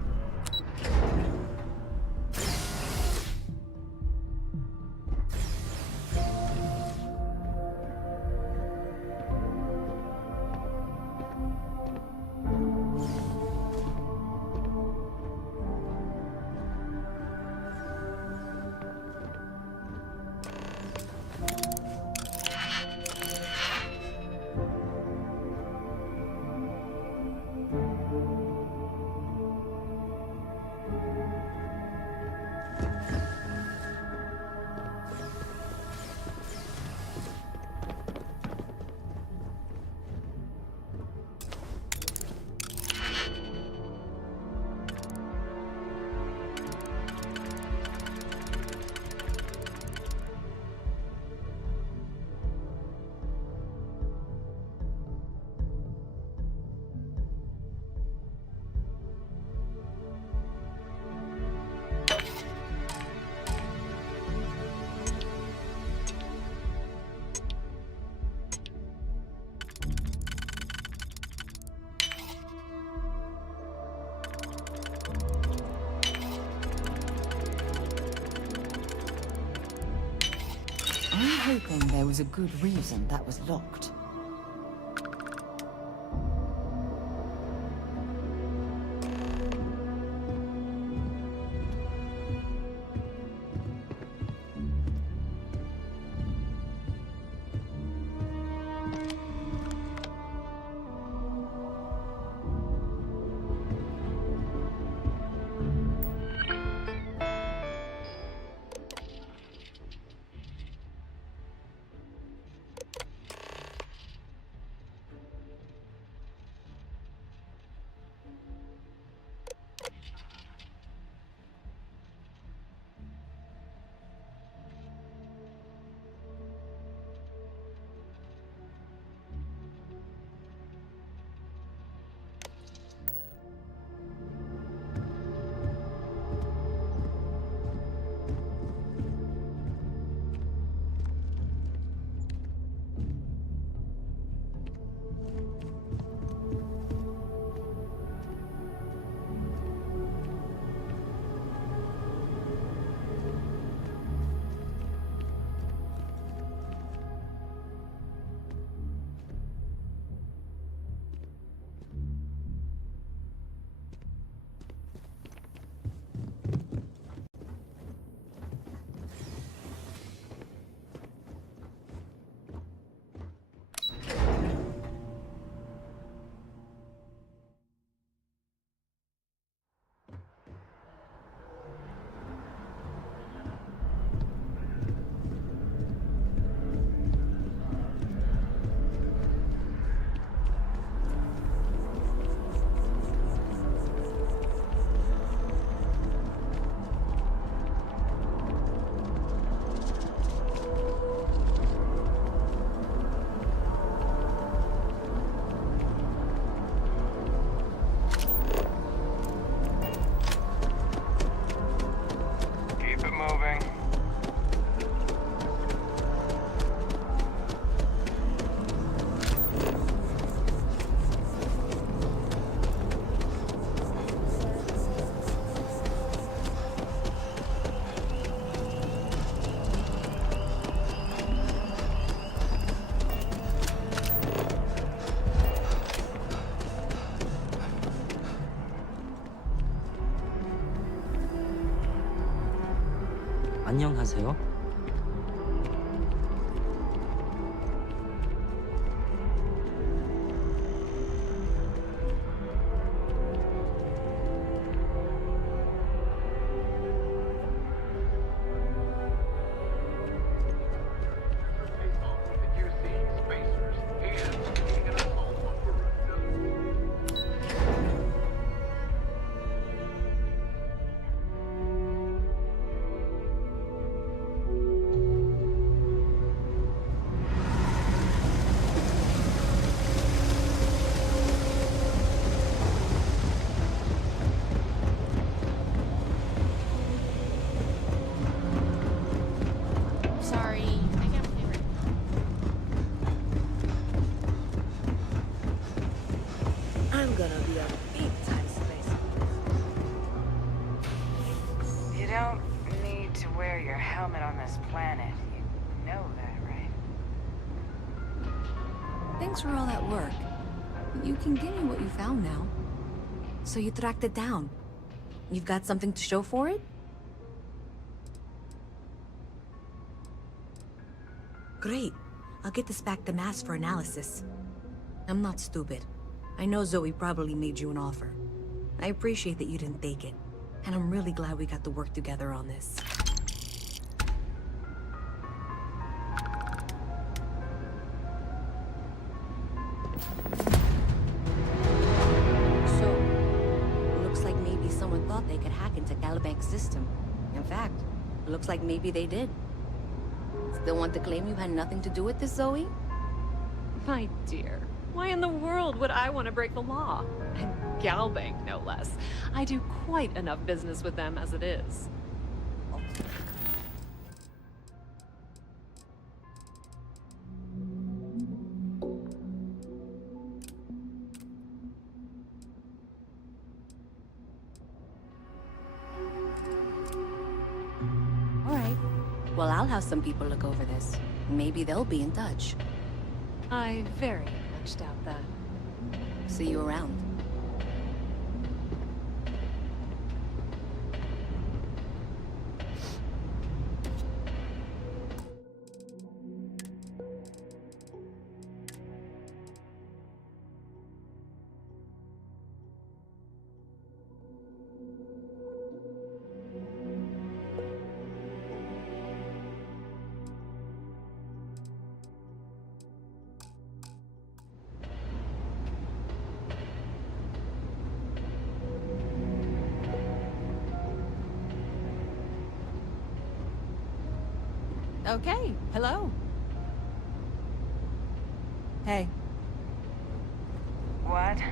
I'm hoping there was a good reason that was locked. 안녕하세요. Sorry, I can't believe it. I'm gonna be a big-time space. You don't need to wear your helmet on this planet. You know that, right? Thanks for all that work. You can give me what you found now. So you tracked it down. You've got something to show for it? Great. I'll get this back to Mass for analysis. I'm not stupid. I know Zoe probably made you an offer. I appreciate that you didn't take it. And I'm really glad we got to work together on this. So, looks like maybe someone thought they could hack into Calibanc's system. In fact, looks like maybe they did. Still want to claim you had nothing to do with this, Zoe? My dear, why in the world would I want to break the law? And Galbank, no less. I do quite enough business with them as it is. All right. Well, I'll have some people look over this. Maybe they'll be in touch. I very much doubt that. See you around. Okay, hello. Hey. What?